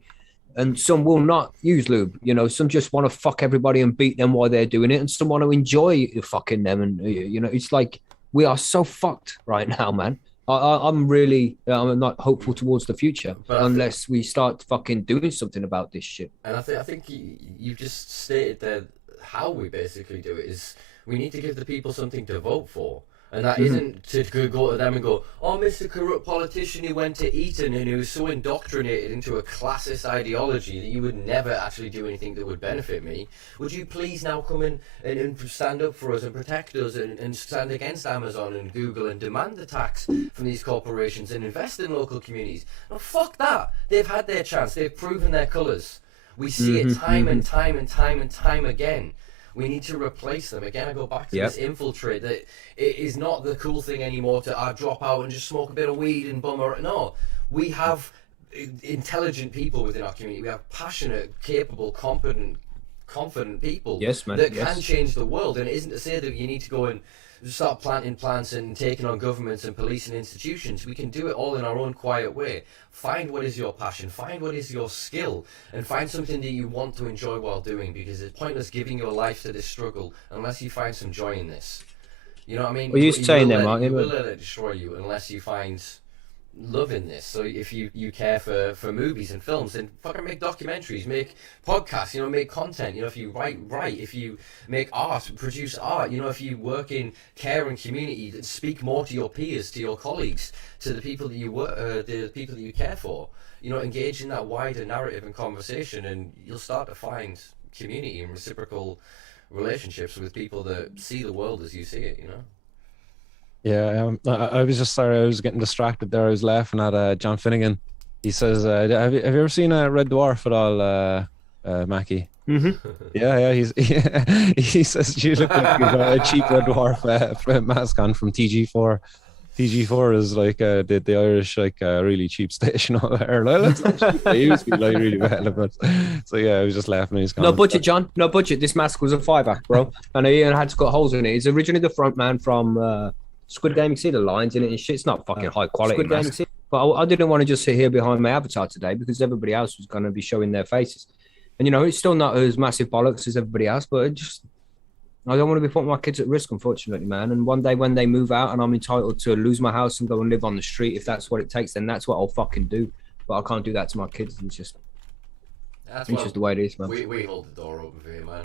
And some will not use lube. You know, some just want to fuck everybody and beat them while they're doing it. And some want to enjoy fucking them. And, you know, it's like we are so fucked right now, man. I'm not hopeful towards the future unless we start fucking doing something about this shit. And I think you've just stated there how we basically do it is we need to give the people something to vote for. And that isn't to go to them and go, oh, Mr. Corrupt Politician who went to Eton and who was so indoctrinated into a classist ideology that you would never actually do anything that would benefit me. Would you please now come in and stand up for us and protect us and stand against Amazon and Google and demand the tax from these corporations and invest in local communities? No, fuck that. They've had their chance. They've proven their colours. We see it time and time and time and time again. We need to replace them. Again, I go back to this infiltrate, that it is not the cool thing anymore to drop out and just smoke a bit of weed and bum around. No, we have intelligent people within our community. We have passionate, capable, competent, confident people that can change the world. And it isn't to say that you need to go and start planting plants and taking on governments and police and institutions. We can do it all in our own quiet way. Find what is your passion, find what is your skill, and find something that you want to enjoy while doing, because it's pointless giving your life to this struggle unless you find some joy in this. You know what I mean? Well, you're saying that, Mark. You will let it destroy you unless you find love in this. So if you care for movies and films, then fucking make documentaries, make podcasts, you know, make content. You know, if you write, if you make art, produce art. You know, if you work in care and community, speak more to your peers, to your colleagues, to the people that you work, the people that you care for. You know, engage in that wider narrative and conversation, and you'll start to find community and reciprocal relationships with people that see the world as you see it. You know. Yeah, I was just sorry. I was getting distracted there. I was laughing at John Finnegan. He says, "Have you ever seen a Red Dwarf at all, Macky?" Yeah. He says you look like a cheap Red Dwarf mask on from TG4. TG4 is like the Irish really cheap station over there. Let's not cheap. They used to be like really relevant. So yeah, I was just laughing. He's no budget, John. No budget. This mask was a fiver, bro, and he had to cut holes in it. He's originally the front man from Squid Game. You see the lines in it and shit. It's not fucking high quality. Squid Game. But I didn't want to just sit here behind my avatar today because everybody else was going to be showing their faces. And, you know, it's still not as massive bollocks as everybody else, but I don't want to be putting my kids at risk, unfortunately, man. And one day when they move out and I'm entitled to lose my house and go and live on the street, if that's what it takes, then that's what I'll fucking do. But I can't do that to my kids. It's just the way it is, man. We hold the door open for you, man.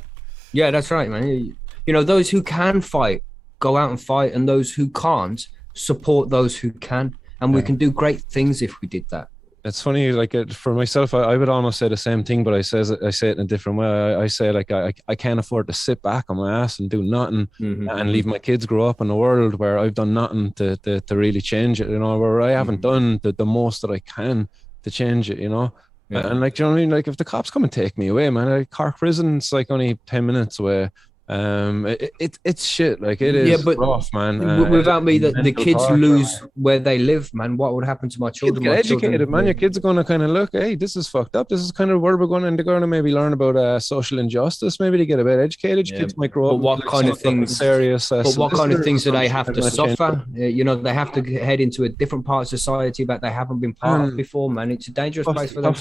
Yeah, that's right, man. You know, those who can fight, go out and fight, and those who can't, support those who can. And we can do great things if we did that. It's funny, like for myself, I would almost say the same thing, but I say it in a different way. I say like I can't afford to sit back on my ass and do nothing and leave my kids grow up in a world where I've done nothing to really change it. You know, where I haven't done the most that I can to change it. You know, and like, do you know what I mean? Like if the cops come and take me away, man, like Cork Prison's like only 10 minutes away. It's shit, like it is. Yeah, but rough, man. Without me, the kids lose where they live, man. What would happen to my children? Get educated, man. Your kids are going to kind of look, hey, this is fucked up. This is kind of where we're going, and they're going to maybe learn about social injustice. Maybe they get a bit educated. Your kids might grow up. But what kind of things? Serious. But what kind of things do they have to suffer? You know, they have to head into a different part of society that they haven't been part of before, man. It's a dangerous place for them.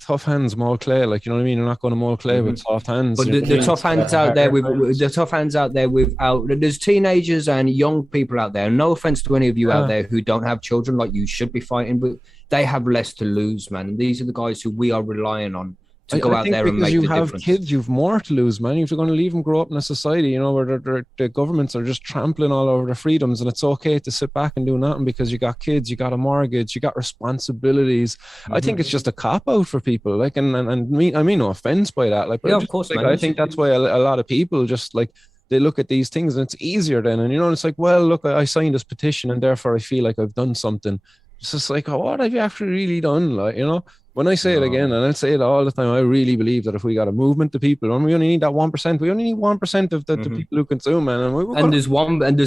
Tough hands, mold clay. Like, you know what I mean? You're not going to mold clay with soft hands. But the tough hands out there without. There's teenagers and young people out there. No offense to any of you out there who don't have children, like you should be fighting, but they have less to lose, man. And these are the guys who we are relying on to go out think there and because make you the have difference. kids, you've more to lose, man. You're going to leave them grow up in a society, you know, where the governments are just trampling all over their freedoms, and it's okay to sit back and do nothing because you got kids, you got a mortgage, you got responsibilities. I think it's just a cop out for people, like, and me, I mean, no offense by that, like, but Yeah, I of just, course, like, man. I think that's why a lot of people just like, they look at these things and it's easier then, and you know, it's like, well, look, I signed this petition and therefore I feel like I've done something. It's just like, oh, what have you actually really done, like, you know? When I say it again, and I'll say it all the time, I really believe that if we got a movement of people, and we only need that 1%, we only need 1% of the people who consume, man. And there's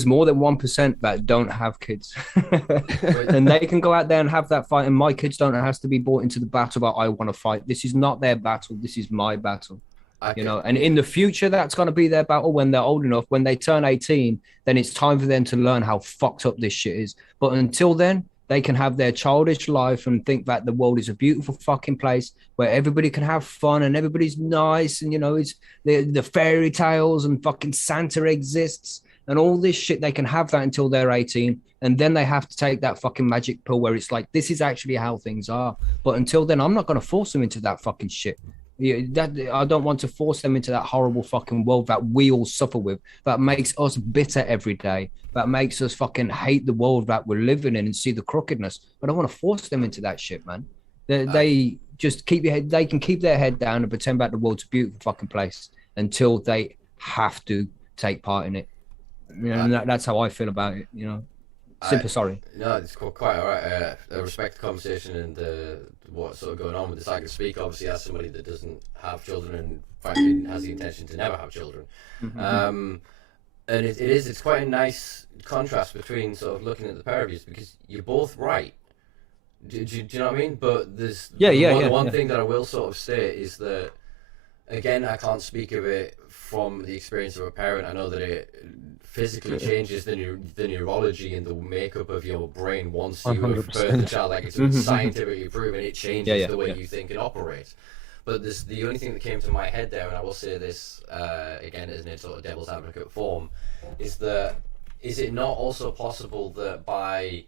more than 1% that don't have kids, and they can go out there and have that fight. And my kids don't have to be brought into the battle about I want to fight. This is not their battle. This is my battle. You know, and in the future, that's going to be their battle when they're old enough. When they turn 18, then it's time for them to learn how fucked up this shit is. But until then, they can have their childish life and think that the world is a beautiful fucking place where everybody can have fun and everybody's nice. And, you know, it's the fairy tales and fucking Santa exists and all this shit. They can have that until they're 18. And then they have to take that fucking magic pill where it's like, this is actually how things are. But until then, I'm not going to force them into that fucking shit. I don't want to force them into that horrible fucking world that we all suffer with, that makes us bitter every day, that makes us fucking hate the world that we're living in and see the crookedness. But I don't want to force them into that shit, man. They just they can keep their head down and pretend that the world's a beautiful fucking place until they have to take part in it. You know, and that's how I feel about it, you know. Simpa, sorry. No, it's quite all right. I respect the conversation and what's sort of going on with this. I can speak, obviously, as somebody that doesn't have children and frankly has the intention to never have children. And it's quite a nice contrast between sort of looking at the pair of you, because you're both right. Do you know what I mean? But there's one thing that I will sort of say is that, again, I can't speak of it from the experience of a parent. I know that it physically changes the neurology and the makeup of your brain once you have birthed the child. Like, it's scientifically proven, it changes the way you think and operate. But the only thing that came to my head there, and I will say this again as in sort of devil's advocate form, is it not also possible that by,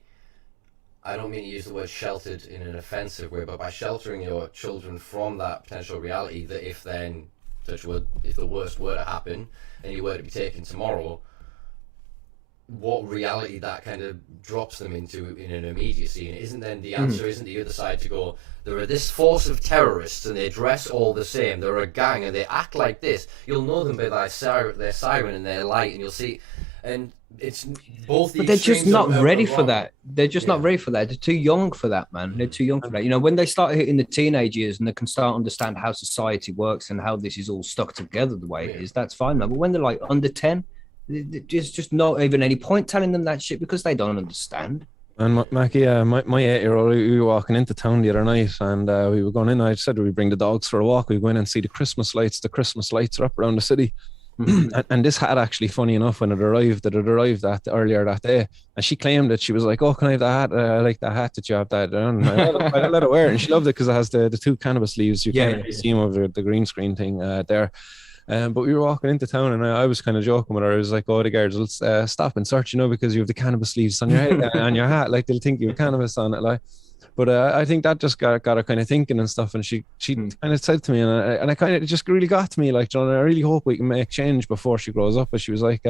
I don't mean to use the word sheltered in an offensive way, but by sheltering your children from that potential reality, that if then, touch wood, if the worst were to happen and you were to be taken tomorrow, what reality that kind of drops them into in an immediacy? And isn't then the answer, isn't the other side to go, there are this force of terrorists and they dress all the same, they're a gang and they act like this, you'll know them by their siren and their light, and you'll see, and it's both the, but they're just not ready for wrong. That they're just not ready for that. They're too young for that, man. They're too young for that. You know, when they start hitting the teenage years and they can start to understand how society works and how this is all stuck together the way it is, that's fine, man. But when they're like under 10, there's just not even any point telling them that shit because they don't understand. And Macky, my 8-year-old, we were walking into town the other night and we were going in. I said, we bring the dogs for a walk. We go in and see the Christmas lights. The Christmas lights are up around the city. And this hat, actually, funny enough, when it arrived earlier that day, and she claimed that she was like, oh, can I have that hat? I like that hat that you have that on. I let her wear it, and she loved it because it has the two cannabis leaves. You can't really see them over the green screen thing there. But we were walking into town and I was kind of joking with her. I was like, oh, the guards will stop and search, you know, because you have the cannabis leaves on your head and your hat. Like, they'll think you have cannabis on it. Like, but I think that just got her kind of thinking and stuff. And she kind of said to me, and I kind of, it just really got to me, like, John, I really hope we can make change before she grows up. But she was like,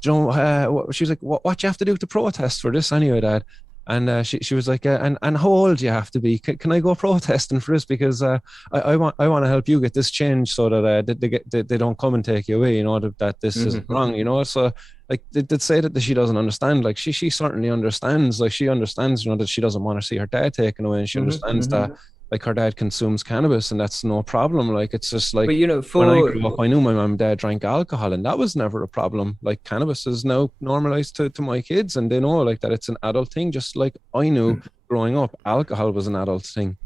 John, she was like, what you have to do to protest for this anyway, Dad? And she was like, and how old do you have to be? Can I go protesting for this? Because I want to help you get this change so that they don't come and take you away, you know, that this is wrong, you know. So like they'd say that she doesn't understand. Like she certainly understands. Like she understands, you know, that she doesn't want to see her dad taken away, and she understands that like her dad consumes cannabis and that's no problem. Like it's just like, but, you know, when I grew up, I knew my mom and dad drank alcohol and that was never a problem. Like cannabis is now normalized to my kids and they know like that it's an adult thing, just like I knew growing up alcohol was an adult thing.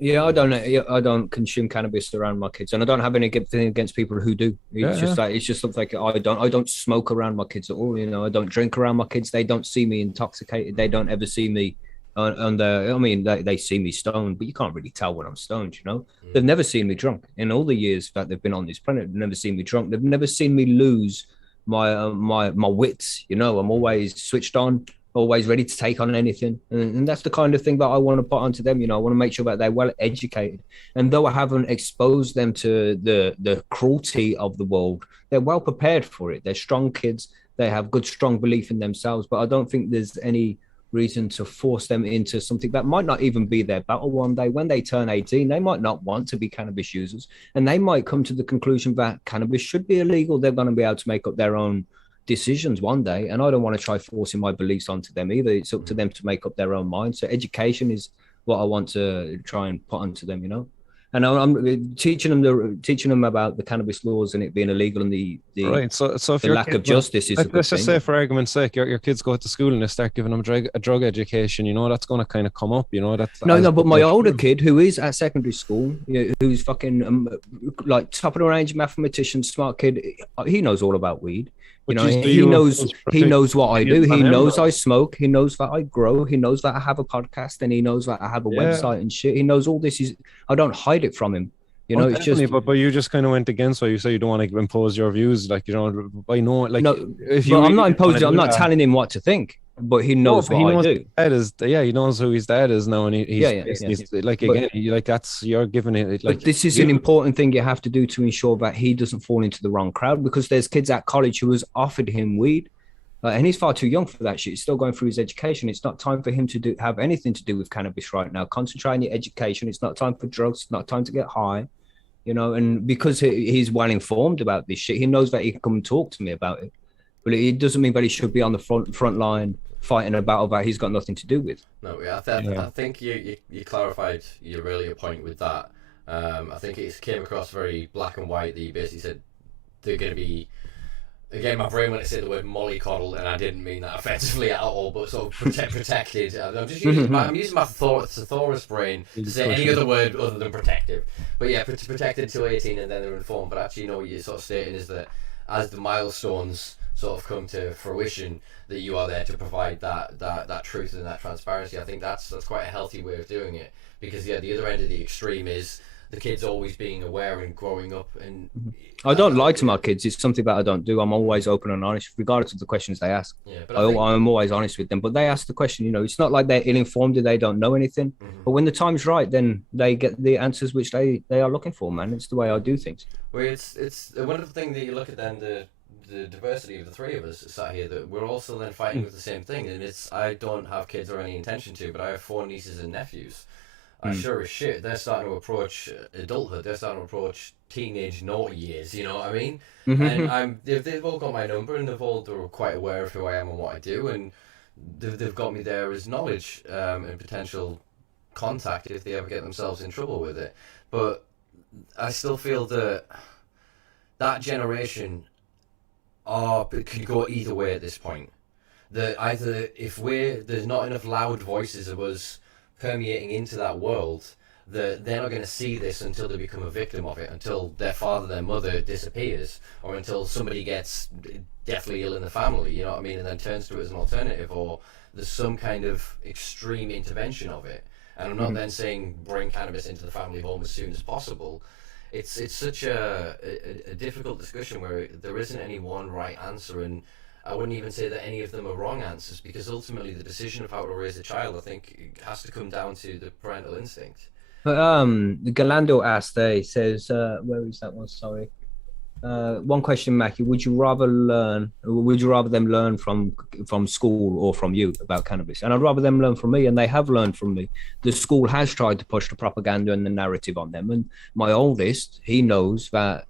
Yeah, I don't consume cannabis around my kids, and I don't have anything against people who do. It's just something like I don't smoke around my kids at all. You know, I don't drink around my kids. They don't see me intoxicated. They don't ever see me they see me stoned, but you can't really tell when I'm stoned, you know. They've never seen me drunk in all the years that they've been on this planet. They've never seen me drunk. They've never seen me lose my wits, you know. I'm always switched on. always ready to take on anything. And that's the kind of thing that I want to put onto them. You know, I want to make sure that they're well educated. And though I haven't exposed them to the cruelty of the world, they're well prepared for it. They're strong kids. They have good, strong belief in themselves. But I don't think there's any reason to force them into something that might not even be their battle one day. When they turn 18, they might not want to be cannabis users. And they might come to the conclusion that cannabis should be illegal. They're going to be able to make up their own decisions one day, and I don't want to try forcing my beliefs onto them either. It's up to them to make up their own mind. So education is what I want to try and put onto them, you know. And I'm teaching them about the cannabis laws and it being illegal, and the right. So if the lack of justice is a good let's just thing. say, for argument's sake, your kids go to school and they start giving them a drug education. You know, that's going to kind of come up. You know, that's no. But my older kid, who is at secondary school, who's fucking like top of the range mathematician, smart kid, he knows all about weed. You know, he knows what I do. He knows I smoke. He knows that I grow. He knows that I have a podcast, and he knows that I have a website and shit. He knows all this. I don't hide it from him. You know, it's just. But you just kind of went against what you say. You don't want to impose your views, like, you know. I know, like, no. I'm not imposing. I'm not telling him what to think. But he knows what I do. He knows who his dad is now, and he's like, again, you're giving it. Like, but this is an important thing you have to do to ensure that he doesn't fall into the wrong crowd, because there's kids at college who has offered him weed, and he's far too young for that shit. He's still going through his education. It's not time for him to have anything to do with cannabis right now. Concentrate on your education. It's not time for drugs. It's not time to get high, you know. And because he's well informed about this shit, he knows that he can come and talk to me about it. But it doesn't mean that he should be on the front line fighting a battle that he's got nothing to do with. No, I think you clarified your earlier point with that. I think it came across very black and white that you basically said they're going to be, again, my brain when I said the word mollycoddled, and I didn't mean that offensively at all, but sort of protected. I'm just using my thesaurus brain to say any other word other than protective. But yeah, protected till 18 and then they're informed. But actually, what you're sort of stating is that as the milestones sort of come to fruition, that you are there to provide that truth and that transparency. I think that's quite a healthy way of doing it, because the other end of the extreme is the kids always being aware and growing up. And I don't lie to my kids. It's something that I don't do. I'm always open and honest, regardless of the questions they ask. Yeah, but I'm always honest with them. But they ask the question, you know, it's not like they're ill-informed and they don't know anything. But when the time's right, then they get the answers which they are looking for, man. It's the way I do things. Well, it's one of the things that you look at then, the diversity of the three of us sat here, that we're also then fighting with the same thing. And I don't have kids or any intention to, but I have 4 nieces and nephews. Sure as shit, they're starting to approach adulthood. They're starting to approach teenage naughty years. You know what I mean? And they've all got my number, and they're quite aware of who I am and what I do, and they've got me there as knowledge and potential contact if they ever get themselves in trouble with it. But I still feel that generation could go either way at this point. That either there's not enough loud voices of us permeating into that world, that they're not going to see this until they become a victim of it, until their father, their mother disappears, or until somebody gets deathly ill in the family, you know what I mean, and then turns to it as an alternative, or there's some kind of extreme intervention of it. And I'm not then saying bring cannabis into the family home as soon as possible. It's such a difficult discussion where there isn't any one right answer, and I wouldn't even say that any of them are wrong answers, because ultimately the decision of how to raise a child, I think, has to come down to the parental instinct. Galando asked, he says, where is that one? Sorry. One question, Macky, would you rather them learn from school or from you about cannabis? And I'd rather them learn from me, and they have learned from me. The school has tried to push the propaganda and the narrative on them. And my oldest, he knows that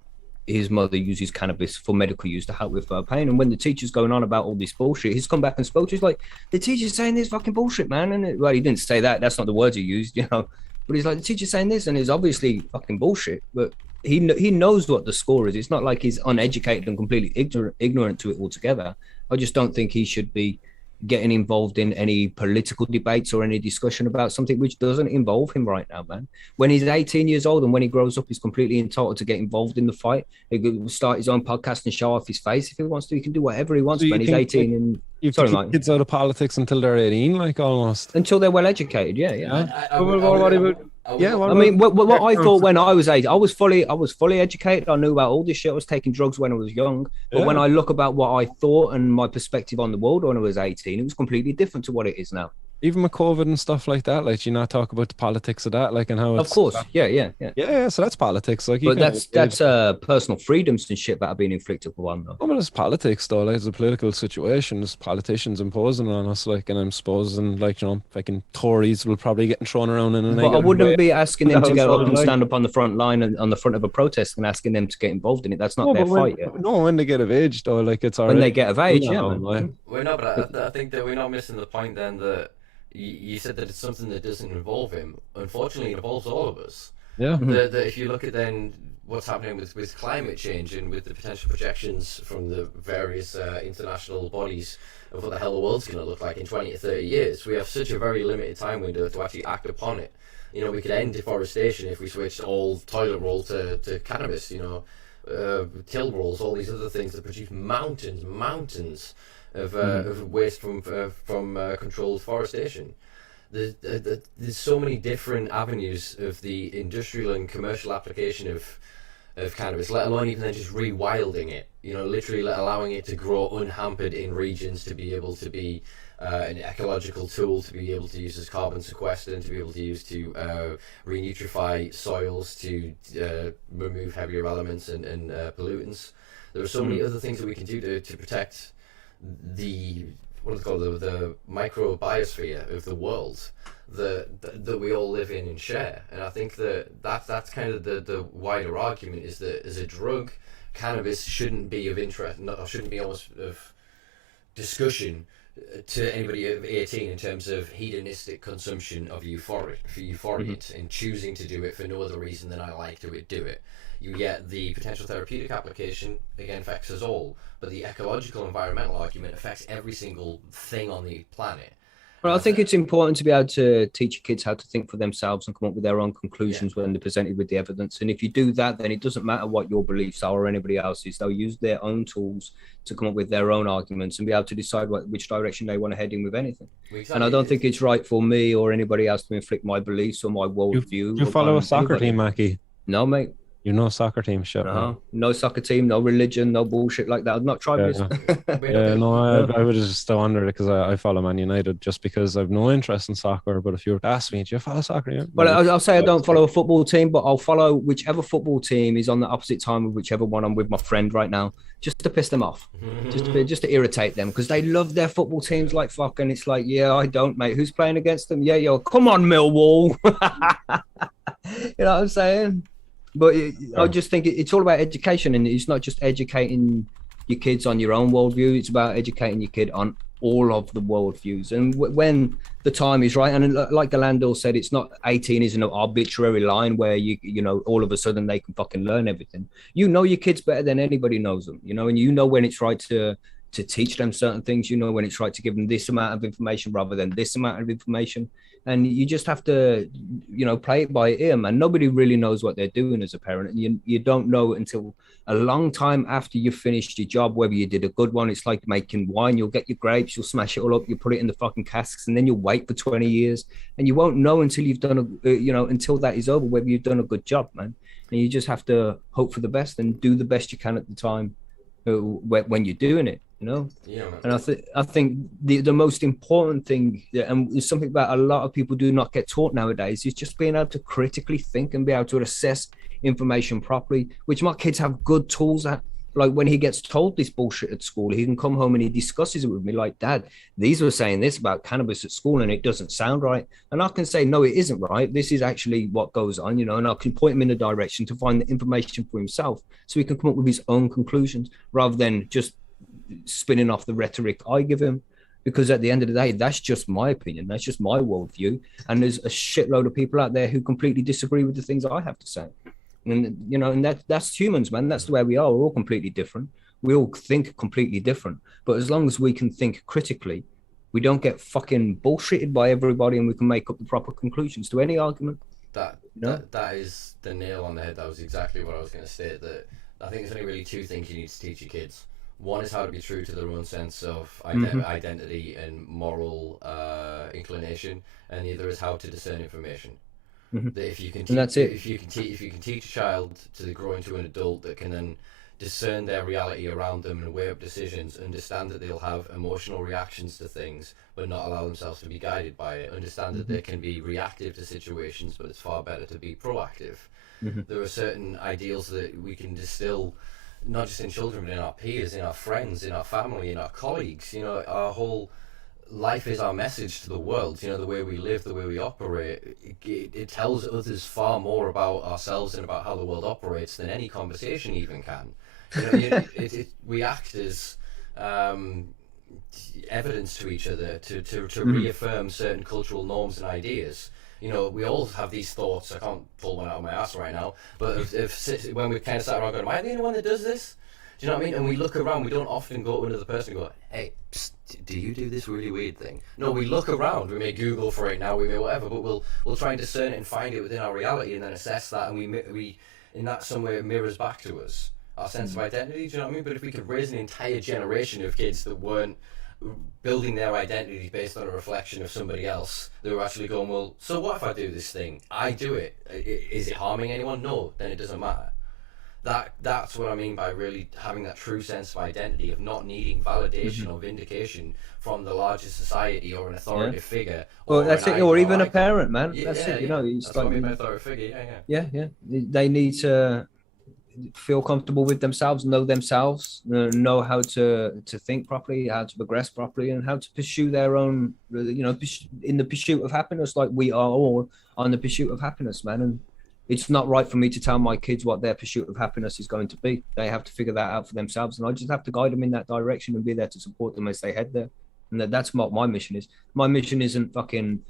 his mother uses cannabis for medical use to help with her pain. And when the teacher's going on about all this bullshit, he's come back and spoke to, he's like, the teacher's saying this fucking bullshit, man. And well, he didn't say that. That's not the words he used, you know. But he's like, the teacher's saying this, and it's obviously fucking bullshit. But he knows what the score is. It's not like he's uneducated and completely ignorant to it altogether. I just don't think he should be getting involved in any political debates or any discussion about something which doesn't involve him right now, man. When he's 18 years old and when he grows up, he's completely entitled to get involved in the fight. He can start his own podcast and show off his face if he wants to. He can do whatever he wants, so when he's 18. And you can keep kids out of politics until they're 18, like, almost. Until they're well educated, yeah. Yeah, well, I mean, what I yeah, thought when I was 8, I was fully educated. I knew about all this shit. I was taking drugs when I was young. But when yeah. I look about what I thought and my perspective on the world when I was 18, it was completely different to what it is now. Even with COVID and stuff like that, like you not talk about the politics of that, like and how Of it's course, yeah. yeah. So that's politics. Like you But can that's personal freedoms and shit that are being inflicted upon them. oh, but it's politics though. Like it's a political situation. There's politicians imposing on us. Like, and I'm supposing like fucking Tories will probably get thrown around in a But I negative wouldn't way. be asking them to get up and Like, stand up on the front line and on the front of a protest and asking them to get involved in it. That's not no, their but when, fight yet. no, when they get of age though, like it's When already they get of age, yeah, now, man. like, We're not, but I think that we're not missing the point then that you said that it's something that doesn't involve him. Unfortunately, it involves all of us. yeah. That if you look at then what's happening with climate change and with the potential projections from the various international bodies of what the hell the world's going to look like in 20 to 30 years, we have such a very limited time window to actually act upon it. You know, we could end deforestation if we switched all toilet roll to cannabis, till rolls, all these other things that produce mountains of waste from controlled deforestation. There's so many different avenues of the industrial and commercial application of cannabis, let alone even then just rewilding it, literally allowing it to grow unhampered in regions to be able to be an ecological tool to be able to use as carbon sequestrant, to be able to use to renutrify soils, to remove heavier elements and pollutants. There are so many other things that we can do to protect the the microbiosphere of the world that we all live in and share. And I think that's kind of the wider argument, is that as a drug, cannabis shouldn't be of interest, or shouldn't be almost of discussion to anybody of 18 in terms of hedonistic consumption of euphoria and choosing to do it for no other reason than I like to do it. You get the potential therapeutic application, again, affects us all, but the ecological environmental argument affects every single thing on the planet. Well, I think it's important to be able to teach kids how to think for themselves and come up with their own conclusions when they're presented with the evidence. And if you do that, then it doesn't matter what your beliefs are or anybody else's. They'll use their own tools to come up with their own arguments and be able to decide which direction they want to head in with anything. Exactly. And I don't think it's right for me or anybody else to inflict my beliefs or my worldview. You follow a soccer team, Macky? No, mate. You know, soccer team shit. No soccer team, no religion, no bullshit like that. I'm not tribal. I would just wonder because I follow Man United just because I've no interest in soccer. But if you were to ask me, do you follow soccer? Yeah. Well, I'll say I don't follow a football team, but I'll follow whichever football team is on the opposite time of whichever one I'm with my friend right now, just to piss them off, just to irritate them, because they love their football teams like fuck, and it's like, yeah, I don't, mate. Who's playing against them? Yeah, yo, come on, Millwall. You know what I'm saying? But I just think it's all about education, and it's not just educating your kids on your own worldview. It's about educating your kid on all of the worldviews. And when the time is right, and like the landlord said, it's not 18 is an arbitrary line where you know all of a sudden they can fucking learn everything. You know your kids better than anybody knows them, and you know when it's right to teach them certain things. You know when it's right to give them this amount of information rather than this amount of information. And you just have to, play it by ear, man. Nobody really knows what they're doing as a parent. And you don't know until a long time after you've finished your job, whether you did a good one. It's like making wine. You'll get your grapes, you'll smash it all up, you put it in the fucking casks, and then you'll wait for 20 years. And you won't know until you've done, until that is over, whether you've done a good job, man. And you just have to hope for the best and do the best you can at the time when you're doing it. Yeah, man. And I think the most important thing, and it's something that a lot of people do not get taught nowadays, is just being able to critically think and be able to assess information properly, which my kids have good tools at. Like when he gets told this bullshit at school, he can come home and he discusses it with me like, Dad, these were saying this about cannabis at school and it doesn't sound right. And I can say, no, it isn't right. This is actually what goes on, and I can point him in a direction to find the information for himself so he can come up with his own conclusions rather than just spinning off the rhetoric I give him, because at the end of the day, that's just my opinion, that's just my worldview, and there's a shitload of people out there who completely disagree with the things I have to say. And and that's humans, man. That's the way we are. We're all completely different. We all think completely different, but as long as we can think critically, we don't get fucking bullshitted by everybody, and we can make up the proper conclusions to any argument. That is the nail on the head. That was exactly what I was going to say. That I think there's only really two things you need to teach your kids. One is how to be true to their own sense of identity and moral inclination, and the other is how to discern information. That if you can, And that's it. if you can teach a child to grow into an adult that can then discern their reality around them and weigh up decisions, understand that they'll have emotional reactions to things, but not allow themselves to be guided by it. Understand that they can be reactive to situations, but it's far better to be proactive. There are certain ideals that we can distill, not just in children, but in our peers, in our friends, in our family, in our colleagues. You know, our whole life is our message to the world. You know, the way we live, the way we operate, it tells others far more about ourselves and about how the world operates than any conversation even can. You know, we act as evidence to each other to reaffirm certain cultural norms and ideas. You know, we all have these thoughts. I can't pull one out of my ass right now, but when we kind of sat around going, am I the only one that does this? Do you know what I mean? And we look around, we don't often go to another person and go, hey, psst, do you do this really weird thing? No, we look around. We may Google for it now, we may whatever, but we'll try and discern it and find it within our reality and then assess that, and we in that some way it mirrors back to us our sense of identity. Do you know what I mean? But if we could raise an entire generation of kids that weren't building their identity based on a reflection of somebody else, they were actually going, well, so what if I do this thing? I do it. Is it harming anyone? No, then it doesn't matter. That's what I mean by really having that true sense of identity, of not needing validation or vindication from the larger society or an authoritative figure. Well, that's it, or even a parent, man. Yeah, that's it. You know, it's that's like, what I mean by authoritative figure. Yeah. They need to feel comfortable with themselves, know themselves, know how to think properly, how to progress properly, and how to pursue their own, you know, in the pursuit of happiness, like we are all on the pursuit of happiness, man. And it's not right for me to tell my kids what their pursuit of happiness is going to be. They have to figure that out for themselves, and I just have to guide them in that direction and be there to support them as they head there. And that's what my mission is. My mission isn't fucking,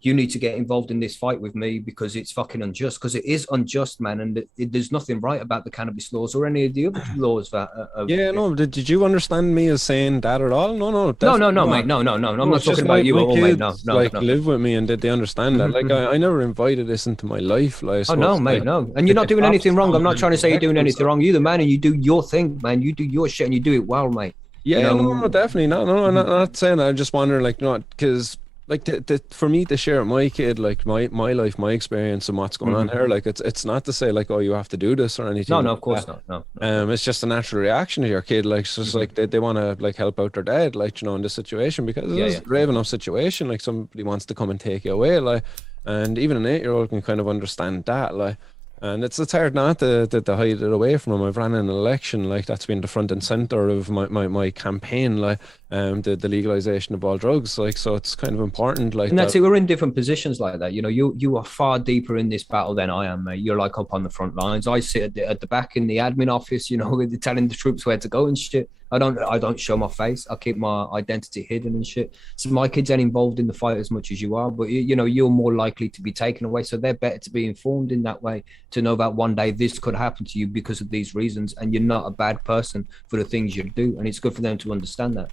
you need to get involved in this fight with me because it's fucking unjust, because it is unjust, man. And there's nothing right about the cannabis laws or any of the other laws that no, did you understand me as saying that at all? No, mate, no. I'm not talking about you at all, mate. No. Live with me, and did they understand that? Like, I never invited this into my life. Like, oh no, mate, no. And you're not doing anything wrong. I'm not trying to say you're doing anything wrong. You're the man, and you do your thing, man. You do your shit, and you do it well, mate. Yeah, no, definitely. No, I'm not saying that. I'm just wondering, like, not because, like, for me to share with my kid, like, my life, my experience, and what's going on here, like, it's not to say, like, oh, you have to do this or anything. No, of course not. No. It's just a natural reaction to your kid, like, it's just like they want to, like, help out their dad, like, you know, in this situation, because it's a grave enough situation, like, somebody wants to come and take you away, like, and even an 8-year-old can kind of understand that, like. And it's hard not to hide it away from him. I've ran an election, like, that's been the front and center of my campaign, like, the legalization of all drugs, like, so it's kind of important, like. And that's it. We're in different positions like that. You know, you are far deeper in this battle than I am, mate. You're like up on the front lines. I sit at the back in the admin office, you know, telling the troops where to go and shit. I don't show my face. I keep my identity hidden and shit. So my kids ain't involved in the fight as much as you are, but you know, you're more likely to be taken away. So they're better to be informed in that way, to know that one day this could happen to you because of these reasons, and you're not a bad person for the things you do. And it's good for them to understand that,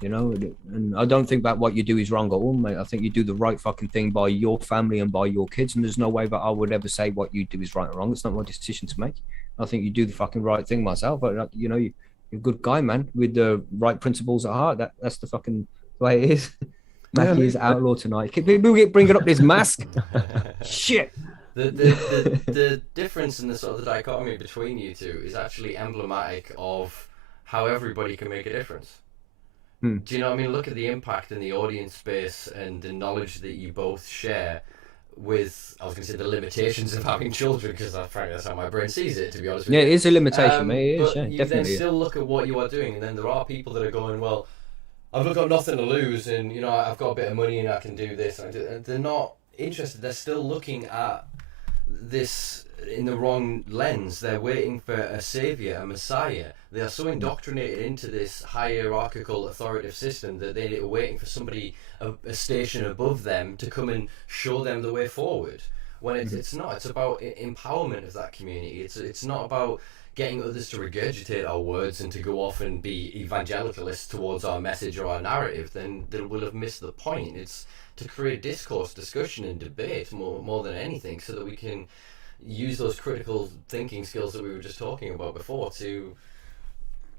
you know. And I don't think that what you do is wrong at all, mate. I think you do the right fucking thing by your family and by your kids. And there's no way that I would ever say what you do is right or wrong. It's not my decision to make. I think you do the fucking right thing myself. But, you know, you're a good guy, man, with the right principles at heart. That's the fucking way it is. Macky is outlaw tonight. People keep bringing up this mask. Shit. The difference in the sort of the dichotomy between you two is actually emblematic of how everybody can make a difference. Do you know what I mean? Look at the impact in the audience space and the knowledge that you both share with, I was going to say, the limitations of having children, because frankly that's how my brain sees it, to be honest with you. Yeah, it is a limitation, mate. It is, but you definitely. then still look at what you are doing, and then there are people that are going, well, I've got nothing to lose, and, you know, I've got a bit of money and I can do this. And they're not interested. They're still looking at this in the wrong lens. They're waiting for a savior, a messiah. They are so indoctrinated into this hierarchical authoritative system that they are waiting for somebody, a station above them, to come and show them the way forward. When it's not. It's about empowerment of that community. It's not about getting others to regurgitate our words and to go off and be evangelicalists towards our message or our narrative. Then they will have missed the point. It's to create discourse, discussion, and debate more than anything, so that we can use those critical thinking skills that we were just talking about before to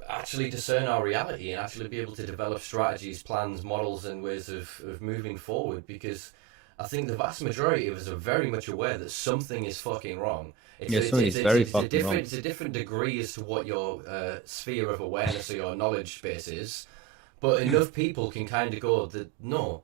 actually discern our reality and actually be able to develop strategies, plans, models, and ways of moving forward. Because I think the vast majority of us are very much aware that something is fucking wrong. Something's very fucking wrong. It's a different degree as to what your sphere of awareness or your knowledge base is, but enough people can kind of go that no,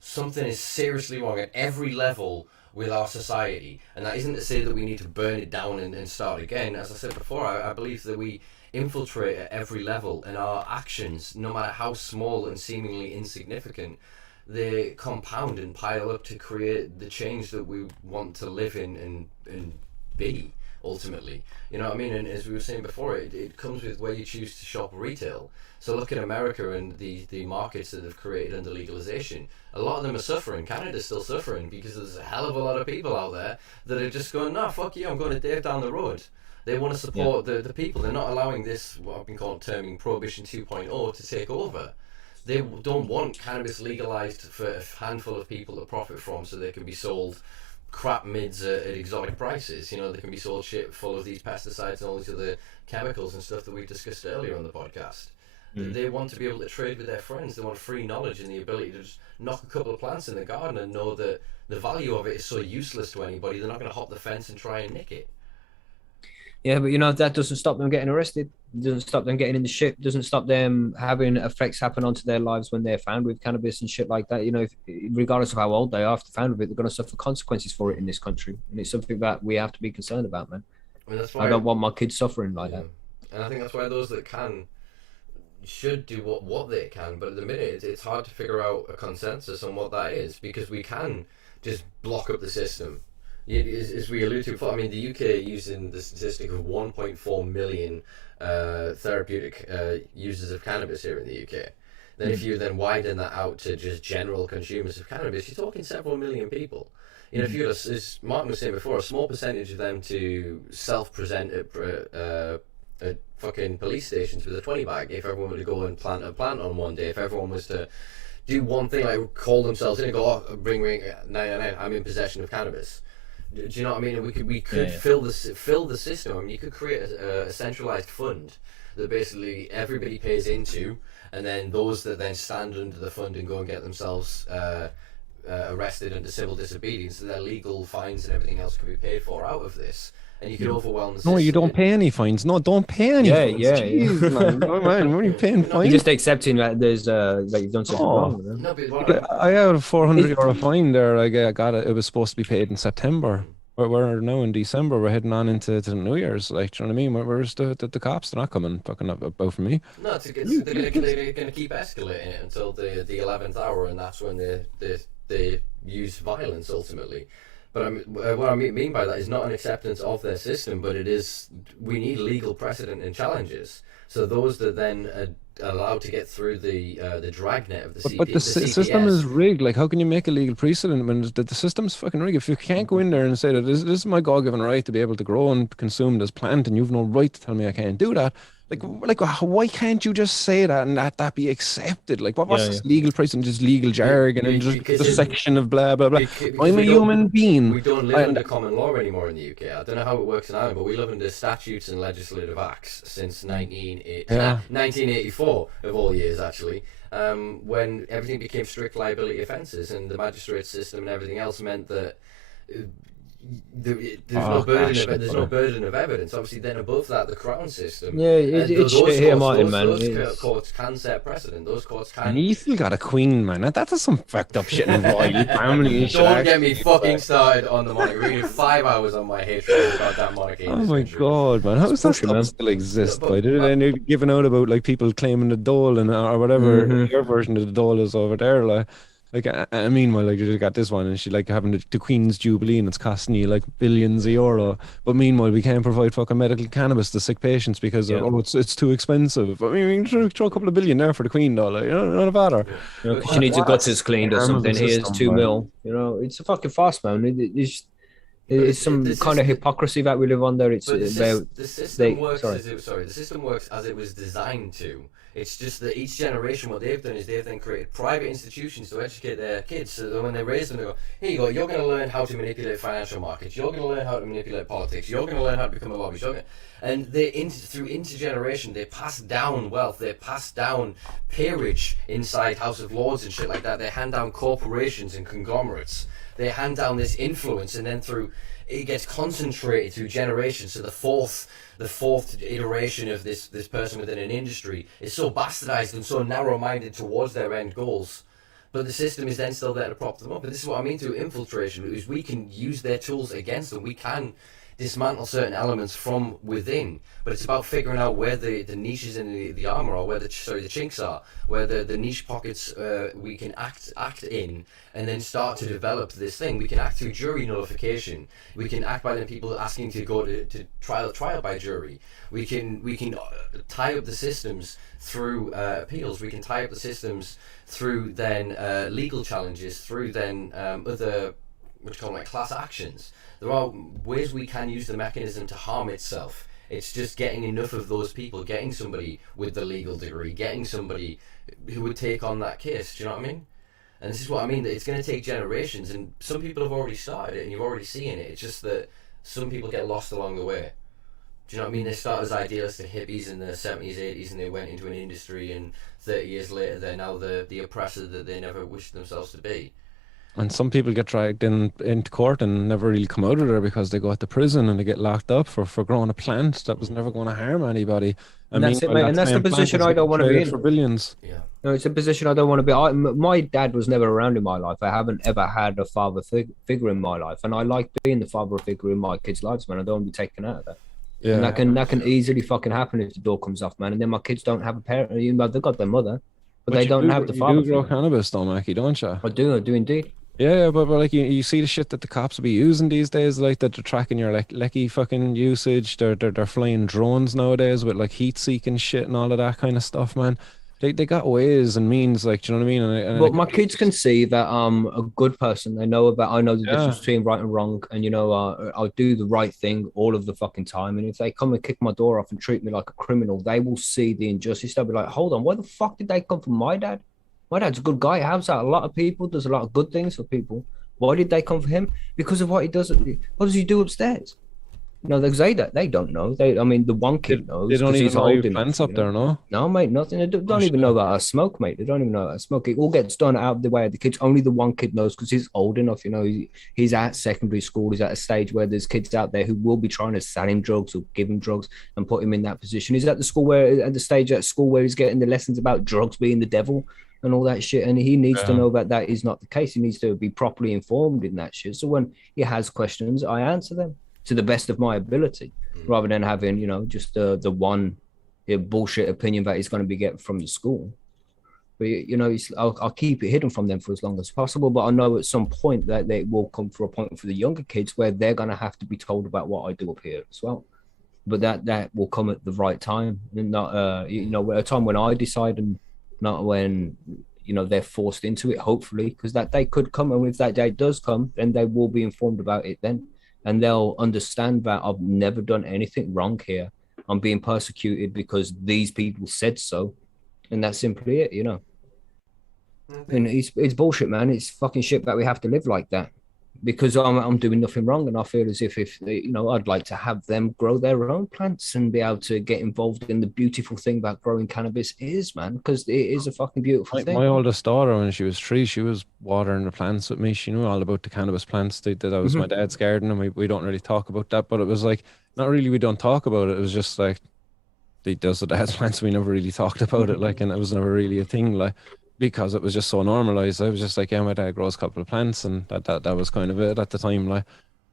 something is seriously wrong at every level with our society. And that isn't to say that we need to burn it down and start again. As I said before, I believe that we infiltrate at every level, and our actions, no matter how small and seemingly insignificant, they compound and pile up to create the change that we want to live in and be, ultimately. You know what I mean? And as we were saying before, it comes with where you choose to shop retail. So look at America and the markets that they've created under legalization. A lot of them are suffering. Canada's still suffering because there's a hell of a lot of people out there that are just going, nah, fuck you, I'm going to Dave down the road. They want to support the people. They're not allowing this, what I've been terming Prohibition 2.0, to take over. They don't want cannabis legalized for a handful of people to profit from, so they can be sold crap mids at exotic prices. You know, they can be sold shit full of these pesticides and all these other chemicals and stuff that we discussed earlier on the podcast. They want to be able to trade with their friends. They want free knowledge and the ability to just knock a couple of plants in the garden and know that the value of it is so useless to anybody, they're not going to hop the fence and try and nick it. Yeah, but you know, that doesn't stop them getting arrested. It doesn't stop them getting in the ship. Doesn't stop them having effects happen onto their lives when they're found with cannabis and shit like that. You know, regardless of how old they are, if they're found with it, they're going to suffer consequences for it in this country. And it's something that we have to be concerned about, man. I mean, that's why I don't want my kids suffering like that. And I think that's why those that should do what they can. But at the minute, it's hard to figure out a consensus on what that is, because we can just block up the system. As we alluded to before, I mean, the UK using the statistic of 1.4 million therapeutic users of cannabis here in the UK. Then if you then widen that out to just general consumers of cannabis, you're talking several million people. You know, if you had, as Martin was saying before, a small percentage of them to self-present at fucking police stations with a 20 bag, if everyone were to go and plant a plant on one day, if everyone was to do one thing, like call themselves in and go, oh, bring 999, I'm in possession of cannabis. Do you know what I mean? We could fill the system. I mean, you could create a centralized fund that basically everybody pays into, and then those that then stand under the fund and go and get themselves arrested under civil disobedience, so their legal fines and everything else can be paid for out of this. And you could overwhelm the system. No, you don't pay any fines. No, don't pay any fines. Jeez, man. No, man, what are you paying fines? You're just accepting that there's that you've done something wrong. No, but I had a €400 fine there. I got it. It was supposed to be paid in September. We're now in December. We're heading on into the New Year's. Like, do you know what I mean? Where's the cops? They're not coming fucking about for me. No, they're going to keep escalating it until the 11th hour, and that's when they use violence ultimately. But what I mean by that is not an acceptance of their system, but it is, we need legal precedent and challenges. So those that then are allowed to get through the dragnet of the CP, but the system is rigged. Like, how can you make a legal precedent when the system's fucking rigged? If you can't go in there and say that this is my God-given right to be able to grow and consume this plant, and you've no right to tell me I can't do that, like why can't you just say that and that be accepted? Like, what's this legal precedent? Just legal jargon and just the section of blah blah blah. I'm a human being. We don't live under common law anymore in the UK. I don't know how it works in Ireland, but we live under statutes and legislative acts since 1984 of all years, actually. When everything became strict liability offences, and the magistrate system and everything else meant that there's no burden of evidence. Obviously, then above that, the Crown system. Yeah, it's shit here, Martin, man. Those courts can set precedent. Those courts can. And you still got a queen, man. That's some fucked up shit in the royal family. Don't get me fucking started on the monarchy. We need 5 hours on my hatred of the goddamn monarchy. Oh my God, man! How does that stuff still exist? By they're giving out about like people claiming the dole and or whatever your version of the dole is over there, like. Like, I meanwhile, like, you just got this one, and she like having the Queen's Jubilee, and it's costing you like billions of euro. But meanwhile, we can't provide fucking medical cannabis to sick patients because it's too expensive. I mean, we can throw a couple of billion there for the Queen, though. Like, not a bother. You know, she needs her gutters cleaned or something. Here's 2 mil. You know, it's a fucking farce, man. It's some kind of hypocrisy that we live under. It's the system works as it was designed to. It's just that each generation, what they've done is they've then created private institutions to educate their kids, so that when they raise them, they go, here you go, you're going to learn how to manipulate financial markets, you're going to learn how to manipulate politics, you're going to learn how to become a lobbyist, and through intergeneration, they pass down wealth, they pass down peerage inside House of Lords and shit like that, they hand down corporations and conglomerates. they hand down this influence, and then through it gets concentrated through generations. So the fourth iteration of this person within an industry is so bastardized and so narrow-minded towards their end goals, but the system is then still there to prop them up. And this is what I mean through infiltration, is we can use their tools against them. We can dismantle certain elements from within, but it's about figuring out where the niches in the armor are, where the chinks are, where the niche pockets we can act in, and then start to develop this thing. We can act through jury nullification. We can act by the people asking to go to trial by jury. We can tie up the systems through appeals. We can tie up the systems through then legal challenges, through then other what you call like class actions. There are ways we can use the mechanism to harm itself. It's just getting enough of those people, getting somebody with the legal degree, getting somebody who would take on that case. Do you know what I mean? And this is what I mean, that it's going to take generations, and some people have already started it and you've already seen it. It's just that some people get lost along the way. Do you know what I mean? They start as idealistic hippies in the 70s, 80s, and they went into an industry, and 30 years later they're now the oppressor that they never wished themselves to be. And some people get dragged into court and never really come out of there because they go to prison and they get locked up for growing a plant that was never going to harm anybody. And that's it, mate. And that's the position I don't want to be in. For billions. Yeah. No, it's a position I don't want to be. My dad was never around in my life. I haven't ever had a father figure in my life, and I like being the father figure in my kids' lives, man. I don't want to be taken out of that. Yeah. And that can easily fucking happen if the door comes off, man. And then my kids don't have a parent. You know, they've got their mother, but they don't have the father. You do grow cannabis, though, Macky, don't you? I do indeed. Yeah, but like you see the shit that the cops will be using these days, like that they're tracking your lecky fucking usage. They're flying drones nowadays with like heat seeking shit and all of that kind of stuff, man. They got ways and means, like, do you know what I mean? But my kids can see that I'm a good person. I know the difference between right and wrong, and I'll do the right thing all of the fucking time. And if they come and kick my door off and treat me like a criminal, they will see the injustice. They'll be like, hold on, why the fuck did they come from my dad? My dad's a good guy. He helps out a lot of people, does a lot of good things for people. Why did they come for him? Because of what he does. What does he do upstairs? They don't know. The one kid knows. They don't even know your plants up there, no? No, mate, nothing. They don't even know about our smoke, mate. They don't even know about smoke. It all gets done out of the way of the kids. Only the one kid knows because he's old enough. He's at secondary school. He's at a stage where there's kids out there who will be trying to sell him drugs or give him drugs and put him in that position. He's at the stage at school where he's getting the lessons about drugs being the devil and all that shit, and he needs to know that is not the case. He needs to be properly informed in that shit. So when he has questions, I answer them to the best of my ability, rather than having just the one bullshit opinion that he's going to be getting from the school. But I'll keep it hidden from them for as long as possible. But I know at some point that they will come for a point for the younger kids where they're going to have to be told about what I do up here as well. But that will come at the right time, and not at a time when I decide, and not when they're forced into it, hopefully, because that day could come, and if that day does come, then they will be informed about it then, and they'll understand that I've never done anything wrong here. I'm being persecuted because these people said so, and that's simply it, And it's bullshit, man. It's fucking shit that we have to live like that, because I'm doing nothing wrong, and I feel as if I'd like to have them grow their own plants and be able to get involved in the beautiful thing that growing cannabis is, man, because it is a fucking beautiful thing. My oldest daughter, when she was 3, she was watering the plants with me. She knew all about the cannabis plants. That was my dad's garden, and we don't really talk about that, but it was like, not really, we don't talk about it. It was just like, he does the dad's plants. We never really talked about it, like, and it was never really a thing, like, because it was just so normalized. I was just like, yeah, my dad grows a couple of plants, and that was kind of it at the time, like.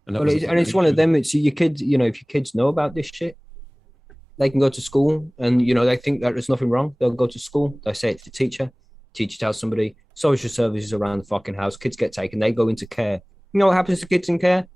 And it's one of them. It's your kids. If your kids know about this shit, they can go to school, and they think that there's nothing wrong. They'll go to school. They say it to the teacher. Teacher tells somebody. Social services around the fucking house. Kids get taken. They go into care. You know what happens to kids in care?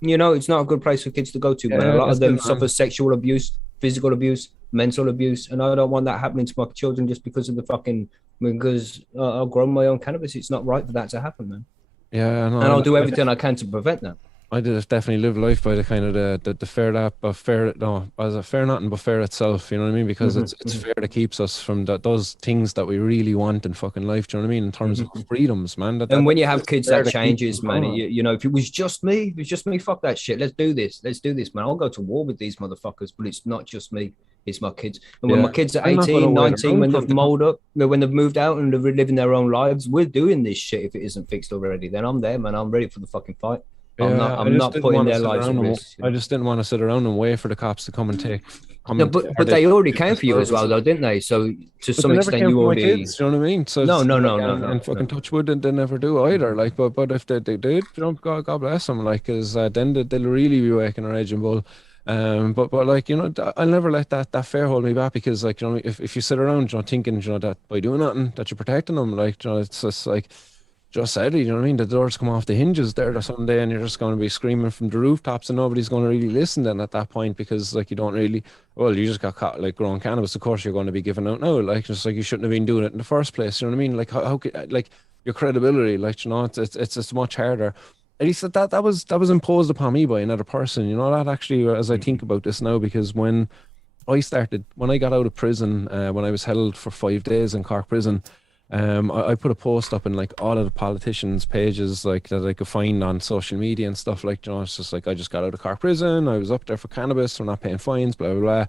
It's not a good place for kids to go to. Yeah, man. A lot of them suffer sexual abuse, physical abuse, mental abuse, and I don't want that happening to my children just because of the fucking. Because I've grown my own cannabis. It's not right for that to happen, man. Yeah, and I'll do everything I can to prevent that. I did definitely live life by the kind of the fair that, but fair as a fair nothing but fair itself. You know what I mean? Because it's fair that keeps us from those things that we really want in fucking life. Do you know what I mean? In terms of freedoms, man. And when you have kids, that changes, man. If it was just me, fuck that shit. Let's do this, man. I'll go to war with these motherfuckers, but it's not just me. It's my kids. And when my kids are I'm not gonna 18, wait 19, around when for they've them. molded up, when they've moved out and they're living their own lives, we're doing this shit if it isn't fixed already. Then I'm there, man. I'm ready for the fucking fight. Yeah, I I'm just not didn't putting want to their sit lives at around and risk. I just didn't want to sit around and wait for the cops to come and No, but they already came for you as well, services. though, didn't they? So to But some they never extent, came you for my already. kids. You know what I mean? So No, it's no, like, no, no, and no. fucking touch wood, and they never do either. Like, but if they did, you know, God bless them. Like, cause then they'll really be waking a raging bull. But like, you know, I'll never let that fear hold me back, because, like, you know, if you sit around, you know, thinking, you know, that by doing nothing that you're protecting them, like, you know, it's just like, just sadly, you know what I mean? The doors come off the hinges there someday, and you're just going to be screaming from the rooftops, and nobody's going to really listen then at that point, because, like, you don't really, well, you just got caught, like, growing cannabis. Of course, you're going to be giving out now, like, just like you shouldn't have been doing it in the first place. You know what I mean? Like, how could, like, your credibility, like, you know, it's just much harder. And he said that was imposed upon me by another person. You know, that actually, as I think about this now, because when I got out of prison, when I was held for 5 days in Cork prison, I put a post up in, like, all of the politicians' pages, like, that I could find on social media and stuff. Like, you know, it's just like, I just got out of Cork prison. I was up there for cannabis. We're not paying fines, blah blah blah.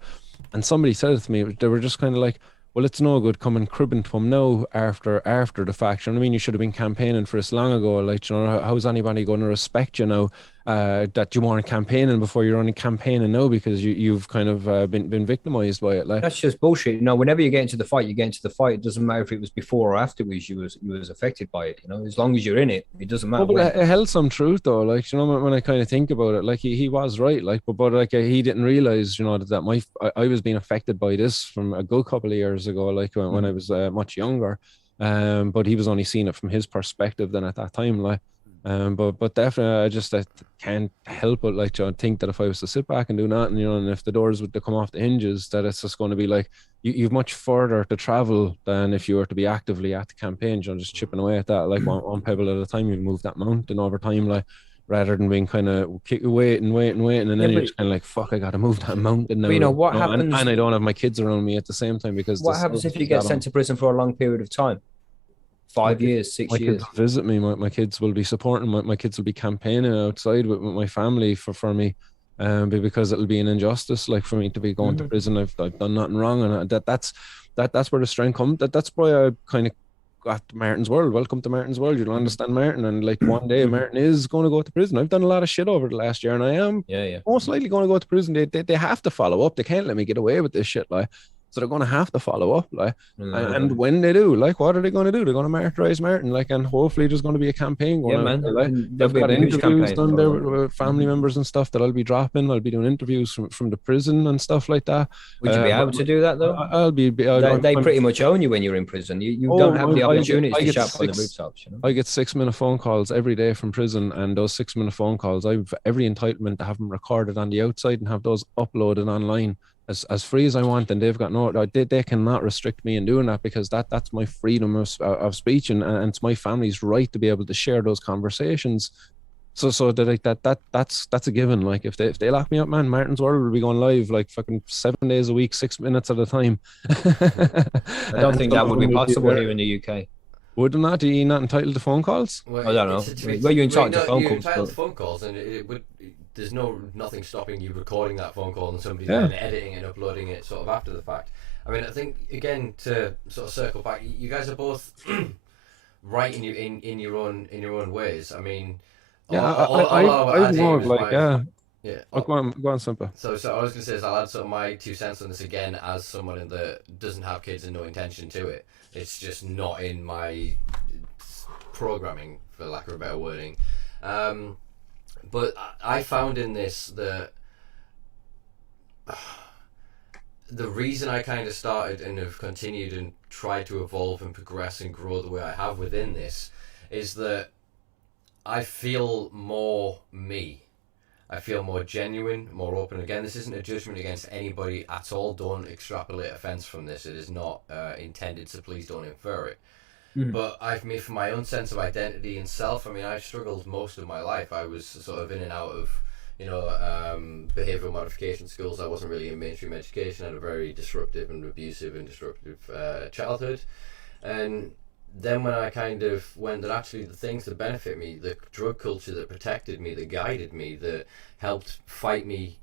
And somebody said it to me. They were just kind of like, well, it's no good coming cribbing to him now after the fact. You know what I mean? You should have been campaigning for this long ago. Like, you know, how's anybody going to respect you now, that you weren't campaigning before? You're only campaigning now because you've kind of been victimized by it. Like, That's just bullshit. No, whenever you get into the fight, you get into the fight. It doesn't matter if it was before or afterwards you was affected by it. You know, as long as you're in it, it doesn't matter. well, but When. it held some truth though. Like, you know, when I kind of think about it, like, he was right. Like, but like, he didn't realize, you know, that I was being affected by this from a good couple of years ago. Like, when I was much younger. But he was only seeing it from his perspective then at that time. Like, but definitely, I can't help but, like, you know, think that if I was to sit back and do nothing, you know, and if the doors were to come off the hinges, that it's just going to be like, you've much further to travel than if you were to be actively at the campaign, you know, just chipping away at that, like, one pebble at a time. You move that mountain over time, like, rather than being kind of waiting, and then you're just kind of like, fuck, I got to move that mountain now. But you know what and happens? I don't have my kids around me at the same time, because What happens if you get sent to prison for a long period of time? 5 years, 6 my years. kids will visit me. My kids will be supporting. My kids will be campaigning outside with my family for me, because it'll be an injustice, like, for me to be going to prison. I've done nothing wrong, and that's where the strength comes. That's why I kind of got Martin's World. Welcome to Martin's World. You'll understand Martin, and, like, one day Martin is going to go to prison. I've done a lot of shit over the last year, and I am most likely going to go to prison. They have to follow up. They can't let me get away with this shit, like. So they're going to have to follow up, like, and when they do, like, what are they going to do? They're going to martyrize Martin, like, and hopefully there's going to be a campaign going on. Man. Like, they've got interviews done there with family members and stuff that I'll be dropping. I'll be doing interviews from the prison and stuff like that. Would you be able to do that though? I'll be. They pretty much own you when you're in prison. You don't have the opportunities to shout from the rooftops. You know? I get 6-minute phone calls every day from prison, and those 6-minute phone calls, I've every entitlement to have them recorded on the outside and have those uploaded online as free as I want, and they've got they cannot restrict me in doing that, because that's my freedom of speech, and it's my family's right to be able to share those conversations. So that's a given. Like, if they lock me up, man, Martin's World will be going live, like, fucking 7 days a week, 6 minutes at a time. I don't think that would be possible here in the UK. Would not? Are you not entitled to phone calls? Well, I don't know. Well, you're entitled to phone calls. You're entitled to phone calls, and it would. There's nothing stopping you recording that phone call and somebody then editing and uploading it sort of after the fact. I mean, I think, again, to sort of circle back, you guys are both right in your own ways. I mean, I know, like, yeah. Oh, go on, Simpa. So I was gonna say is I'll add sort of my 2 cents on this again, as someone that doesn't have kids and no intention to it. It's just not in my programming, for lack of a better wording. But I found in this that the reason I kind of started and have continued and tried to evolve and progress and grow the way I have within this is that I feel more me. I feel more genuine, more open. Again, this isn't a judgment against anybody at all. Don't extrapolate offense from this. It is not intended, so please don't infer it. But for my own sense of identity and self, I mean, I've struggled most of my life. I was sort of in and out of, behavioural modification schools. I wasn't really in mainstream education. I had a very disruptive and abusive and destructive childhood. And then when I when that actually the things that benefit me, the drug culture that protected me, that guided me, that helped me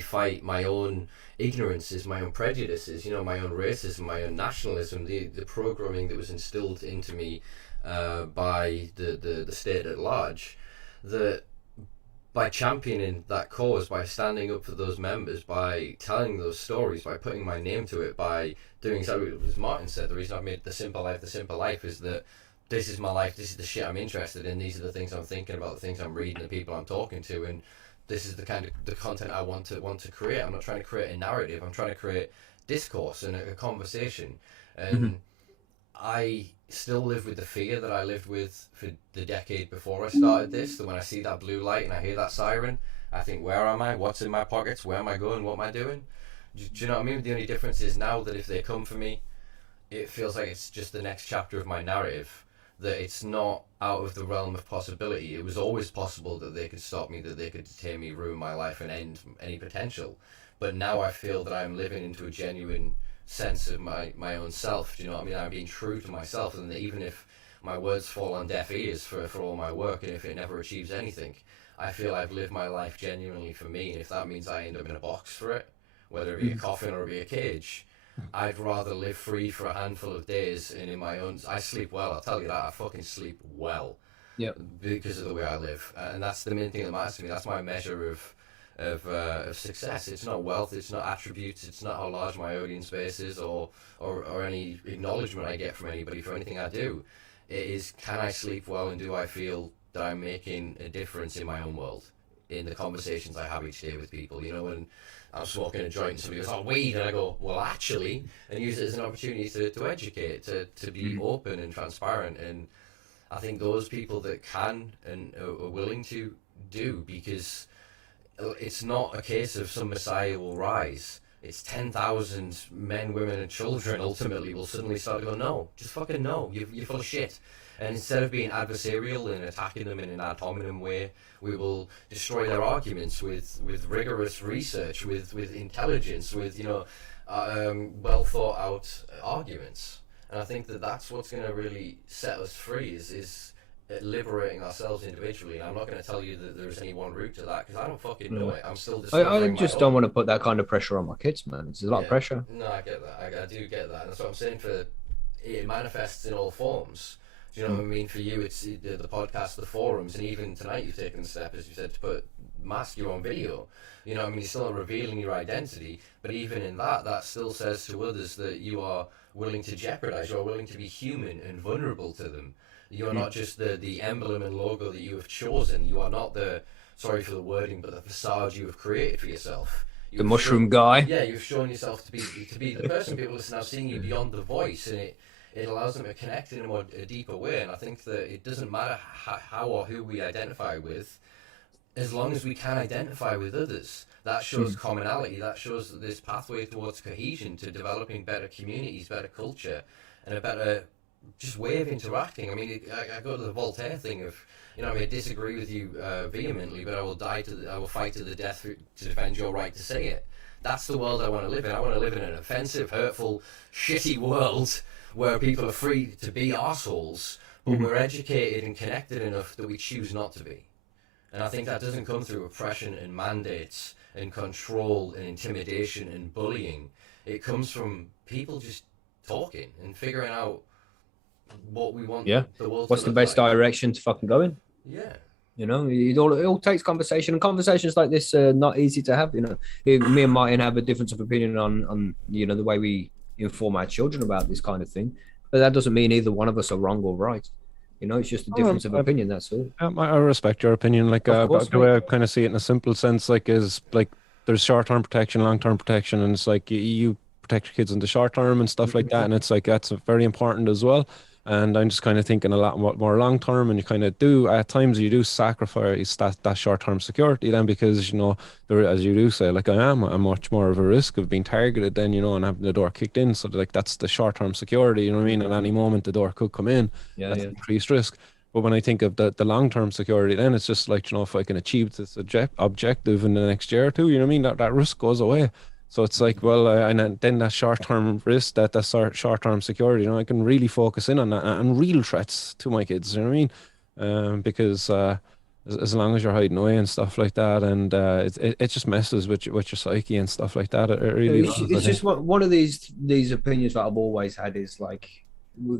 fight my own ignorances, my own prejudices, my own racism, my own nationalism, the programming that was instilled into me by the state at large, that by championing that cause, by standing up for those members, by telling those stories, by putting my name to it, by doing exactly as Martin said, the reason I've made the Simpa Life is that this is my life, this is the shit I'm interested in, these are the things I'm thinking about, the things I'm reading, the people I'm talking to, and this is the kind of the content I want to create. I'm not trying to create a narrative, I'm trying to create discourse and a conversation. And I still live with the fear that I lived with for the decade before I started this, that when I see that blue light and I hear that siren, I think, where am I? What's in my pockets? Where am I going? What am I doing? Do you know what I mean? The only difference is now that if they come for me, it feels like it's just the next chapter of my narrative, that it's not out of the realm of possibility. It was always possible that they could stop me, that they could detain me, ruin my life, and end any potential. But now I feel that I'm living into a genuine sense of my own self. Do you know what I mean? I'm being true to myself, and that even if my words fall on deaf ears for all my work, and if it never achieves anything, I feel I've lived my life genuinely for me. And if that means I end up in a box for it, whether it be a coffin or it be a cage, I'd rather live free for a handful of days and in my own. I sleep well, I'll tell you that. I fucking sleep well. Yeah. Because of the way I live, and that's the main thing that matters to me. That's my measure of success. It's not wealth, it's not attributes, it's not how large my audience base is, or any acknowledgement I get from anybody for anything I do. It is, can I sleep well, and do I feel that I'm making a difference in my own world, in the conversations I have each day with people. When I'm smoking a joint and somebody goes, "Oh, weed," and I go, "Well, actually," and use it as an opportunity to educate, to be open and transparent. And I think those people that can and are willing to do, because it's not a case of some messiah will rise. It's 10,000 men, women, and children ultimately will suddenly start to go, "No, just fucking no, you're full of shit." And instead of being adversarial and attacking them in an ad hominem way, we will destroy their arguments with rigorous research, with intelligence, with well thought out arguments. And I think that that's what's going to really set us free, is liberating ourselves individually. And I'm not going to tell you that there's any one route to that, because I don't fucking know it. I'm still discovering. I just don't want to put that kind of pressure on my kids, man. It's a lot of pressure. No, I get that. I do get that. And that's what I'm saying. It manifests in all forms. Do you know what I mean? For you, it's the podcast, the forums, and even tonight you've taken the step, as you said, to mask your own video. You know what I mean? You're still revealing your identity, but even in that still says to others that you are willing to jeopardize, you're willing to be human and vulnerable to them. You are not just the emblem and logo that you have chosen. You are not sorry for the wording, but the facade you have created for yourself. The mushroom guy. Yeah, you've shown yourself to be the person. People are now seeing you beyond the voice, and it allows them to connect in a deeper way. And I think that it doesn't matter how or who we identify with, as long as we can identify with others. That shows commonality, that shows this pathway towards cohesion, to developing better communities, better culture, and a better just way of interacting. I mean, I go to the Voltaire thing of, I disagree with you vehemently, but I will fight to the death to defend your right to say it. That's the world I want to live in. I want to live in an offensive, hurtful, shitty world where people are free to be arseholes, but we're educated and connected enough that we choose not to be. And I think that doesn't come through oppression and mandates and control and intimidation and bullying. It comes from people just talking and figuring out what we want the world What's to the look best like. direction to fucking go in? Yeah. It all takes conversation, and conversations like this are not easy to have. Me and Martin have a difference of opinion on the way we inform our children about this kind of thing, but that doesn't mean either one of us are wrong or right. It's just a difference of opinion. That's all. I respect your opinion. Like, course, the way I kind of see it in a simple sense, like, is like there's short-term protection, long-term protection, and it's like you protect your kids in the short term and stuff like that, and it's like that's very important as well. And I'm just kind of thinking a lot more long term, and you kind of do at times you do sacrifice that short term security then, because there, as you do say, like I'm much more of a risk of being targeted then, and having the door kicked in. So like that's the short term security, you know what I mean? At any moment the door could come in. That's increased risk. But when I think of the long term security, then it's just like, if I can achieve this objective in the next year or two, you know what I mean? That risk goes away. So it's like, well, and then that short-term risk, that short-term security, I can really focus in on that and real threats to my kids. You know what I mean? Because as long as you're hiding away and stuff like that, and it just messes with your psyche and stuff like that. It really does, I It's think. just one of these opinions that I've always had is like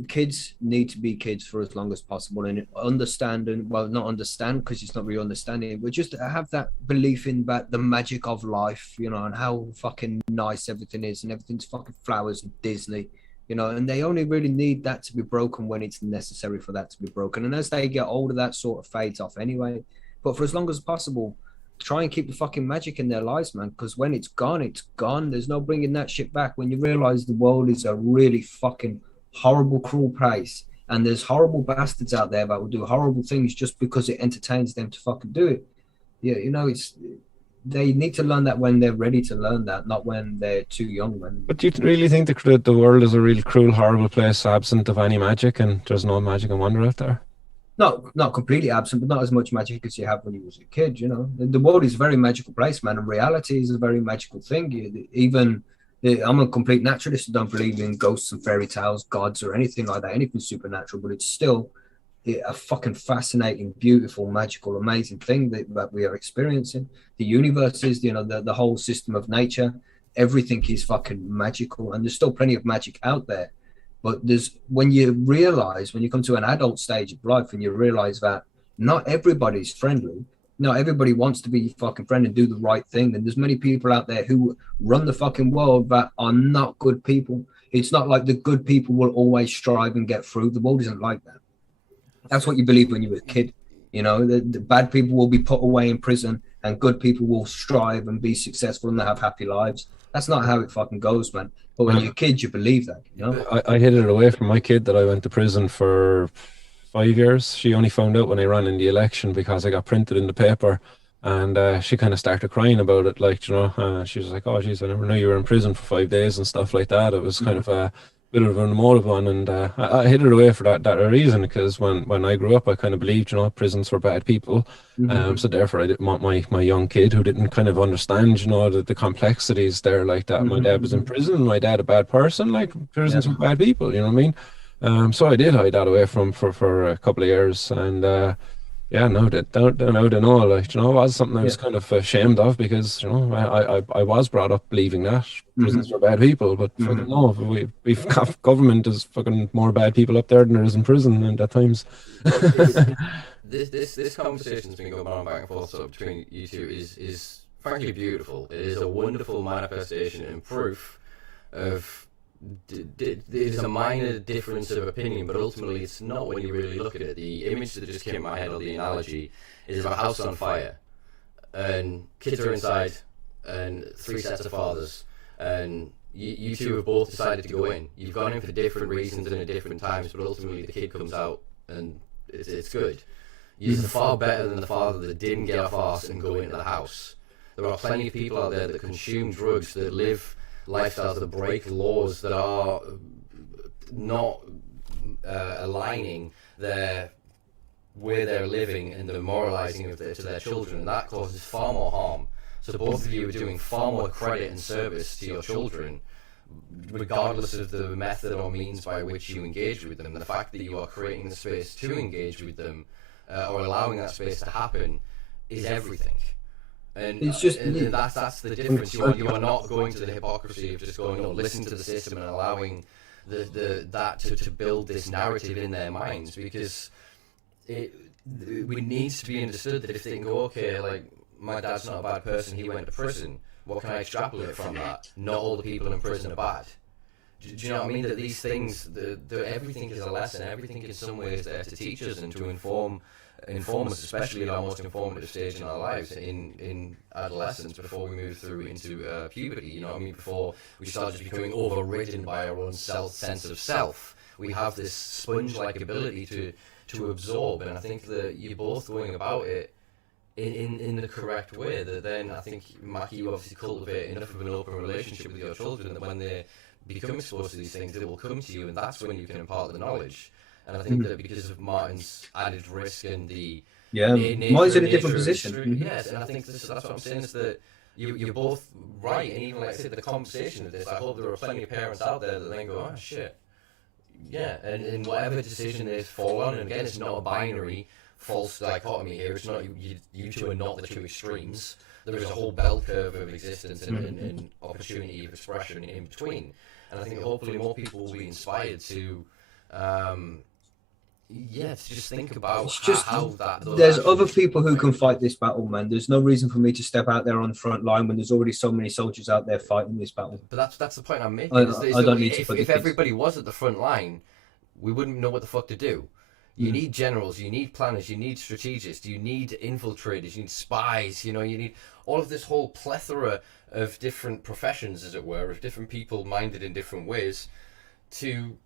kids need to be kids for as long as possible and understand, and well, not understand because it's not really understanding, but just have that belief in that the magic of life, and how fucking nice everything is, and everything's fucking flowers and Disney, and they only really need that to be broken when it's necessary for that to be broken. And as they get older, that sort of fades off anyway. But for as long as possible, try and keep the fucking magic in their lives, man. Because when it's gone, it's gone. There's no bringing that shit back. When you realize the world is a really fucking horrible, cruel place, and there's horrible bastards out there that will do horrible things just because it entertains them to fucking do it. Yeah, they need to learn that when they're ready to learn that, not when they're too young. But do you really think the world is a real cruel, horrible place, absent of any magic, and there's no magic and wonder out there? Not completely absent, but not as much magic as you have when you was a kid. The world is a very magical place, man, and reality is a very magical thing. Even I'm a complete naturalist. I don't believe in ghosts and fairy tales, gods, or anything like that, anything supernatural. But it's still a fucking fascinating, beautiful, magical, amazing thing that we are experiencing. The universe is, the whole system of nature. Everything is fucking magical, and there's still plenty of magic out there. But when you come to an adult stage of life and you realize that not everybody's friendly, not everybody wants to be fucking friend and do the right thing. And there's many people out there who run the fucking world that are not good people. It's not like the good people will always strive and get through. The world isn't like that. That's what you believe when you were a kid. The bad people will be put away in prison and good people will strive and be successful and have happy lives. That's not how it fucking goes, man. But when you're a kid, you believe that, I hid it away from my kid that I went to prison for 5 years. She only found out when I ran in the election because I got printed in the paper, and she kind of started crying about it. Like, she was like, "Oh, geez, I never knew you were in prison for 5 days and stuff like that." It was kind of a bit of an emotive one, and I hid it away for that reason, because when I grew up, I kind of believed, prisons were bad people. So therefore I didn't want my young kid, who didn't kind of understand, the complexities there, like that. My dad was in prison, my dad a bad person, like prisons were bad people, you know what I mean? So I did hide that away for a couple of years, and no, they know, like, it was something I was kind of ashamed of, because, I was brought up believing that prisons are bad people, but fucking no, we've got government is fucking more bad people up there than there is in prison, and at times. This conversation's been going on back and forth between you two is frankly beautiful. It is a wonderful manifestation and proof of it is a minor difference of opinion, but ultimately it's not when you really look at it. The image that just came in my head, or the analogy, is of a house on fire, and kids are inside, and 3 sets of fathers, and you two have both decided to go in. You've gone in for different reasons and at different times, but ultimately the kid comes out and it's good. You're far better than the father that didn't get off arse and go into the house. There are plenty of people out there that consume drugs, that live lifestyles that break laws, that are not aligning where they're living and the moralizing to their children, and that causes far more harm. So both of you are doing far more credit and service to your children, regardless of the method or means by which you engage with them. The fact that you are creating the space to engage with them, or allowing that space to happen, is everything. And it's just that's the difference. You are not going to the hypocrisy of just going, listen to the system and allowing that to build this narrative in their minds, because it needs to be understood that if they can go, okay, like, my dad's not a bad person, he went to prison, what can I extrapolate from that? Not all the people in prison are bad. Do you know what I mean? That these things, everything is a lesson, everything in some ways there to teach us and to inform us, especially at our most informative stage in our lives, in adolescence, before we move through into puberty. You know what I mean? Before we start just becoming overridden by our own sense of self, we have this sponge-like ability to absorb. And I think that you're both going about it in the correct way. That then I think, Macky, you obviously cultivate enough of an open relationship with your children that when they become exposed to these things, they will come to you, and that's when you can impart the knowledge. And I think that because of Martin's added risk and the Martin's in a different position. Yes, and I think that's what I'm saying, is that you're both right, and even like I said, the conversation of this, I hope there are plenty of parents out there that then go, oh shit, yeah, and whatever decision they fall on, and again, it's not a binary false dichotomy here. It's not you two are not the two extremes. There is a whole bell curve of existence and opportunity of expression in between, and I think hopefully more people will be inspired to. To just think about how that. There's other people who can fight this battle, man. There's no reason for me to step out there on the front line when there's already so many soldiers out there fighting this battle. But that's the point I'm making. I don't need to. If everybody was at the front line, we wouldn't know what the fuck to do. You need generals, you need planners, you need strategists, you need infiltrators, you need spies. You need all of this whole plethora of different professions, as it were, of different people minded in different ways to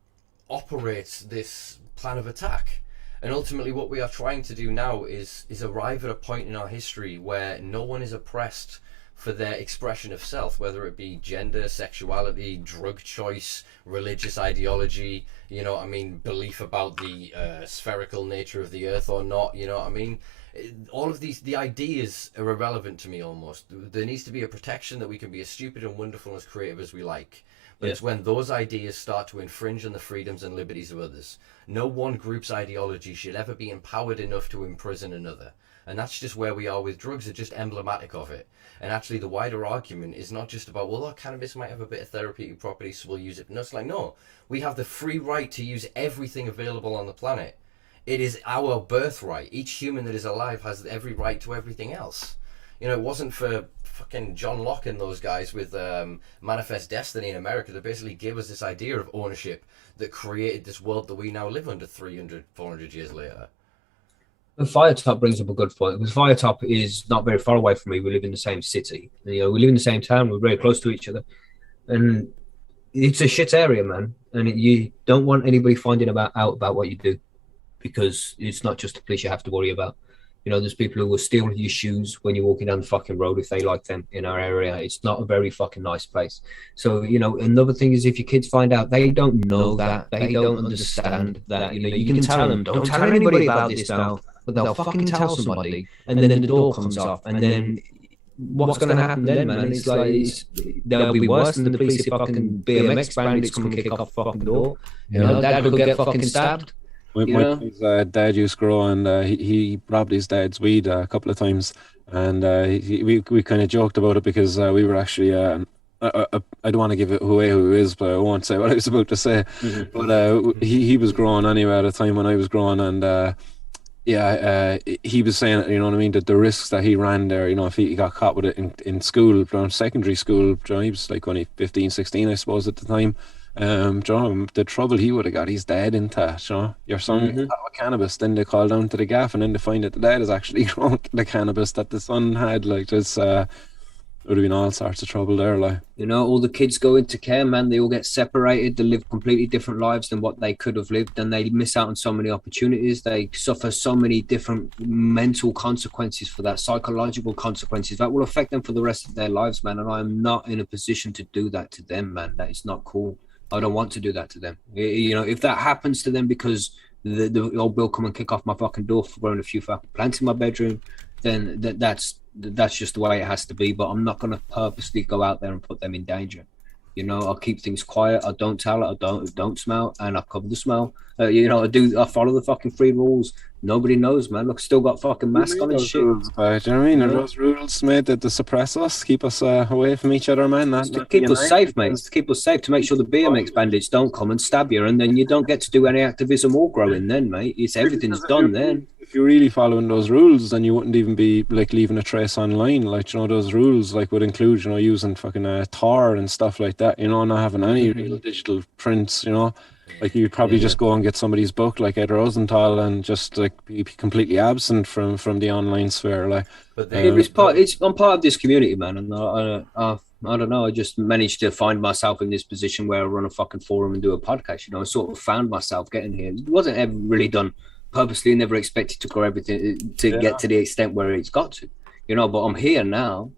operate this plan of attack. And ultimately what we are trying to do now is arrive at a point in our history where no one is oppressed for their expression of self, whether it be gender, sexuality, drug choice, religious ideology, belief about the spherical nature of the earth or not, all of the ideas are irrelevant to me almost. There needs to be a protection that we can be as stupid and wonderful and as creative as we like. But it's when those ideas start to infringe on the freedoms and liberties of others. No one group's ideology should ever be empowered enough to imprison another. And that's just where we are with drugs. It's just emblematic of it. And actually the wider argument is not just about, well, cannabis might have a bit of therapeutic properties, so we'll use it. No, it's like, no, we have the free right to use everything available on the planet. It is our birthright. Each human that is alive has every right to everything else. It wasn't for fucking John Locke and those guys with Manifest Destiny in America that basically gave us this idea of ownership that created this world that we now live under 300, 400 years later. And Firetop brings up a good point, because Firetop is not very far away from me. We live in the same city. We live in the same town. We're very close to each other. And it's a shit area, man. And you don't want anybody finding out about what you do, because it's not just the police you have to worry about. There's people who will steal your shoes when you're walking down the fucking road if they like them in our area. It's not a very fucking nice place. So, another thing is if your kids find out, they don't know that. They don't understand that. You can tell them, don't tell anybody about this now, but they'll fucking tell somebody. And then the door comes off. And then what's going to happen then, man? It's like, they'll be worse than the police if fucking BMX bandits come and kick off the fucking door. Dad could get fucking stabbed. My dad used to grow, and he robbed his dad's weed a couple of times, and we kind of joked about it because we were actually I don't want to give it away who he is, but I won't say what I was about to say. But he was growing anyway at a time when I was growing, and he was saying, that the risks that he ran there, if he got caught with it in school, around secondary school, he was like only 15, 16, I suppose at the time. The trouble he would have got, he's dead in that. Your son got with cannabis, then they call down to the gaff, and then they find that the dad is actually grown the cannabis that the son had. Like, this would have been all sorts of trouble there. Like, all the kids go into care, man. They all get separated. They live completely different lives than what they could have lived, and they miss out on so many opportunities. They suffer so many different mental consequences for that, psychological consequences that will affect them for the rest of their lives, man. And I am not in a position to do that to them, man. That is not cool. I don't want to do that to them. If that happens to them because the old Bill come and kick off my fucking door for growing a few fucking plants in my bedroom, then that's just the way it has to be. But I'm not going to purposely go out there and put them in danger. I'll keep things quiet. I don't tell it. I don't smell, and I cover the smell. I follow the fucking 3 rules. Nobody knows, man. Look, still got fucking mask on and shit. Rules, do you know what I mean? Are those rules made to suppress us, keep us away from each other, man? To keep us safe, mate. To keep us safe, to make sure the BMX bandits don't come and stab you, and then you don't get to do any activism or growing then, mate. Everything's done then. If you're really following those rules, then you wouldn't even be like leaving a trace online. Like, those rules like would include, using fucking Tor and stuff like that, not having any real digital prints, Like, you'd probably just go and get somebody's book like Ed Rosenthal and just like be completely absent from the online sphere. Like, but I'm part of this community, man, and I don't know. I just managed to find myself in this position where I run a fucking forum and do a podcast. I sort of found myself getting here. It wasn't ever really done purposely. Never expected to grow everything to get to the extent where it's got to. But I'm here now,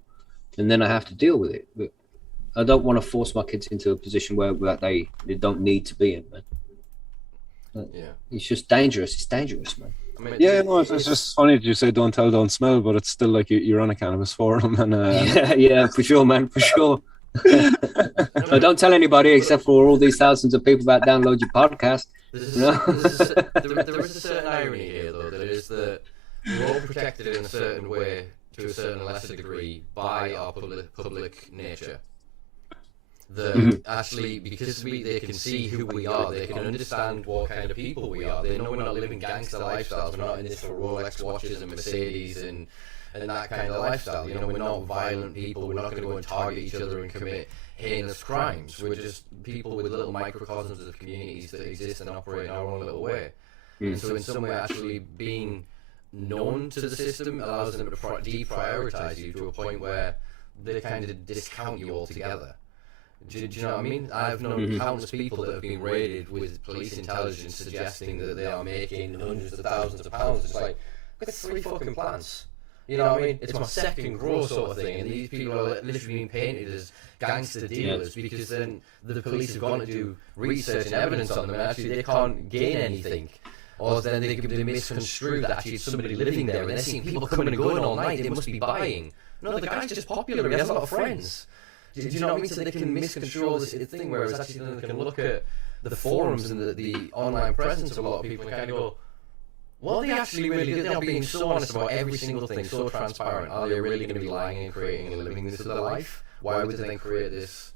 and then I have to deal with it. But I don't want to force my kids into a position where they don't need to be in, man. It's just dangerous. It's dangerous, man. I mean, Yeah, no, it's just funny that you say don't tell, don't smell, but it's still like you're on a cannabis forum, and yeah, for sure, man, for sure. No, don't tell anybody except for all these thousands of people that download your podcast. There is a certain irony here, though, that is that we're all protected in a certain way, to a certain lesser degree, by our public nature. That actually, because they can see who we are, they can understand what kind of people we are. They know we're not living gangster lifestyles. We're not in this for Rolex watches and Mercedes and that kind of lifestyle. You know, we're not violent people. We're not going to go and target each other and commit heinous crimes. We're just people with little microcosms of communities that exist and operate in our own little way. And so in some way, actually being known to the system allows them to deprioritize you to a point where they kind of discount you altogether. Do you know what I mean? I've known countless people that have been raided with police intelligence suggesting that they are making hundreds of thousands of pounds. It's like, I've got 3 fucking plants. You know what I mean? It's my second grow sort of thing, and these people are literally being painted as gangster dealers because then the police have gone to do research and evidence on them, and actually they can't gain anything. Or then they misconstrue that actually it's somebody living there, and they're seeing people coming and going all night, they must be buying. No, the guy's just popular, he has a lot of friends. Do you know what I mean? So they can miscontrol this thing, whereas actually then they can look at the forums and the online presence of a lot of people and kind of go, well, they actually really good. They're being so honest about every single thing, so transparent. Are they really going to be lying and creating and living this as their life? Why would they then create this?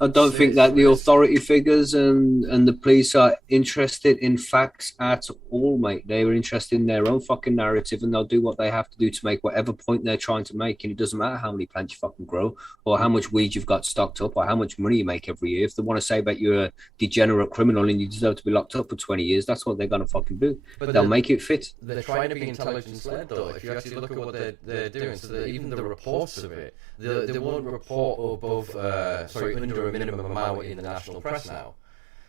I don't think that the authority figures and the police are interested in facts at all, mate. They were interested in their own fucking narrative, and they'll do what they have to do to make whatever point they're trying to make. And it doesn't matter how many plants you fucking grow, or how much weed you've got stocked up, or how much money you make every year. If they want to say that you're a degenerate criminal and you deserve to be locked up for 20 years, that's what they're going to fucking do. But they'll make it fit. They're trying to be intelligence-led, though. If you actually look at what they're doing, so even the reports of it, they won't report above, under a minimum amount in the national press now.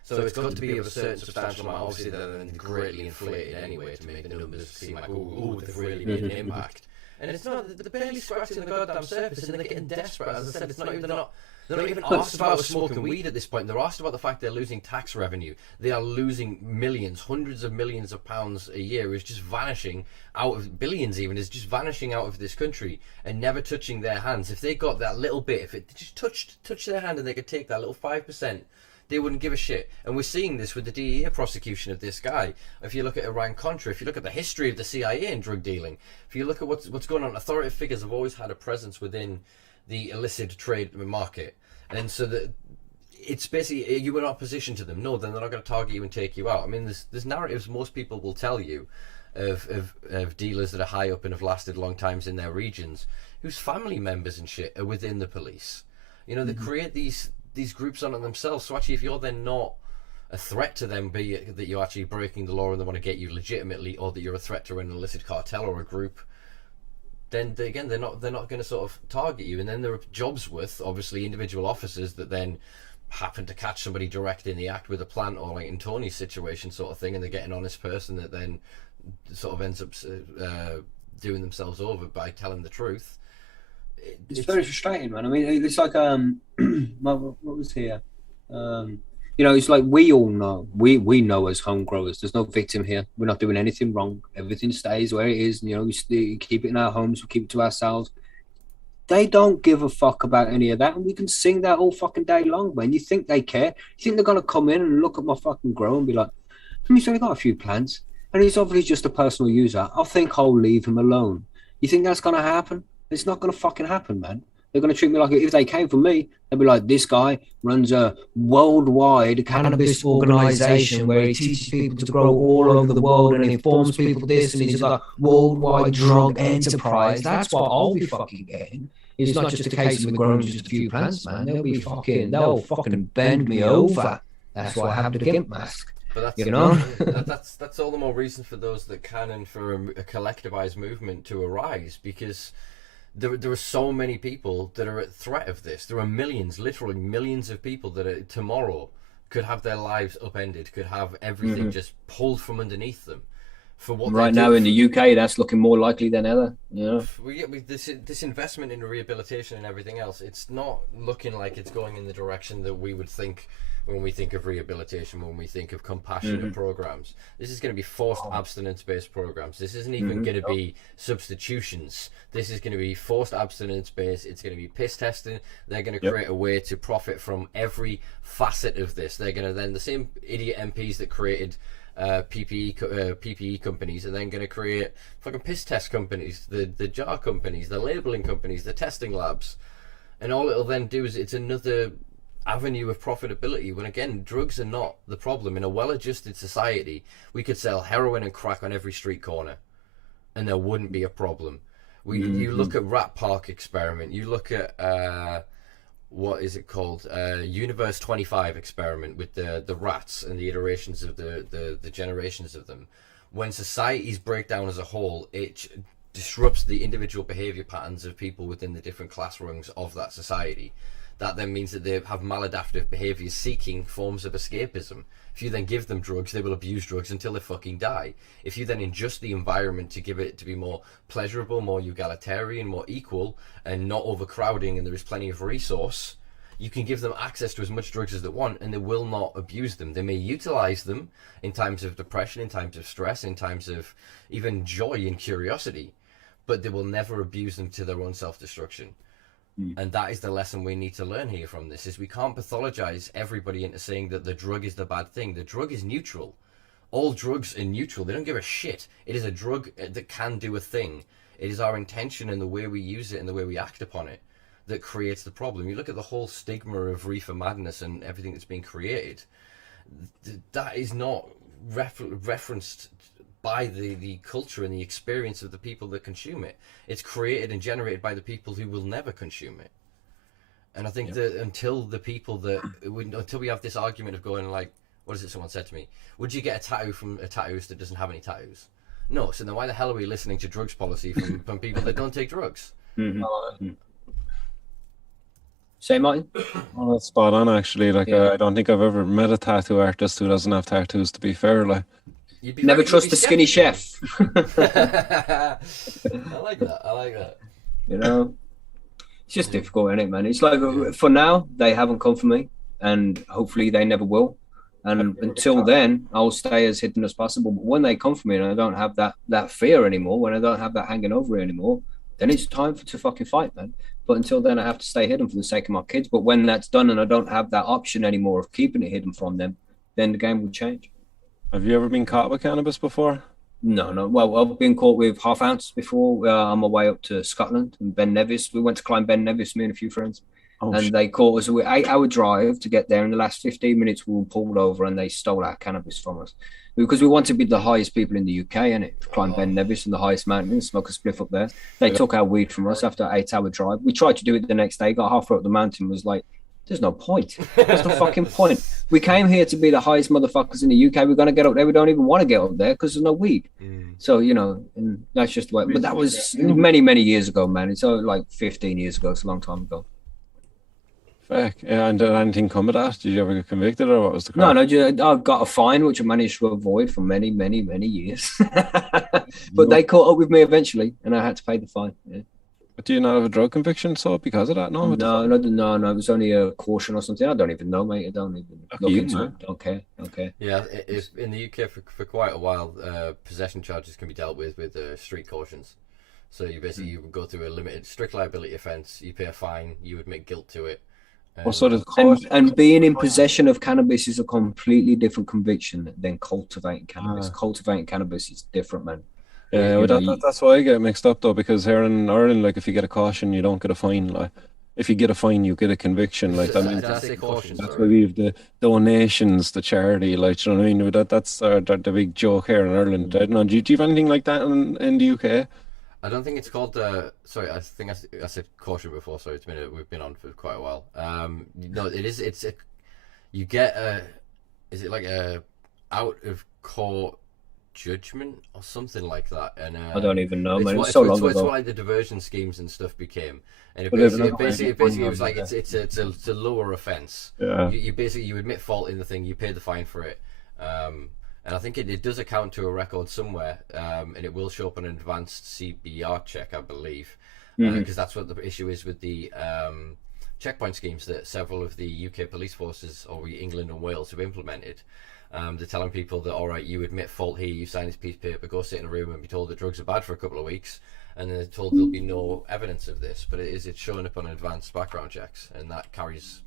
So it's got to be of a certain substantial amount. Obviously, they're then greatly inflated anyway to make the numbers seem like, oh, they've really made an impact. And it's not, they're barely scratching the goddamn surface, and they're getting desperate. As I said, it's not even, they're not even asked about smoking weed at this point. They're asked about the fact they're losing tax revenue. They are losing millions, hundreds of millions of pounds a year. It's just vanishing out of billions, even is just vanishing out of this country and never touching their hands. If they got that little bit, if it just touched their hand and they could take that little 5%, they wouldn't give a shit. And we're seeing this with the DEA prosecution of this guy. If you look at Iran-Contra, if you look at the history of the CIA in drug dealing, if you look at what's going on, authoritative figures have always had a presence within the illicit trade market. And so that it's basically, are you in opposition to them? No, then they're not going to target you and take you out. I mean, there's narratives most people will tell you of dealers that are high up and have lasted long times in their regions, whose family members and shit are within the police. You know, they create these groups on themselves. So actually, if you're then not a threat to them, be it that you're actually breaking the law and they want to get you legitimately, or that you're a threat to an illicit cartel or a group, then they're not going to sort of target you. And then there are Jobsworth, obviously individual officers that then happen to catch somebody direct in the act with a plant, or like in Tony's situation sort of thing, and they get an honest person that then sort of ends up doing themselves over by telling the truth. It's very frustrating, man. I mean, it's like what was here? You know, it's like we all know, we know as home growers, there's no victim here. We're not doing anything wrong. Everything stays where it is. You know, we keep it in our homes. We keep it to ourselves. They don't give a fuck about any of that, and we can sing that all fucking day long, man. You think they care? You think they're gonna come in and look at my fucking grow and be like, he's only got a few plants, and he's obviously just a personal user. I think I'll leave him alone. You think that's gonna happen? It's not gonna fucking happen, man. They're going to treat me like, if they came for me, they'd be like, this guy runs a worldwide cannabis organization where he teaches people to grow all over the world and informs people this, and he's like worldwide drug enterprise. That's what I'll be fucking getting. It's not just a case of me growing just a few plants, man. They'll fucking bend me over. That's why I have the gimp mask. But you know, that's all the more reason for those that can, and for a collectivized movement to arise, because there are so many people that are at threat of this. There are millions, literally millions of people that tomorrow could have their lives upended, could have everything just pulled from underneath them. For what right now in the UK, that's looking more likely than ever. You know, this investment in rehabilitation and everything else, it's not looking like it's going in the direction that we would think when we think of rehabilitation, when we think of compassionate programs. This is going to be forced abstinence-based programs. This isn't even going to be substitutions. This is going to be forced abstinence-based. It's going to be piss testing. They're going to create a way to profit from every facet of this. They're going to then, the same idiot MPs that created PPE companies are then going to create fucking piss test companies, the jar companies, the labeling companies, the testing labs, and all it'll then do is it's another avenue of profitability. When again, drugs are not the problem. In a well-adjusted society, we could sell heroin and crack on every street corner and there wouldn't be a problem. You look at Rat Park experiment, you look at what is it called, Universe 25 experiment with the rats and the iterations of the generations of them. When societies break down as a whole, it disrupts the individual behavior patterns of people within the different class rungs of that society. That then means that they have maladaptive behaviors seeking forms of escapism. If you then give them drugs, they will abuse drugs until they fucking die. If you then adjust the environment to give it to be more pleasurable, more egalitarian, more equal, and not overcrowding, and there is plenty of resource, you can give them access to as much drugs as they want, and they will not abuse them. They may utilize them in times of depression, in times of stress, in times of even joy and curiosity, but they will never abuse them to their own self-destruction. And that is the lesson we need to learn here from this, is we can't pathologize everybody into saying that the drug is the bad thing. The drug is neutral. All drugs are neutral. They don't give a shit. It is a drug that can do a thing. It is our intention and the way we use it and the way we act upon it that creates the problem. You look at the whole stigma of reefer madness and everything that's being created. That is not referenced by the culture and the experience of the people that consume it. It's created and generated by the people who will never consume it. And I think that until we have this argument of going like, what is it someone said to me? Would you get a tattoo from a tattooist that doesn't have any tattoos? No. So then why the hell are we listening to drugs policy from people that don't take drugs? Say, Martin? Oh, that's spot on, actually. Like, I don't think I've ever met a tattoo artist who doesn't have tattoos, to be fair. Like, never trust the skinny chef. I like that. You know, it's just difficult, isn't it, man? It's like, for now, they haven't come for me, and hopefully they never will. And until then, I'll stay as hidden as possible. But when they come for me and I don't have that fear anymore, when I don't have that hanging over anymore, then it's time to fucking fight, man. But until then, I have to stay hidden for the sake of my kids. But when that's done and I don't have that option anymore of keeping it hidden from them, then the game will change. have you ever been caught with cannabis before? No. Well, I've been caught with half ounce before on my way up to Scotland and Ben Nevis. We went to climb Ben Nevis, me and a few friends. They caught us. 8-hour drive to get there. In the last 15 minutes, we were pulled over and they stole our cannabis from us because we want to be the highest people in the UK, innit? Climb Ben Nevis and the highest mountain and smoke a spliff up there. They took our weed from us after an 8-hour drive. We tried to do it the next day, got halfway up the mountain, was like, there's no point. There's no fucking point. We came here to be the highest motherfuckers in the UK. We're going to get up there. We don't even want to get up there because there's no weed. So, you know, and that's just the way. But that was many, many years ago, man. It's like 15 years ago. It's a long time ago. Fuck. Yeah, and did anything come of that? Did you ever get convicted or what was the crime? No, I got a fine, which I managed to avoid for many, many, many years. But they caught up with me eventually and I had to pay the fine. Yeah. But do you not have a drug conviction so because of that? No. It was only a caution or something. I don't even know, mate. I don't even look into it. Don't care. Yeah, it's in the UK for quite a while. Possession charges can be dealt with street cautions. So you basically you would go through a limited strict liability offence. You pay a fine. You admit guilt to it. And being in possession of cannabis is a completely different conviction than cultivating cannabis. Cultivating cannabis is different, man. Yeah, well, that's why I get mixed up though, because here in Ireland, like if you get a caution, you don't get a fine. Like if you get a fine, you get a conviction. Like that means that's why we have the donations, the charity. Like, you know what I mean? That's the big joke here in Ireland. I don't know. Do you have anything like that in the UK? I don't think it's called. Sorry, I think I said caution before. Sorry, we've been on for quite a while. No, it is. You get a. Is it like a out of court judgment or something like that? And I don't even know, man. It's so long ago. It's what like the diversion schemes and stuff became, and it basically was like it's a lower offence. Yeah. You basically you admit fault in the thing, you pay the fine for it. And I think it does account to a record somewhere, and it will show up on an advanced CBR check, I believe, because that's what the issue is with the checkpoint schemes that several of the UK police forces, or England and Wales, have implemented. They're telling people that, all right, you admit fault here, you sign this piece of paper, go sit in a room and be told that drugs are bad for a couple of weeks, and then they're told there'll be no evidence of this. But it's showing up on advanced background checks, and that carries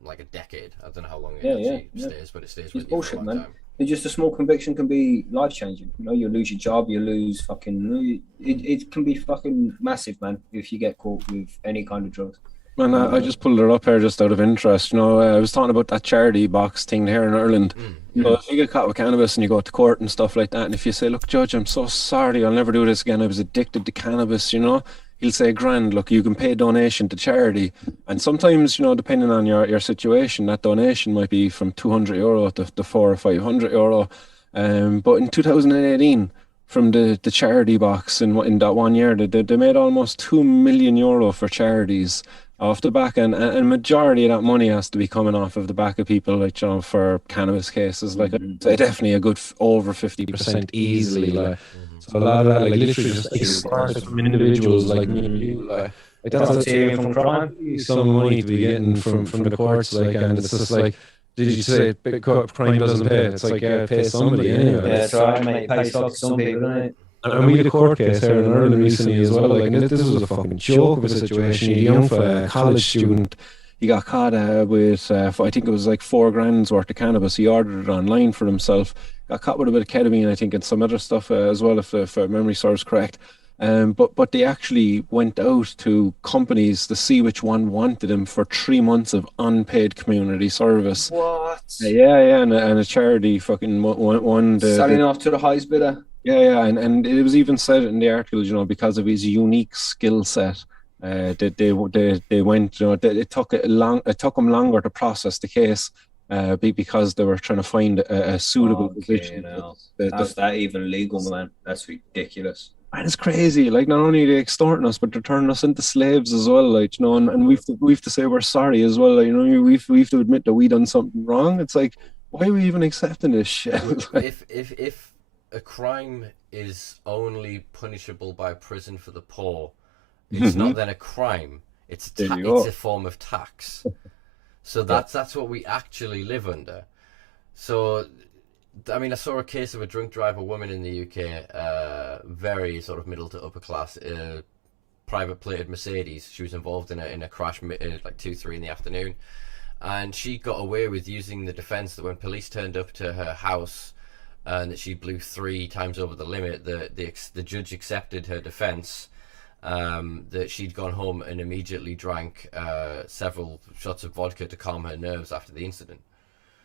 like a decade. I don't know how long it stays, but it stays with you for a long time. And just a small conviction can be life changing. You know, you lose your job, you lose fucking. It can be fucking massive, man, if you get caught with any kind of drugs. Man, I just pulled it up here just out of interest. You know, I was talking about that charity box thing here in Ireland. You know, if you get caught with cannabis and you go to court and stuff like that, and if you say, look, Judge, I'm so sorry, I'll never do this again, I was addicted to cannabis, you know, he'll say, grand, look, you can pay a donation to charity. And sometimes, you know, depending on your situation, that donation might be from €200 to €400 or €500. But in 2018, from the charity box in that 1 year, they made almost €2 million for charities off the back, and majority of that money has to be coming off of the back of people, like, you know, for cannabis cases. Like, I'd say definitely a good over 50% easily. Like, so a lot of that, like, literally just starts from individuals like me and you. Like that's not taken from crime. Some money to be getting from the courts, like, and it's just like, did you say big crime doesn't pay? It's like, pay somebody anyway. Yeah, that's right, mate. Pay stock to some people, isn't it? And we had a court case here in Ireland recently as well. Like, and this was a fucking joke of a situation. A young college student, he got caught with, I think it was like $4,000 worth of cannabis. He ordered it online for himself. Got caught with a bit of ketamine, I think, and some other stuff as well, if memory serves correct. But they actually went out to companies to see which one wanted him for 3 months of unpaid community service. What? Yeah, and a charity fucking won selling off to the highest bidder. Yeah, and it was even said in the article, you know, because of his unique skill set, they went, you know, it took them longer to process the case, because they were trying to find a suitable position. How's that even legal, man? That's ridiculous. And it's crazy. Like, not only are they extorting us, but they're turning us into slaves as well. Like, you know, and we've to say we're sorry as well. Like, you know, we've to admit that we done something wrong. It's like, why are we even accepting this shit? Like, if a crime is only punishable by prison for the poor, it's not then a crime. It's a form of tax. So that's what we actually live under. So, I mean, I saw a case of a drunk driver woman in the UK, very sort of middle to upper class, private plated Mercedes. She was involved in a crash like 2-3 in the afternoon, and she got away with using the defence that when police turned up to her house and that she blew 3 times over the limit, the judge accepted her defence, that she'd gone home and immediately drank several shots of vodka to calm her nerves after the incident.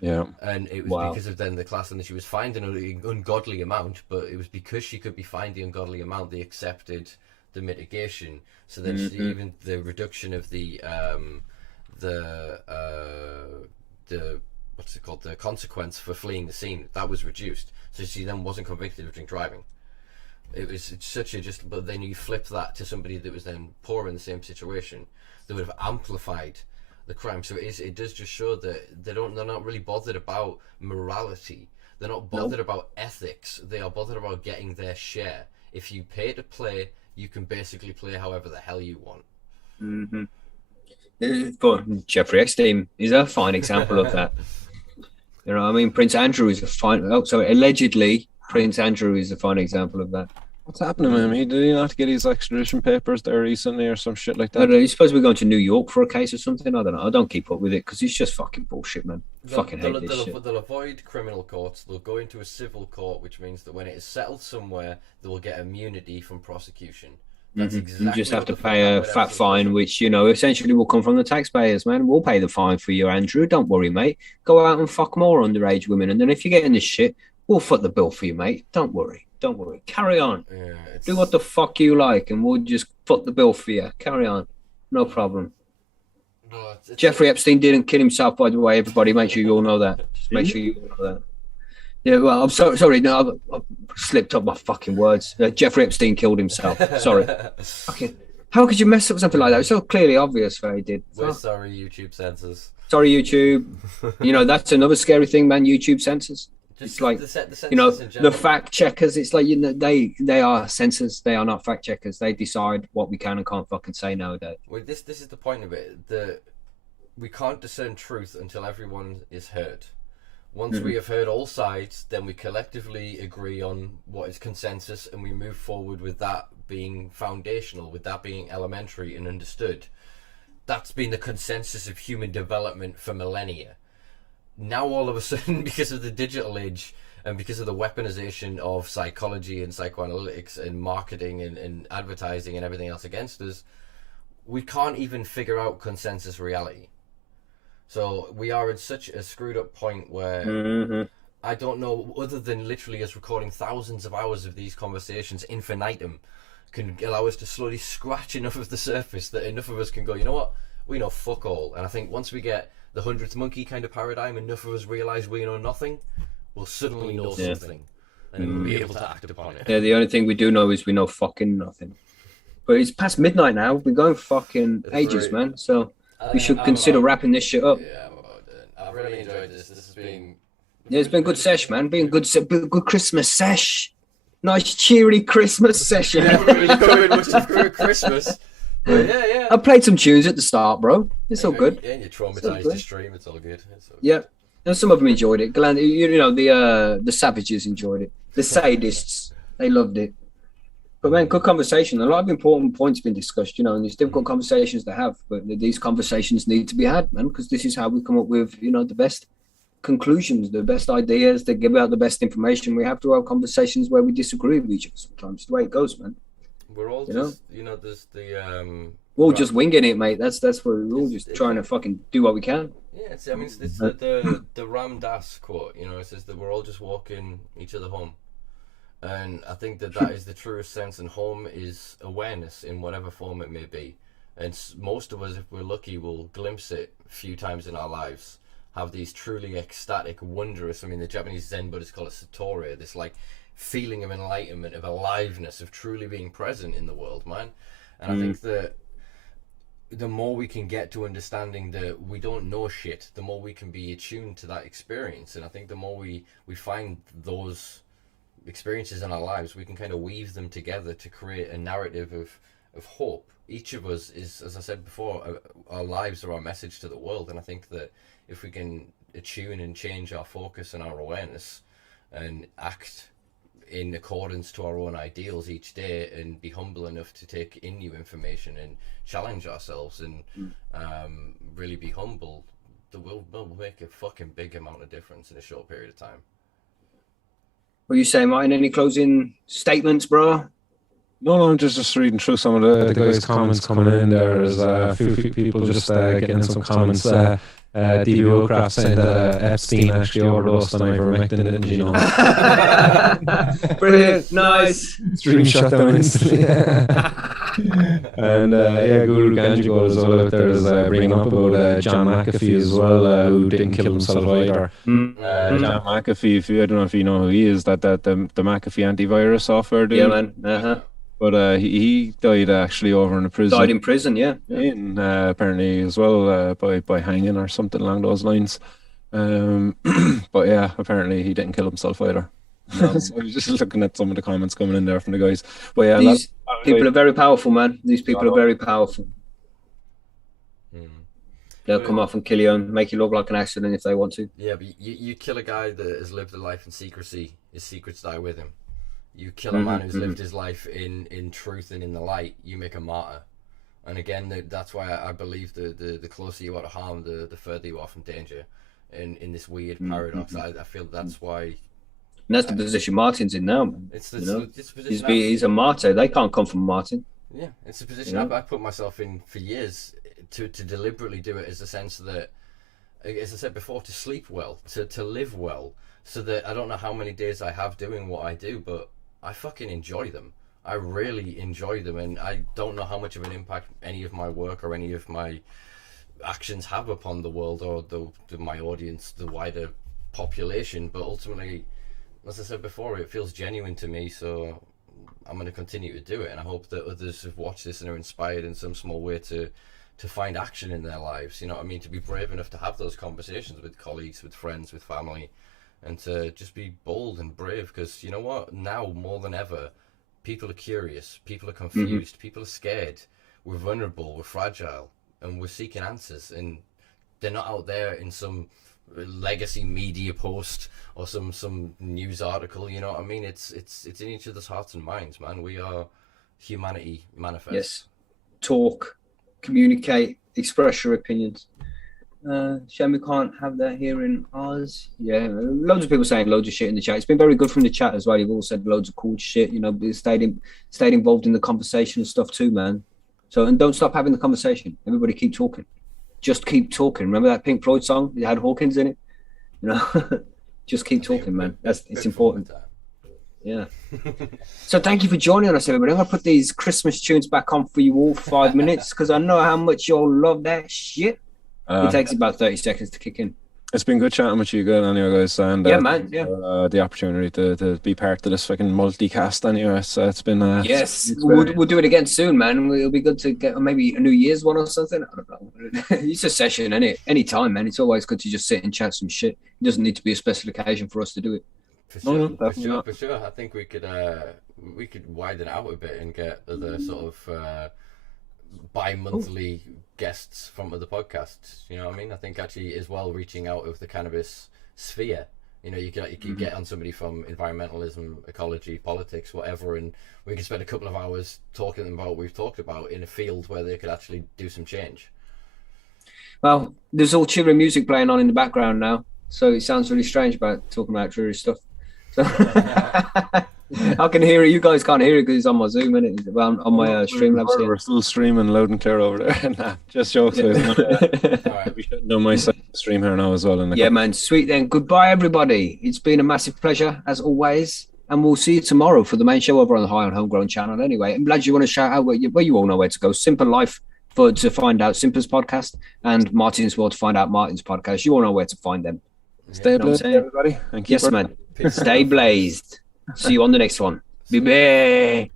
Yeah, and it was because of then the class, and that she was fined an ungodly amount, but it was because she could be fined the ungodly amount, they accepted the mitigation. So then even the reduction of the what's it called, the consequence for fleeing the scene, that was reduced. So she then wasn't convicted of drink driving. It's such a but then you flip that to somebody that was then poor in the same situation, that would have amplified the crime. So it does just show that they're not really bothered about morality. They're not bothered about ethics. They are bothered about getting their share. If you pay to play, you can basically play however the hell you want. But Jeffrey Epstein is a fine example of that. You know, I mean, Prince Andrew is allegedly Prince Andrew is a fine example of that. What's happening, man? Did he not get his extradition papers there recently or some shit like that? I don't know, he's supposed to be going to New York for a case or something. I don't know. I don't keep up with it because it's just fucking bullshit, man. They'll avoid criminal courts. They'll go into a civil court, which means that when it is settled somewhere, they will get immunity from prosecution. That's exactly. You just have to pay a fat fine, which, you know, essentially will come from the taxpayers, man. We'll pay the fine for you, Andrew. Don't worry, mate. Go out and fuck more underage women, and then if you're getting this shit, we'll foot the bill for you, mate. Don't worry. Carry on. Yeah, do what the fuck you like, and we'll just foot the bill for you. Carry on. No problem. No, Jeffrey Epstein didn't kill himself, by the way, everybody. Make sure you all know that. Just make sure you all know that. Yeah, well, I'm sorry. No, I've slipped up my fucking words. Jeffrey Epstein killed himself. Sorry. Okay. How could you mess up something like that? It's so clearly obvious what he did. We're sorry, YouTube censors. Sorry, YouTube. You know, that's another scary thing, man. YouTube censors. It's like, the census you know, in the general. fact checkers. It's like, you know, they are censors. They are not fact checkers. They decide what we can and can't fucking say nowadays. Well, this is the point of it. We can't discern truth until everyone is heard. Once we have heard all sides, then we collectively agree on what is consensus, and we move forward with that being foundational, with that being elementary and understood. That's been the consensus of human development for millennia. Now all of a sudden, because of the digital age and because of the weaponization of psychology and psychoanalytics and marketing and advertising and everything else against us, we can't even figure out consensus reality. So we are in such a screwed up point where I don't know, other than literally us recording thousands of hours of these conversations infinitum, can allow us to slowly scratch enough of the surface that enough of us can go, you know what, we know fuck all. And I think once we get the 100th monkey kind of paradigm, enough of us realise we know nothing, we'll suddenly know something, and then we'll be able to act upon it. Yeah, the only thing we do know is we know fucking nothing. But it's past midnight now. We're going fucking ages, man. So we should consider wrapping this shit up. Yeah, I've really enjoyed this. This has been... Yeah, it's been good sesh, man. Been good Christmas sesh. Nice cheery Christmas session. I haven't really covered much of Christmas. But yeah. I played some tunes at the start, bro. It's all good. Yeah, you traumatized the stream. It's all good. Yeah, and some of them enjoyed it. You know, the savages enjoyed it. The sadists, they loved it. But man, good conversation. A lot of important points been discussed, you know, and it's difficult conversations to have. But these conversations need to be had, man, because this is how we come up with, you know, the best conclusions, the best ideas, that give out the best information. We have to have conversations where we disagree with each other sometimes. It's the way it goes, man. We're all there's the we're all just winging it, mate. That's where we're all just trying to fucking do what we can. Yeah, it's the Ram Dass quote, you know, it says that we're all just walking each other home. And I think that is the truest sense, and home is awareness in whatever form it may be. And most of us, if we're lucky, will glimpse it a few times in our lives, have these truly ecstatic, wondrous, I mean, the Japanese Zen Buddhists call it satori, this like feeling of enlightenment, of aliveness, of truly being present in the world, man. And I think that the more we can get to understanding that we don't know shit, the more we can be attuned to that experience. And I think the more we find those experiences in our lives, we can kind of weave them together to create a narrative of hope. Each of us is, as I said before, our lives are our message to the world. And I think that if we can attune and change our focus and our awareness and act in accordance to our own ideals each day and be humble enough to take in new information and challenge ourselves and really be humble, that will make a fucking big amount of difference in a short period of time. What are you saying, Martin? Any closing statements, bro? No, I'm just reading through some of the guys' comments coming in. There's a few people just getting some comments. DBO Craft saying that Epstein actually overdosed on ivermectin, didn't you know? Brilliant, nice. Stream shut down instantly. And Guru Ganjigo as well out there is bringing up about John McAfee as well, who didn't kill himself either. John McAfee, I don't know if you know who he is, the McAfee antivirus software dude. Yeah, man. But he died actually over in a prison. Died in prison, yeah. In, apparently as well by hanging or something along those lines. But yeah, apparently he didn't kill himself either. So I was just looking at some of the comments coming in there from the guys. But yeah, these people are very powerful, man. These people are very powerful. They'll come off and kill you and make you look like an accident if they want to. Yeah, but you kill a guy that has lived a life in secrecy, his secrets die with him. You kill a man who's lived his life in truth and in the light, you make a martyr. And again, that's why I believe the closer you are to harm, the further you are from danger. In this weird paradox, I feel that's why. And that's the position Martin's in now, man. It's the position he's a martyr. They can't come from Martin. Yeah, it's a position I put myself in for years to deliberately do it, as a sense that, as I said before, to sleep well, to live well, so that I don't know how many days I have doing what I do, but I fucking enjoy them. I really enjoy them, and I don't know how much of an impact any of my work or any of my actions have upon the world or my audience, the wider population, but ultimately, as I said before, it feels genuine to me, so I'm going to continue to do it, and I hope that others have watched this and are inspired in some small way to find action in their lives, you know what I mean, to be brave enough to have those conversations with colleagues, with friends, with family, and to just be bold and brave, because you know what, now more than ever, people are curious, people are confused, people are scared, we're vulnerable, we're fragile, and we're seeking answers, and they're not out there in some legacy media post or some news article, you know what I mean? It's in each other's hearts and minds, man. We are humanity manifest. Yes. Talk, communicate, express your opinions. Shame we can't have that here in ours. Yeah, loads of people saying loads of shit in the chat. It's been very good from the chat as well. You've all said loads of cool shit. You know, stayed involved in the conversation and stuff too, man. So, and don't stop having the conversation. Everybody keep talking. Just keep talking. Remember that Pink Floyd song? It had Hawkins in it. You know, just keep talking, man. It's important. Yeah. So thank you for joining us, everybody. I'm gonna put these Christmas tunes back on for you all for 5 minutes because I know how much y'all love that shit. It takes about 30 seconds to kick in. It's been good chatting with you good anyway, guys, and yeah, man, the opportunity to be part of this fucking multicast anyway. So it's been yes, we'll do it again soon, man. It'll be good to get maybe a New Year's one or something. I don't know. It's a session, any time, man. It's always good to just sit and chat some shit. It doesn't need to be a special occasion for us to do it. For sure. I think we could widen it out a bit and get other sort of bi-monthly guests from other podcasts. You know what I mean? I think actually as well, reaching out of the cannabis sphere. You know, you can get on somebody from environmentalism, ecology, politics, whatever, and we can spend a couple of hours talking about what we've talked about in a field where they could actually do some change. Well, there's all cheery music playing on in the background now, so it sounds really strange about talking about dreary stuff. So I can hear it. You guys can't hear it because it's on my Zoom, and it's on my Streamlabs. We're still streaming loud and clear over there. Nah, just jokes. All right, we should know my stream here now as well. Yeah, man. Sweet then. Goodbye, everybody. It's been a massive pleasure as always, and we'll see you tomorrow for the main show over on the High on Homegrown channel. Anyway, I'm glad you want to shout out where you all know where to go. Simpa Life to find out Simpa's podcast, and Martin's World to find out Martin's podcast. You all know where to find them. Stay blazed, everybody. Yes, man. Stay blazed. See you on the next one. Bye-bye.